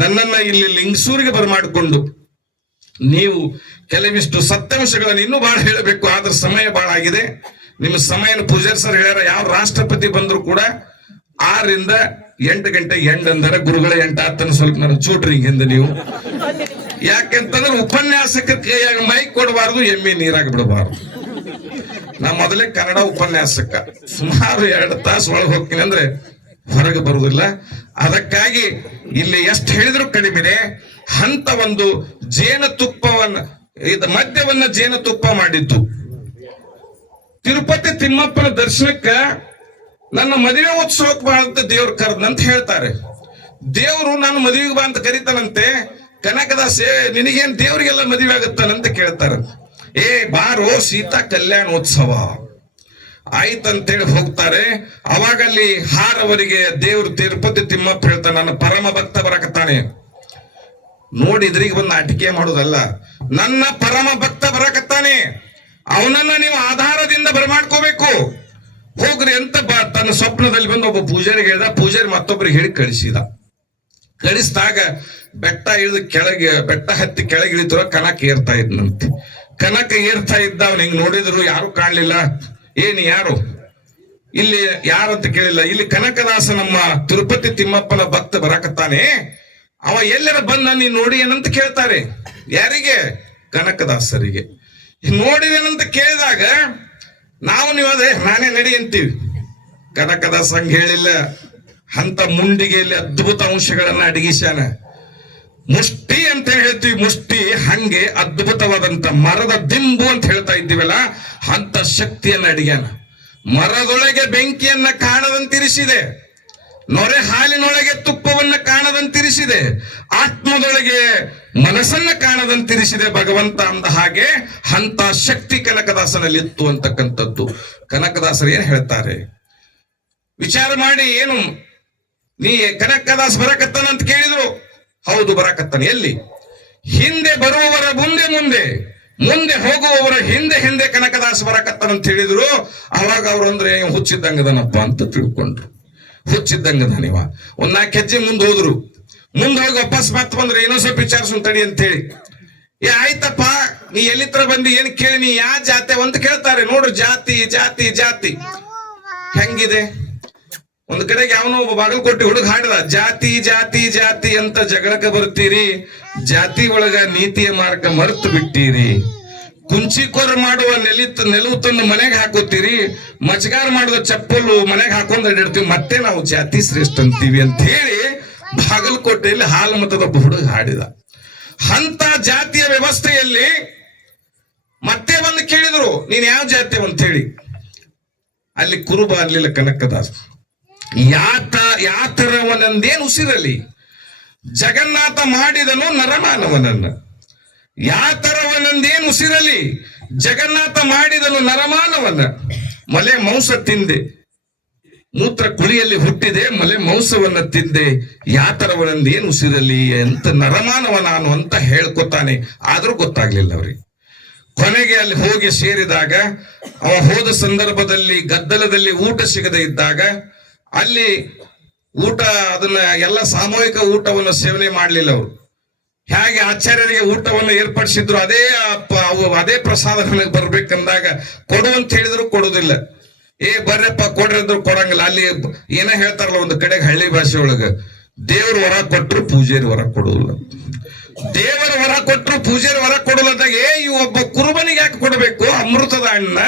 ನನ್ನನ್ನ ಇಲ್ಲಿ ಲಿಂಗಸೂರಿಗೆ ಬರಮಾಡಿಕೊಂಡು ನೀವು ಕೆಲವಿಷ್ಟು ಸತ್ಯಾಂಶಗಳನ್ನು ಇನ್ನೂ ಬಹಳ ಹೇಳಬೇಕು, ಆದ್ರೆ ಸಮಯ ಬಹಳ ಆಗಿದೆ. ನಿಮ್ಮ ಸಮಯನ ಪೂಜಾರಿ ಸರ್ ಹೇಳ್ಯಾರ, ಯಾವ ರಾಷ್ಟ್ರಪತಿ ಬಂದ್ರು ಕೂಡ 6 ರಿಂದ 8 ಗಂಟೆ ಎಂಡ್ ಅಂದರೆ ಗುರುಗಳ 8 ಆತನ ಸ್ವಲ್ಪ ನನಗೆ ಚೂಟ್ರಿ ಹಿಂದೆ ನೀವು. ಯಾಕೆಂತಂದ್ರೆ ಉಪನ್ಯಾಸಕ ಕೈಯಾಗ ಮೈಕ್ ಕೊಡಬಾರ್ದು, ಎಮ್ಮೆ ನೀರಾಗಿ ಬಿಡಬಾರ್ದು. ನಾ ಮೊದಲೇ ಕನ್ನಡ ಉಪನ್ಯಾಸಕ, ಸುಮಾರು 2 ತಾಸು ಒಳಗೆ ಹೋಗ್ತೀನಿ ಅಂದ್ರೆ ಹೊರಗೆ ಬರುವುದಿಲ್ಲ. ಅದಕ್ಕಾಗಿ ಇಲ್ಲಿ ಎಷ್ಟು ಹೇಳಿದ್ರು ಕಡಿಮೆನೆ. ಅಂತ ಒಂದು ಜೇನುತುಪ್ಪವನ್ನ, ಮದ್ಯವನ್ನ ಜೇನುತುಪ್ಪ ಮಾಡಿದ್ದು. ತಿರುಪತಿ ತಿಮ್ಮಪ್ಪನ ದರ್ಶನಕ್ಕ ನನ್ನ ಮದುವೆ ಉತ್ಸವಕ್ಕೆ ಬಹಳ ದೇವ್ರ ಕರೆದಂತ ಹೇಳ್ತಾರೆ. ದೇವ್ರು ನಾನು ಮದುವೆಗೆ ಬಾ ಅಂತ ಕರೀತಾನಂತೆ. ಕನಕದಾಸೆ ನಿನಗೇನ್ ದೇವ್ರಿಗೆಲ್ಲ ಮದುವೆ ಆಗುತ್ತಾನಂತ ಕೇಳ್ತಾರ. ಬಾರೋ ಸೀತಾ ಕಲ್ಯಾಣೋತ್ಸವ ಆಯ್ತಂತೇಳಿ ಹೋಗ್ತಾರೆ. ಅವಾಗ ಅಲ್ಲಿ ಹಾರವರಿಗೆ ದೇವ್ರು ತಿರುಪತಿ ತಿಮ್ಮಪ್ಪ ಹೇಳ್ತಾನೆ, ನನ್ನ ಪರಮ ಭಕ್ತ ಬರಕತ್ತಾನೆ. ನೋಡಿದ್ರಿಗೆ ಒಂದು ಅಟಿಕೆ ಮಾಡೋದಲ್ಲ, ನನ್ನ ಪರಮ ಭಕ್ತ ಬರಕತ್ತಾನೆ, ಅವನನ್ನ ನೀವು ಆಧಾರದಿಂದ ಬರಮಾಡ್ಕೋಬೇಕು, ಹೋಗ್ರಿ ಅಂತ ತನ್ನ ಸ್ವಪ್ನದಲ್ಲಿ ಬಂದು ಒಬ್ಬ ಪೂಜಾರಿಗೆ ಹೇಳ್ದ. ಪೂಜಾರಿ ಮತ್ತೊಬ್ಬರಿಗೆ ಹೇಳಿ ಕಳಿಸಿದಾಗ ಬೆಟ್ಟ ಹತ್ತಿ ಕೆಳಗೆ ಇಳಿತಿರೋ ಕನಕ ಏರ್ತಾ ಇದ್ನಂತೆ. ಕನಕ ಏರ್ತಾ ಇದ್ದ, ಅವ್ನ ಹಿಂಗ್ ನೋಡಿದ್ರು ಯಾರು ಕಾಣ್ಲಿಲ್ಲ. ಯಾರು ಇಲ್ಲಿ ಯಾರಂತ ಕೇಳಿಲ್ಲ. ಇಲ್ಲಿ ಕನಕದಾಸ ನಮ್ಮ ತಿರುಪತಿ ತಿಮ್ಮಪ್ಪನ ಭಕ್ತ ಬರಕತ್ತಾನೆ, ಅವ ಎಲ್ಲರ ಬಂದ ನೀನ್ ನೋಡಿ ಏನಂತ ಕೇಳ್ತಾರೆ. ಯಾರಿಗೆ? ಕನಕದಾಸರಿಗೆ. ನೋಡಿದೇನಂತ ಕೇಳಿದಾಗ ನಾವು ನೀವು ಅದೇ ನಾನೇ ನಡಿ ಅಂತೀವಿ. ಕನಕದಾಸ ಹಂಗ ಹೇಳಿಲ್ಲ. ಅಂತ ಮುಂಡಿಗೆಯಲ್ಲಿ ಅದ್ಭುತ ಅಂಶಗಳನ್ನ ಅಡಗಿಸ್ಯಾನ. ಮುಷ್ಟಿ ಅಂತ ಹೇಳ್ತೀವಿ, ಮುಷ್ಟಿ ಹಂಗೆ ಅದ್ಭುತವಾದಂತ ಮರದ ದಿಂಬು ಅಂತ ಹೇಳ್ತಾ ಇದ್ದೀವಲ್ಲ, ಅಂತ ಶಕ್ತಿಯನ್ನ ಅಡಿಗ್ಯಾನ. ಮರದೊಳಗೆ ಬೆಂಕಿಯನ್ನ ಕಾಣದಂತಿರಿಸಿದೆ, ನೊರೆ ಹಾಲಿನೊಳಗೆ ತುಪ್ಪವನ್ನ ಕಾಣದಂತಿರಿಸಿದೆ, ಆತ್ಮದೊಳಗೆ ಮನಸ್ಸನ್ನ ಕಾಣದಂತಿರಿಸಿದೆ ಭಗವಂತ ಅಂದ ಹಾಗೆ ಅಂತ ಶಕ್ತಿ ಕನಕದಾಸನಲ್ಲಿ ಇತ್ತು ಅಂತಕ್ಕಂಥದ್ದು. ಕನಕದಾಸರು ಏನ್ ಹೇಳ್ತಾರೆ ವಿಚಾರ ಮಾಡಿ. ಏನು ನೀ ಕನಕದಾಸ ಬರಕತ್ತಾನ ಅಂತ ಕೇಳಿದ್ರು, ಹೌದು ಬರಕತ್ತಾನೆ. ಎಲ್ಲಿ? ಹಿಂದೆ ಬರುವವರ ಮುಂದೆ ಮುಂದೆ, ಮುಂದೆ ಹೋಗುವವರ ಹಿಂದೆ ಹಿಂದೆ ಕನಕದಾಸ ಬರಕತ್ತಾನ ಅಂತ ಹೇಳಿದ್ರು. ಅವಾಗ ಅವ್ರು ಅಂದ್ರೆ ಹುಚ್ಚಿದ್ದಂಗದನಪ್ಪ ಅಂತ ತಿಳ್ಕೊಂಡ್ರು. ಹುಚ್ಚಿದ್ದಂಗದನಿವ. 4 ಹೆಜ್ಜೆ ಮುಂದೆ ಹೋದ್ರು. ಮುಂದೆ ಹೋಗಿ ವಾಪಸ್ ಮತ್ ಬಂದ್ರೆ ಏನೋ ಸ್ವಲ್ಪ ವಿಚಾರಿಸು ತಡಿ ಅಂತ ಹೇಳಿ. ಆಯ್ತಪ್ಪ ನೀ ಎಲ್ಲಿತ್ರ ಬಂದಿ, ಏನ್ ಕೇಳಿ, ನೀ ಯಾ ಜಾತಿ ಅಂತ ಕೇಳ್ತಾರೆ. ನೋಡ್ರಿ ಜಾತಿ ಜಾತಿ ಜಾತಿ ಹೆಂಗಿದೆ. ಒಂದ್ ಕಡೆಗೆ ಯಾವನೋ ಒಬ್ಬ ಬಾಗಲಕೋಟೆ ಹುಡುಗ ಹಾಡಿದ, ಜಾತಿ ಜಾತಿ ಜಾತಿ ಅಂತ ಜಗಳಕ್ಕೆ ಬರ್ತೀರಿ, ಜಾತಿ ಒಳಗ ನೀತಿಯ ಮಾರ್ಗ ಮರ್ತು ಬಿಟ್ಟಿರಿ, ಕುಂಚಿಕೋರ್ ಮಾಡುವ ನೆಲವು ತಂದು ಮನೆಗೆ ಹಾಕೋತೀರಿ, ಮಚಗಾರ ಮಾಡುವ ಚಪ್ಪಲು ಮನೆಗೆ ಹಾಕೊಂಡ್ ಅಡ್ಡಿರ್ತೀವಿ, ಮತ್ತೆ ನಾವು ಜಾತಿ ಶ್ರೇಷ್ಠ ಅಂತೀವಿ ಅಂತ ಹೇಳಿ ಬಾಗಲಕೋಟೆಯಲ್ಲಿ ಹಾಲು ಮತದ ಒಬ್ಬ ಹುಡುಗ ಹಾಡಿದ. ಅಂತ ಜಾತಿಯ ವ್ಯವಸ್ಥೆಯಲ್ಲಿ ಮತ್ತೆ ಬಂದು ಕೇಳಿದ್ರು, ನೀನ್ ಯಾವ ಜಾತಿ ಅಂತ ಹೇಳಿ. ಅಲ್ಲಿ ಕುರುಬ ಅನ್ಲಿಲ್ಲ ಕನಕದಾಸ. ಯಾತರವನಂದೇನು ಉಸಿರಲಿ, ಜಗನ್ನಾಥ ಮಾಡಿದನು ನರಮಾನವನನ್ನ. ಯಾತರವನಂದೇನು ಉಸಿರಲಿ, ಜಗನ್ನಾಥ ಮಾಡಿದನು ನರಮಾನವನ. ಮಲೆ ಮಾಂಸ ತಿಂದೆ ಮೂತ್ರ ಕುಳಿಯಲ್ಲಿ ಹುಟ್ಟಿದೆ, ಮಲೆ ಮಾಂಸವನ್ನ ತಿಂದೆ, ಯಾತರವನಂದೇನು ಉಸಿರಲಿ ಅಂತ ನರಮಾನವ ನಾನು ಅಂತ ಹೇಳ್ಕೊತಾನೆ. ಆದ್ರೂ ಗೊತ್ತಾಗ್ಲಿಲ್ಲ ಅವ್ರಿಗೆ. ಕೊನೆಗೆ ಅಲ್ಲಿ ಹೋಗಿ ಸೇರಿದಾಗ, ಅವ ಹೋದ ಸಂದರ್ಭದಲ್ಲಿ ಗದ್ದಲದಲ್ಲಿ ಊಟ ಸಿಗದೆ ಇದ್ದಾಗ, ಅಲ್ಲಿ ಊಟ ಅದನ್ನ ಎಲ್ಲ ಸಾಮೂಹಿಕ ಊಟವನ್ನು ಸೇವನೆ ಮಾಡಲಿಲ್ಲ ಅವರು. ಹೇಗೆ ಆಚಾರ್ಯರಿಗೆ ಊಟವನ್ನು ಏರ್ಪಡಿಸಿದ್ರು ಅದೇ ಪ್ರಸಾದ ನನಗೆ ಬರ್ಬೇಕಂದಾಗ ಕೊಡು ಅಂತ ಹೇಳಿದ್ರು ಕೊಡುದಿಲ್ಲ. ಬರ್ರಪ್ಪ ಕೊಡ್ರಿ ಅಂದ್ರು ಕೊಡಂಗಿಲ್ಲ. ಅಲ್ಲಿ ಏನ ಹೇಳ್ತಾರಲ್ಲ ಒಂದು ಕಡೆಗೆ ಹಳ್ಳಿ ಭಾಷೆ ಒಳಗ, ದೇವ್ರ ವರ ಕೊಟ್ರು ಪೂಜಾರಿ ವರ ಕೊಡುದಿಲ್ಲ. ದೇವರ ವರ ಕೊಟ್ರು ಪೂಜಾರಿ ವರ ಕೊಡಲದಾಗ ಈ ಒಬ್ಬ ಕುರುಬನಿಗೆ ಯಾಕೆ ಕೊಡಬೇಕು ಅಮೃತದ ಹಣ್ಣ?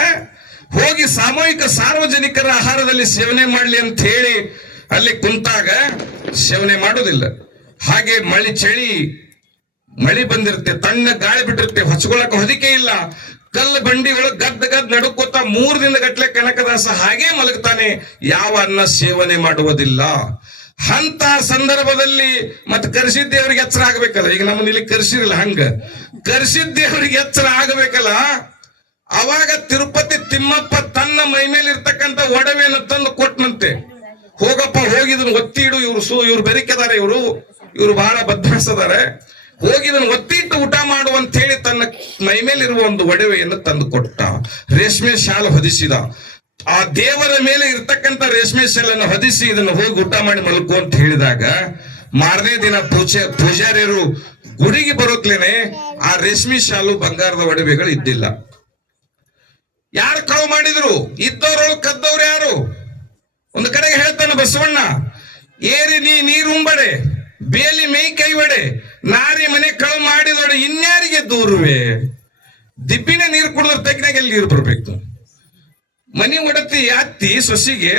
ಹೋಗಿ ಸಾಮೂಹಿಕ ಸಾರ್ವಜನಿಕರ ಆಹಾರದಲ್ಲಿ ಸೇವನೆ ಮಾಡ್ಲಿ ಅಂತ ಹೇಳಿ ಅಲ್ಲಿ ಕುಂತಾಗ ಸೇವನೆ ಮಾಡೋದಿಲ್ಲ. ಹಾಗೆ ಮಳಿ ಬಂದಿರುತ್ತೆ, ತಣ್ಣ ಗಾಳಿ ಬಿಟ್ಟಿರುತ್ತೆ, ಹೊಚ್ಕೊಳಕ ಹೊದಿಕೆ ಇಲ್ಲ, ಕಲ್ಲು ಬಂಡಿ ಒಳಗೆ ಗದ್ ನಡುಕೋತ 3 ದಿನದ ಗಟ್ಲೆ ಕನಕದಾಸ ಹಾಗೆ ಮಲಗ್ತಾನೆ, ಯಾವ ಅನ್ನ ಸೇವನೆ ಮಾಡುವುದಿಲ್ಲ. ಅಂತ ಸಂದರ್ಭದಲ್ಲಿ ಮತ್ತೆ ಕರ್ಸಿದ್ದೇವ್ರಿಗೆ ಎಚ್ಚರ ಆಗ್ಬೇಕಲ್ಲ. ಈಗ ನಮ್ಮನ್ನ ಇಲ್ಲಿ ಕರ್ಸಿರಲ್ಲ, ಹಂಗ ಕರ್ಸಿದ್ದೇವ್ರಿಗೆ ಎಚ್ಚರ ಆಗ್ಬೇಕಲ್ಲ. ಅವಾಗ ತಿರುಪತಿ ತಿಮ್ಮಪ್ಪ ತನ್ನ ಮೈ ಮೇಲೆ ಇರ್ತಕ್ಕಂಥ ಒಡವೆಯನ್ನು ತಂದು ಕೊಟ್ಟನಂತೆ. ಹೋಗಪ್ಪ ಹೋಗಿದನ್ ಒತ್ತಿ ಇಡು, ಇವ್ರು ಬೆರಿಕೆದಾರೆ, ಇವ್ರು ಬಹಳ ಬದ್ಮಾಸದಾರೆ, ಹೋಗಿದನ್ ಒತ್ತಿ ಇಟ್ಟು ಊಟ ಮಾಡುವಂತ ಹೇಳಿ ತನ್ನ ಮೈ ಮೇಲಿರುವ ಒಂದು ಒಡವೆಯನ್ನು ತಂದು ಕೊಟ್ಟ. ರೇಷ್ಮೆ ಶಾಲು ಹೊದಿಸಿದ. ಆ ದೇವರ ಮೇಲೆ ಇರ್ತಕ್ಕಂಥ ರೇಷ್ಮೆ ಶಾಲನ್ನು ಹೊದಿಸಿ ಇದನ್ನು ಹೋಗಿ ಊಟ ಮಾಡಿ ಮಲ್ಕೋ ಅಂತ ಹೇಳಿದಾಗ, ಮಾರನೇ ದಿನ ಪೂಜಾರಿಯರು ಗುಡಿಗೆ ಬರೋಕ್ಲೇನೆ ಆ ರೇಷ್ಮೆ ಶಾಲು ಬಂಗಾರದ ಒಡವೆಗಳು ಇದ್ದಿಲ್ಲ. ಯಾರು ಕಳು ಮಾಡಿದ್ರು? ಇದ್ದವ್ರೊಳಗೆ ಕದ್ದವ್ರು ಯಾರು? ಒಂದು ಕಡೆಗೆ ಹೇಳ್ತಾನೆ ಬಸವಣ್ಣ, ಏರಿ ನೀರುಂಬಡೆ, ಬೇಲಿ ಮೈ ಕೈವಡೆ, ನಾರಿ ಮನೆ ಕಳು ಮಾಡಿದೊಡೆ ಇನ್ಯಾರಿಗೆ ದೂರುವೆ. ದಿಬ್ಬಿನ ನೀರು ಕುಡಿದ್ರೆ ತೆಗಿನಾಗ ಎಲ್ಲಿ ನೀರು ಬರ್ಬೇಕು? ಮನಿ ಒಡತಿ ಅತ್ತಿ ಸೊಸಿಗೆ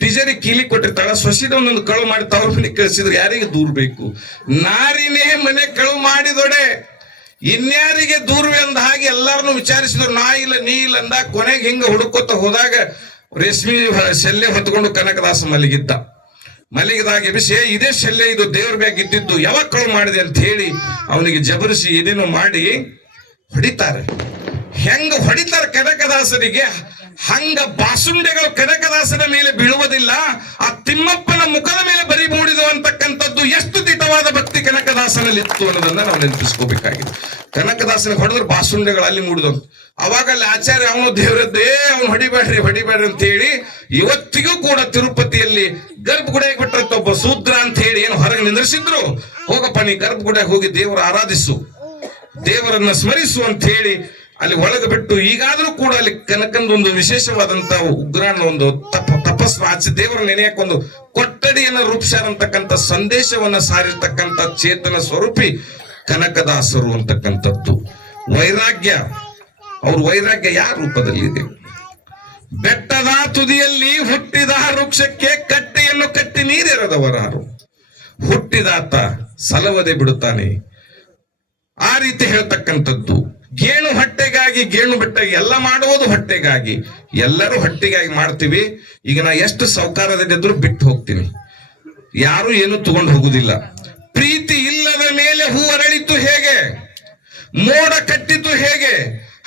ಟಿಜರಿ ಕೀಲಿ ಕೊಟ್ಟಿರ್ತಾಳ, ಸೊಸಿದ ಒಂದೊಂದು ಕಳು ಮಾಡಿ ತವ್ರ ಮನೆ ಕಳಿಸಿದ್ರೆ ಯಾರಿಗೆ ದೂರ ಬೇಕು? ನಾರಿನೇ ಮನೆ ಕಳು ಮಾಡಿದೊಡೆ ಇನ್ಯಾರಿಗೆ ದೂರ್ವೆ ಅಂದ ಹಾಗೆ ಎಲ್ಲಾರನ್ನು ವಿಚಾರಿಸಿದ್ರು. ನಾ ಇಲ್ಲ ನೀ ಇಲ್ಲ ಅಂದ. ಕೊನೆಗೆ ಹಿಂಗ ಹುಡುಕೋತ ಹೋದಾಗ ರೇಷ್ಮೆ ಶಲ್ಯ ಹೊತ್ಕೊಂಡು ಕನಕದಾಸ ಮಲಗಿದಾಗ ಎಬಿಸಿ, ಇದೇ ಶಲ್ಯ, ಇದು ದೇವ್ರ ಬ್ಯಾಗ್ ಇದ್ದಿದ್ದು, ಯಾವಾಗ ಕಳು ಮಾಡಿದೆ ಅಂತ ಹೇಳಿ ಅವನಿಗೆ ಜಬರಿಸಿ ಏನೇನೋ ಮಾಡಿ ಹೊಡಿತಾರೆ. ಹೆಂಗ ಹೊಡಿತಾರೆ ಕನಕದಾಸರಿಗೆ, ಹಂಗ ಬಾಸುಂಡೆಗಳು ಕನಕದಾಸನ ಮೇಲೆ ಬೀಳುವುದಿಲ್ಲ. ಆ ತಿಮ್ಮಪ್ಪನ ಮುಖದ ಮೇಲೆ ಬರಿ ಮೂಡಿದು ಅಂತಕ್ಕಂಥದ್ದು ಎಷ್ಟು ದಿಟವಾದ ಭಕ್ತಿ ಕನಕದಾಸನಲ್ಲಿ ಇತ್ತು ಅನ್ನೋದನ್ನ ನಾವು ನೆನಪಿಸ್ಕೋಬೇಕಾಗಿದೆ. ಕನಕದಾಸನ ಹೊಡೆದ್ರೆ ಬಾಸುಂಡೆಗಳು ಅಲ್ಲಿ ಮೂಡಿದು. ಅವಾಗ ಅಲ್ಲಿ ಆಚಾರ್ಯ ಅವನು ದೇವರದ್ದೇ, ಅವನು ಹೊಡಿಬೇಡ್ರಿ ಅಂತ ಹೇಳಿ ಇವತ್ತಿಗೂ ಕೂಡ ತಿರುಪತಿಯಲ್ಲಿ ಗರ್ಭಗುಡಿಯಾಗಿ ಬಿಟ್ಟಂತ ಒಬ್ಬ ಶೂದ್ರ ಅಂತ ಹೇಳಿ ಏನು ಹೊರಗೆ ನಿಂದ್ರಿಸಿದ್ರು. ಹೋಗಪ್ಪ ನೀ ಗರ್ಭಗುಡಿಯಾಗಿ ಹೋಗಿ ದೇವರ ಆರಾಧಿಸು, ದೇವರನ್ನ ಸ್ಮರಿಸು ಅಂತ ಹೇಳಿ ಅಲ್ಲಿ ಒಳಗೆ ಬಿಟ್ಟು, ಈಗಾದ್ರೂ ಕೂಡ ಅಲ್ಲಿ ಕನಕಂದ ಒಂದು ವಿಶೇಷವಾದಂತ ಉಗ್ರಾಣ ಒಂದು ತಪಸ್ಸು ಆಚೆ ದೇವರ ನೆನೆಯಕ್ಕೆ ಒಂದು ಕೊಠಡಿಯನ್ನ ರೂಪಿಸಾರಂತಕ್ಕಂಥ ಸಂದೇಶವನ್ನ ಸಾರಿರ್ತಕ್ಕಂಥ ಚೇತನ ಸ್ವರೂಪಿ ಕನಕದಾಸರು ಅಂತಕ್ಕಂಥದ್ದು. ವೈರಾಗ್ಯ, ಅವ್ರ ವೈರಾಗ್ಯ ಯಾವ ರೂಪದಲ್ಲಿ ಇದೆ? ಬೆಟ್ಟದ ತುದಿಯಲ್ಲಿ ಹುಟ್ಟಿದ ವೃಕ್ಷಕ್ಕೆ ಕಟ್ಟೆಯನ್ನು ಕಟ್ಟಿ ನೀರೆರೆದವರಾರು, ಹುಟ್ಟಿದಾತ ಸಲವದೆ ಬಿಡುತ್ತಾನೆ, ಆ ರೀತಿ ಹೇಳ್ತಕ್ಕಂಥದ್ದು. ಗೇಣು ಹೊಟ್ಟೆಗಾಗಿ, ಗೇಣು ಬೆಟ್ಟಾಗಿ, ಎಲ್ಲ ಮಾಡುವುದು ಹೊಟ್ಟೆಗಾಗಿ. ಎಲ್ಲರೂ ಹೊಟ್ಟೆಗಾಗಿ ಮಾಡ್ತೀವಿ. ಈಗ ನಾ ಎಷ್ಟು ಸೌಕಾರದಿದ್ರು ಬಿಟ್ಟು ಹೋಗ್ತೀನಿ, ಯಾರು ಏನು ತಗೊಂಡು ಹೋಗುದಿಲ್ಲ. ಪ್ರೀತಿ ಇಲ್ಲದ ಮೇಲೆ ಹೂ ಅರಳಿತು ಹೇಗೆ, ಮೋಡ ಕಟ್ಟಿತು ಹೇಗೆ,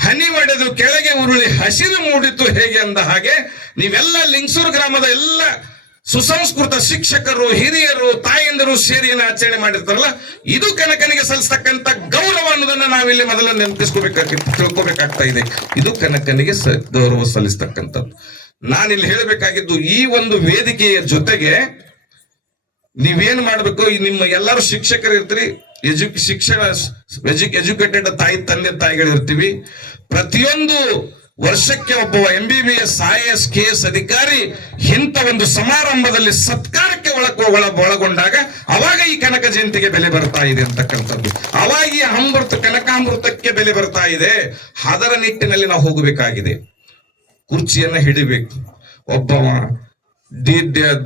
ಹನಿ ಒಡೆದು ಕೆಳಗೆ ಉರುಳಿ ಹಸಿರು ಮೂಡಿತು ಹೇಗೆ ಅಂದ ಹಾಗೆ ನೀವೆಲ್ಲ ಲಿಂಗಸೂರು ಗ್ರಾಮದ ಎಲ್ಲ ಸುಸಂಸ್ಕೃತ ಶಿಕ್ಷಕರು, ಹಿರಿಯರು, ತಾಯಂದಿರು ಸೇರಿ ಆಚರಣೆ ಮಾಡಿರ್ತಾರಲ್ಲ, ಇದು ಕನಕನಿಗೆ ಸಲ್ಲಿಸ್ತಕ್ಕಂಥ ಗೌರವ ಅನ್ನೋದನ್ನ ನಾವಿಲ್ಲಿ ಮೊದಲ ತಿಳ್ಕೊಬೇಕಾಗ್ತಾ ಇದೆ. ಇದು ಕನಕನಿಗೆ ಗೌರವ ಸಲ್ಲಿಸ್ತಕ್ಕಂಥದ್ದು. ನಾನಿಲ್ಲಿ ಹೇಳಬೇಕಾಗಿದ್ದು, ಈ ಒಂದು ವೇದಿಕೆಯ ಜೊತೆಗೆ ನೀವೇನ್ ಮಾಡ್ಬೇಕು, ನಿಮ್ಮ ಎಲ್ಲರೂ ಶಿಕ್ಷಕರು ಇರ್ತೀರಿ, ಎಜುಕೇಟೆಡ್ ತಂದೆ ತಾಯಿಗಳಿರ್ತೀವಿ. ಪ್ರತಿಯೊಂದು ವರ್ಷಕ್ಕೆ ಒಬ್ಬ MBBS IAS KS ಅಧಿಕಾರಿ ಇಂಥ ಒಂದು ಸಮಾರಂಭದಲ್ಲಿ ಸತ್ಕಾರಕ್ಕೆ ಒಳಗೊಂಡಾಗ ಅವಾಗ ಈ ಕನಕ ಜಯಂತಿಗೆ ಬೆಲೆ ಬರ್ತಾ ಇದೆ ಅಂತಕ್ಕಂಥದ್ದು. ಅವಾಗ ಈ ಕನಕಾಮೃತಕ್ಕೆ ಬೆಲೆ ಬರ್ತಾ ಇದೆ. ಅದರ ನಿಟ್ಟಿನಲ್ಲಿ ನಾವು ಹೋಗಬೇಕಾಗಿದೆ. ಕುರ್ಚಿಯನ್ನ ಹಿಡಿಬೇಕು. ಒಬ್ಬವ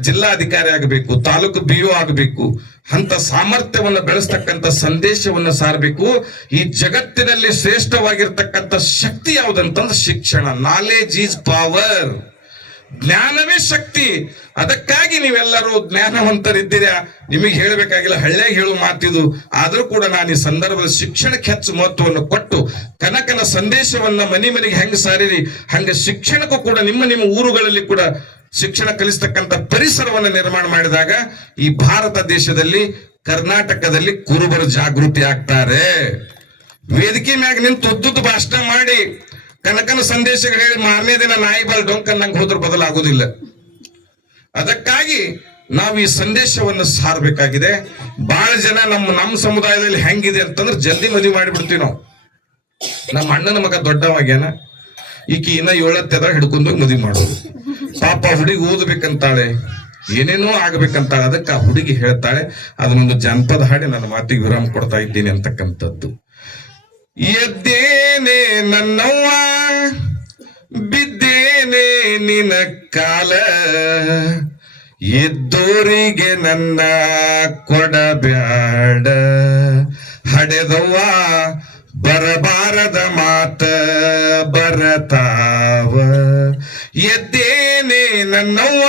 ಜಿಲ್ಲಾಧಿಕಾರಿ ಆಗಬೇಕು, ತಾಲೂಕು BO ಆಗಬೇಕು, ಅಂತ ಸಾಮರ್ಥ್ಯವನ್ನು ಬೆಳೆಸ್ತಕ್ಕಂಥ ಸಂದೇಶವನ್ನು ಸಾರಬೇಕು. ಈ ಜಗತ್ತಿನಲ್ಲಿ ಶ್ರೇಷ್ಠವಾಗಿರ್ತಕ್ಕಂಥ ಶಕ್ತಿ ಯಾವುದಂತಂದ್ರೆ ಶಿಕ್ಷಣ. Knowledge is power. ಜ್ಞಾನವೇ ಶಕ್ತಿ. ಅದಕ್ಕಾಗಿ ನೀವೆಲ್ಲರೂ ಜ್ಞಾನವಂತರಿದ್ದೀರಾ. ನಿಮಗೆ ಹೇಳಬೇಕಾಗಿಲ್ಲ, ಹಳ್ಳಿಯಾಗ ಹೇಳುವ ಮಾತಿದು. ಆದ್ರೂ ಕೂಡ ನಾನು ಈ ಸಂದರ್ಭದಲ್ಲಿ ಶಿಕ್ಷಣಕ್ಕೆ ಹೆಚ್ಚು ಮಹತ್ವವನ್ನು ಕೊಟ್ಟು ಕನಕನ ಸಂದೇಶವನ್ನ ಮನೆಗೆ ಹೆಂಗ ಸಾರಿರಿ, ಹಂಗ ಶಿಕ್ಷಣಕ್ಕೂ ಕೂಡ ನಿಮ್ಮ ಊರುಗಳಲ್ಲಿ ಕೂಡ ಶಿಕ್ಷಣ ಕಲಿಸ್ತಕ್ಕಂಥ ಪರಿಸರವನ್ನು ನಿರ್ಮಾಣ ಮಾಡಿದಾಗ ಈ ಭಾರತ ದೇಶದಲ್ಲಿ ಕರ್ನಾಟಕದಲ್ಲಿ ಕುರುಬರು ಜಾಗೃತಿ ಆಗ್ತಾರೆ. ವೇದಿಕೆ ಮ್ಯಾಗ ನಿಂತು ಉದ್ದುದ್ದು ಭಾಷಣ ಮಾಡಿ ಕನಕನ ಸಂದೇಶಗಳು ಹೇಳಿ ಮಾರನೇ ದಿನ ನಾಯಿ ಬಾಲ್ ಡೊಂಕನ್ನಂಗೆ ಹೋದ್ರ ಬದಲಾಗುವುದಿಲ್ಲ. ಅದಕ್ಕಾಗಿ ನಾವು ಈ ಸಂದೇಶವನ್ನು ಸಾರಬೇಕಾಗಿದೆ. ಬಹಳ ಜನ ನಮ್ಮ ಸಮುದಾಯದಲ್ಲಿ ಹೆಂಗಿದೆ ಅಂತಂದ್ರೆ ಜಲ್ದಿ ಮದುವೆ ಮಾಡಿಬಿಡ್ತೀವಿ ನಾವು. ನಮ್ಮ ಅಣ್ಣನ ಮಗ ದೊಡ್ಡವಾಗ್ಯಾನ, ಈಕಿ ಇನ್ನ 7 ಹಿಡ್ಕೊಂಡೋಗಿ ಮದುವೆ ಮಾಡೋದು. ಪಾಪ ಹುಡುಗಿ ಓದ್ಬೇಕಂತಾಳೆ, ಏನೇನೋ ಆಗ್ಬೇಕಂತಾಳೆ. ಅದಕ್ಕೆ ಆ ಹುಡುಗಿ ಹೇಳ್ತಾಳೆ, ಅದನ್ನೊಂದು ಜಾನಪದ ಹಾಡಿ ನನ್ನ ಮಾತಿಗೆ ವಿರಾಮ ಕೊಡ್ತಾ ಇದ್ದೀನಿ ಅಂತಕ್ಕಂಥದ್ದು. ಎದ್ದೇನೆ ನನ್ನವ್ವ ಬಿದ್ದೇನೆ ನಿನ್ನ ಕಾಲ, ಎದ್ದೋರಿಗೆ ನನ್ನ ಕೊಡಬ್ಯಾಡ, ಹಡೆದವ್ವ ಬರಬಾರದ ಮಾತ ಬರತಾವ. ಎದ್ದೇನೆ ನನ್ನವ್ವ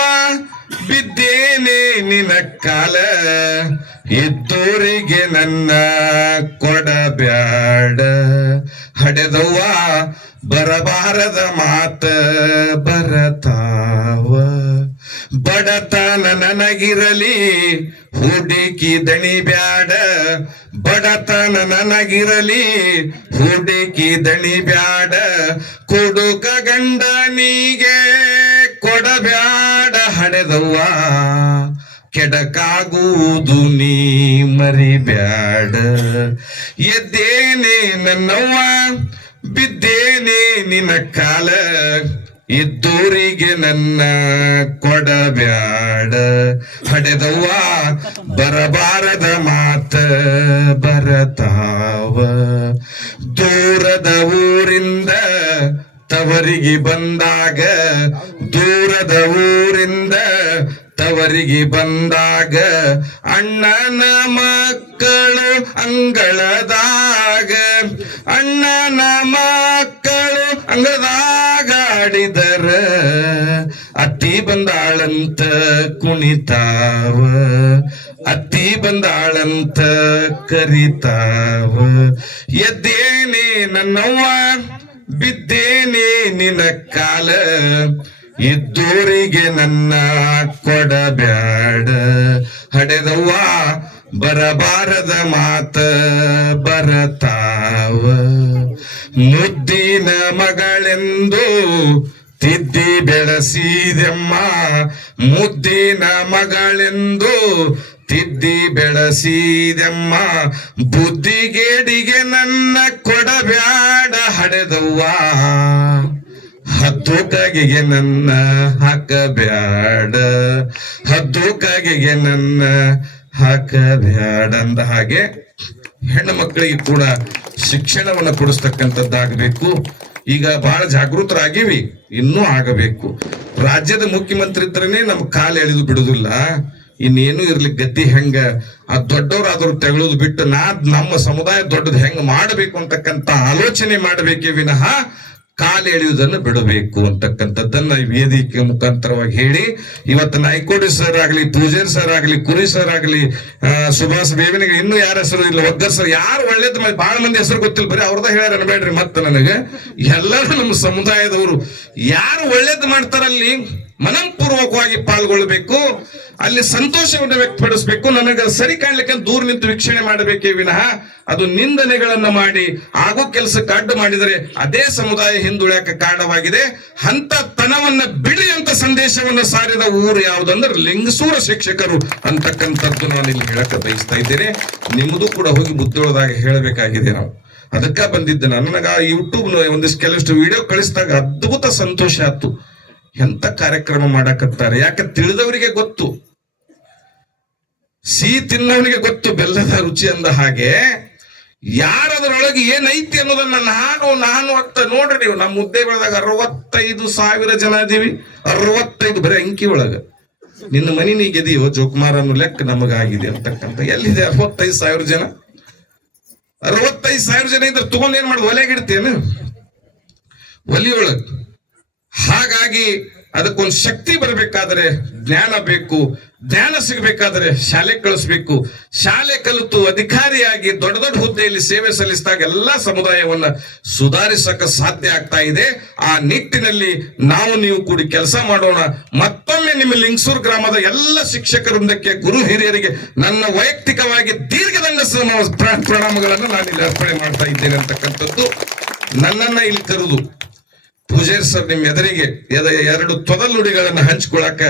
ಬಿದ್ದೇನೆ ನಿನ್ನ ಕಾಲ, ಎದ್ದೋರಿಗೆ ನನ್ನ ಕೊಡಬ್ಯಾಡ, ಹಡೆದವ್ವ ಬರಬಾರದ ಮಾತ ಬರತಾವ. ಬಡತನ ನನಗಿರಲಿ ಹುಡುಕಿ ದಣಿ ಬ್ಯಾಡ, ಬಡತನ ನನಗಿರಲಿ ಹುಡುಕಿ ದಣಿ ಬ್ಯಾಡ, ಕೊಡುಕ ಗಂಡನಿಗೆ ಕೊಡಬ್ಯಾಡ, ಹಡೆದವ್ವ ಕೆಡಕಾಗುವುದು ನೀ ಮರಿಬ್ಯಾಡ. ಎದ್ದೇನೆ ನನ್ನವ್ವ ಬಿದ್ದೇನೆ ನಿನ್ನ ಕಾಲ, ಇದ್ದೂರಿಗೆ ನನ್ನ ಕೊಡಬ್ಯಾಡ, ಹಡೆದವ್ವ ಬರಬಾರದ ಮಾತ ಬರತಾವ. ದೂರದ ಊರಿಂದ ತವರಿಗೆ ಬಂದಾಗ, ದೂರದ ಊರಿಂದ ತವರಿಗೆ ಬಂದಾಗ, ಅಣ್ಣನ ಮಕ್ಕಳು ಅಂಗಳದಾಗ, ಅಣ್ಣನ ಮಕ್ಕಳು ಅಂಗಳದಾಗ ಆಡಿದರ, ಅತ್ತಿ ಬಂದಾಳಂತ ಕುಣಿತಾವ, ಅತ್ತಿ ಬಂದಾಳಂತ ಕರಿತಾವ. ಎದ್ದೇನೆ ನನ್ನವ್ವ ಬಿದ್ದೇನೆ ನಿನ್ನ ಕಾಲ, ಇದ್ದೋರಿಗೆ ನನ್ನ ಕೊಡಬ್ಯಾಡ, ಹಡೆದವ್ವ ಬರಬಾರದ ಮಾತ ಬರತಾವ. ಮುದ್ದಿನ ಮಗಳೆಂದು ತಿದ್ದಿ ಬೆಳೆಸಿದೆಮ್ಮ, ಮುದ್ದಿನ ಮಗಳೆಂದು ತಿದ್ದಿ ಬೆಳೆಸಿದೆಮ್ಮ, ಬುದ್ಧಿಗೇಡಿಗೆ ನನ್ನ ಕೊಡಬ್ಯಾಡ, ಹಡೆದವ್ವ ಹದ್ದು ಕಾಗೆಗೆ ನನ್ನ ಹಾಕಬ್ಯಾಡ, ಹದ್ದು ಕಾಗೆಗೆ ನನ್ನ ಹಾಕಬ್ಯಾಡ. ಅಂದ ಹಾಗೆ ಹೆಣ್ಣು ಮಕ್ಕಳಿಗೆ ಕೂಡ ಶಿಕ್ಷಣವನ್ನು ಕೊಡಿಸ್ತಕ್ಕಂಥದ್ದಾಗಬೇಕು. ಈಗ ಬಹಳ ಜಾಗೃತರಾಗಿವಿ, ಇನ್ನೂ ಆಗಬೇಕು. ರಾಜ್ಯದ ಮುಖ್ಯಮಂತ್ರಿ ಇದ್ರೇ ನಮ್ ಕಾಲು ಎಳೆದು ಬಿಡುದಿಲ್ಲ, ಇನ್ನೇನು ಇರ್ಲಿ ಗತಿ ಹೆಂಗ ಆ ದೊಡ್ಡವರಾದ್ರು ತೆಗಳೋದು ಬಿಟ್ಟು ನಮ್ಮ ಸಮುದಾಯ ದೊಡ್ಡದು ಹೆಂಗ ಮಾಡಬೇಕು ಅಂತಕ್ಕಂಥ ಆಲೋಚನೆ ಮಾಡಬೇಕೇ ವಿನಃ ಕಾಲು ಎಳೆಯುವುದನ್ನು ಬಿಡಬೇಕು ಅಂತಕ್ಕಂಥದ್ದನ್ನ ವೇದಿಕೆ ಮುಖಾಂತರವಾಗಿ ಹೇಳಿ, ಇವತ್ತು ನಾಯ್ಕೋಡಿ ಸರ್ ಆಗ್ಲಿ, ಪೂಜಾರಿ ಸರ್ ಆಗ್ಲಿ, ಕುರಿ ಸರ್ ಆಗ್ಲಿ, ಸುಭಾಷ್ ಬೇವಿನಿಗೆ ಇನ್ನೂ ಯಾರ ಹೆಸರು ಇಲ್ಲ, ಒಗ್ಗರ್ ಸರ್, ಯಾರು ಒಳ್ಳೇದ್ ಬಹಳ ಮಂದಿ ಹೆಸರು ಗೊತ್ತಿಲ್ಲ, ಬರೀ ಅವ್ರದ ಹೇಳ್ಯಾರ ಅನ್ಬೇಡ್ರಿ. ಮತ್ತೆ ನನಗೆ ಎಲ್ಲರೂ ನಮ್ಮ ಸಮುದಾಯದವರು ಯಾರು ಒಳ್ಳೇದ್ ಮಾಡ್ತಾರಲ್ಲಿ ಮನಪೂರ್ವಕವಾಗಿ ಪಾಲ್ಗೊಳ್ಬೇಕು, ಅಲ್ಲಿ ಸಂತೋಷವನ್ನು ವ್ಯಕ್ತಪಡಿಸಬೇಕು. ನನಗೆ ಸರಿ ಕಾಣ್ಲಿಕ್ಕೆ ದೂರ ನಿಂತು ವೀಕ್ಷಣೆ ಮಾಡಬೇಕೇ ವಿನಃ ಅದು ನಿಂದನೆಗಳನ್ನ ಮಾಡಿ ಆಗೋ ಕೆಲಸಕ್ಕೆ ಅಡ್ಡು ಮಾಡಿದರೆ ಅದೇ ಸಮುದಾಯ ಹಿಂದುಳಿಯಕ್ಕೆ ಕಾರಣವಾಗಿದೆ. ಅಂತ ತನವನ್ನ ಬಿಡಿ ಅಂತ ಸಂದೇಶವನ್ನು ಸಾರಿದ ಊರು ಯಾವುದಂದ್ರೆ ಲಿಂಗಸೂರ ಶಿಕ್ಷಕರು ಅಂತಕ್ಕಂಥದ್ದು ನಾನು ಇಲ್ಲಿ ಹೇಳಕ್ಕೆ ಬಯಸ್ತಾ ಇದ್ದೇನೆ. ನಿಮ್ಮದು ಕೂಡ ಹೋಗಿ ಬುದ್ಧಿಯೊಳದಾಗ ಹೇಳಬೇಕಾಗಿದೆ. ನಾವು ಅದಕ್ಕ ಬಂದಿದ್ದೆ. ನನಗ ಯೂಟ್ಯೂಬ್ ಒಂದಿಷ್ಟು ಕೆಲವಷ್ಟು ವಿಡಿಯೋ ಕಳಿಸಿದಾಗ ಅದ್ಭುತ ಸಂತೋಷ ಆಯ್ತು. ಎಂತ ಕಾರ್ಯಕ್ರಮ ಮಾಡಕತ್ತಾರೆ, ಯಾಕೆ ತಿಳಿದವರಿಗೆ ಗೊತ್ತು, ಸಿಹಿ ತಿನ್ನವನಿಗೆ ಗೊತ್ತು ಬೆಲ್ಲದ ರುಚಿ ಅಂದ ಹಾಗೆ ಯಾರದರೊಳಗೆ ಏನೈತಿ ಅನ್ನೋದನ್ನ ನಾನು ಅಂತ ನೋಡ್ರಿ. ನೀವು ನಮ್ಮ ಹುದ್ದೆಗಳದಾಗ 65,000 ಜನ ಇದೀವಿ. 65 ಬರೀ ಅಂಕಿ ಒಳಗ ನಿನ್ನ ಮನಿ ನೀ ಗೆದೀವೋ ಜೋಕುಮಾರ್ ಅನ್ನೋ ಲೆಕ್ಕ ನಮಗಾಗಿದೆ ಅಂತಕ್ಕಂಥ. ಎಲ್ಲಿದೆ 65,000 ಜನ? 65,000 ಜನ ಇದ್ರೆ ತಗೊಂಡ್ ಏನ್ ಮಾಡುದು, ಒಲೆಗಿಡ್ತೇನು ಒಲಿಯೊಳಗ್. ಹಾಗಾಗಿ ಅದಕ್ಕೊಂದು ಶಕ್ತಿ ಬರಬೇಕಾದ್ರೆ ಜ್ಞಾನ ಬೇಕು. ಜ್ಞಾನ ಸಿಗಬೇಕಾದ್ರೆ ಶಾಲೆ ಕಳಿಸ್ಬೇಕು. ಶಾಲೆ ಕಲಿತು ಅಧಿಕಾರಿಯಾಗಿ ದೊಡ್ಡ ದೊಡ್ಡ ಹುದ್ದೆಯಲ್ಲಿ ಸೇವೆ ಸಲ್ಲಿಸಿದಾಗ ಎಲ್ಲಾ ಸಮುದಾಯವನ್ನ ಸುಧಾರಿಸಕ ಸಾಧ್ಯ ಆಗ್ತಾ ಇದೆ. ಆ ನಿಟ್ಟಿನಲ್ಲಿ ನಾವು ನೀವು ಕೂಡಿ ಕೆಲಸ ಮಾಡೋಣ. ಮತ್ತೊಮ್ಮೆ ನಿಮ್ಮ ಲಿಂಗಸೂರು ಗ್ರಾಮದ ಎಲ್ಲ ಶಿಕ್ಷಕ ವೃಂದಕ್ಕೆ, ಗುರು ಹಿರಿಯರಿಗೆ ನನ್ನ ವೈಯಕ್ತಿಕವಾಗಿ ದೀರ್ಘದಂಡ ಪ್ರಣಾಮಗಳನ್ನು ನಾನು ಇಲ್ಲಿ ಅರ್ಪಣೆ ಮಾಡ್ತಾ ಇದ್ದೇನೆ ಅಂತಕ್ಕಂಥದ್ದು. ನನ್ನನ್ನ ಇಲ್ಲಿ ಕರೆದು ಪೂಜಾರಿ ಸರ್ ನಿಮ್ಮ ಎದುರಿಗೆ 2 ತೊದಲುಡಿಗಳನ್ನ ಹಂಚ್ಕೊಳಕ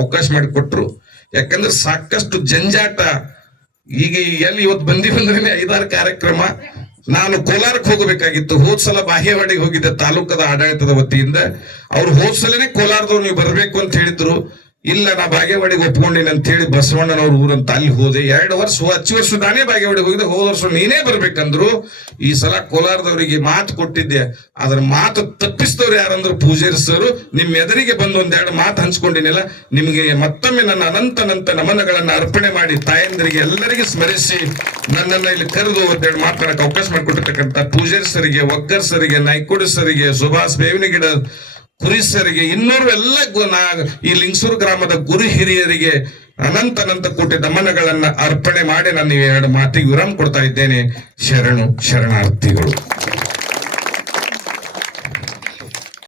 ಅವಕಾಶ ಮಾಡಿಕೊಟ್ರು. ಯಾಕಂದ್ರೆ ಸಾಕಷ್ಟು ಜಂಜಾಟ. ಈಗ ಎಲ್ಲಿ ಇವತ್ತು ಬಂದಿವಂದ್ರೆ 5-6 ಕಾರ್ಯಕ್ರಮ. ನಾನು ಕೋಲಾರಕ್ಕೆ ಹೋಗಬೇಕಾಗಿತ್ತು. ಹೋದ್ಸಲ ಬಾಗೇವಾಡಿಗೆ ಹೋಗಿದ್ದೆ ತಾಲೂಕದ ಆಡಳಿತದ ವತಿಯಿಂದ. ಅವ್ರು ಹೋದ್ಸಲನೇ ಕೋಲಾರದವ್ರು ನೀವು ಬರಬೇಕು ಅಂತ ಹೇಳಿದ್ರು. ಇಲ್ಲ, ನಾ ಬಾಗೇವಾಡಿಗೆ ಒಪ್ಕೊಂಡಿನಿ ಅಂತ ಹೇಳಿ ಬಸವಣ್ಣನವ್ರ ಊರಂತ ಅಲ್ಲಿ ಹೋದೆ. 2 ವರ್ಷ, ಹಚ್ಚ ವರ್ಷ ನಾನೇ ಬಾಗೇವಾಡಿಗೆ ಹೋಗಿದ್ದೆ. ಹೋದ ವರ್ಷ ನೀನೇ ಬರ್ಬೇಕಂದ್ರು. ಈ ಸಲ ಕೋಲಾರದವರಿಗೆ ಮಾತು ಕೊಟ್ಟಿದ್ದೆ. ಅದ್ರ ಮಾತು ತಪ್ಪಿಸಿದವ್ರು ಯಾರಂದ್ರು ಪೂಜಾರಿ ಸರ್. ನಿಮ್ ಎದುರಿಗೆ ಬಂದು 1-2 ಮಾತು ಹಂಚ್ಕೊಂಡಿನಿಲ್ಲ. ನಿಮಗೆ ಮತ್ತೊಮ್ಮೆ ನನ್ನ ಅನಂತ ನಮನಗಳನ್ನ ಅರ್ಪಣೆ ಮಾಡಿ ತಾಯಂದರಿಗೆ ಎಲ್ಲರಿಗೆ ಸ್ಮರಿಸಿ ನನ್ನನ್ನ ಇಲ್ಲಿ ಕರೆದು 1-2 ಮಾತನಾಡಕ್ಕೆ ಅವಕಾಶ ಮಾಡಿಕೊಟ್ಟಿರ್ತಕ್ಕಂಥ ಪೂಜಾರಿ ಸರಿಗೆ, ಒಗ್ಗರ್ ಸರಿಗೆ, ನಾಯ್ಕೋಡಿ ಸರಿಗೆ, ಸುಭಾಷ್ ಬೇವಿನಗಿಡ ಕುರಿಸರಿಗೆ, ಇನ್ನೂರು ಎಲ್ಲ ಈ ಲಿಂಗಸೂರು ಗ್ರಾಮದ ಗುರು ಹಿರಿಯರಿಗೆ ಅನಂತ ಕೋಟಿ ನಮನಗಳನ್ನ ಅರ್ಪಣೆ ಮಾಡಿ ನಾನು 2 ಮಾತಿಗೆ ವಿರಾಮ ಕೊಡ್ತಾ ಇದ್ದೇನೆ. ಶರಣಾರ್ಥಿಗಳು.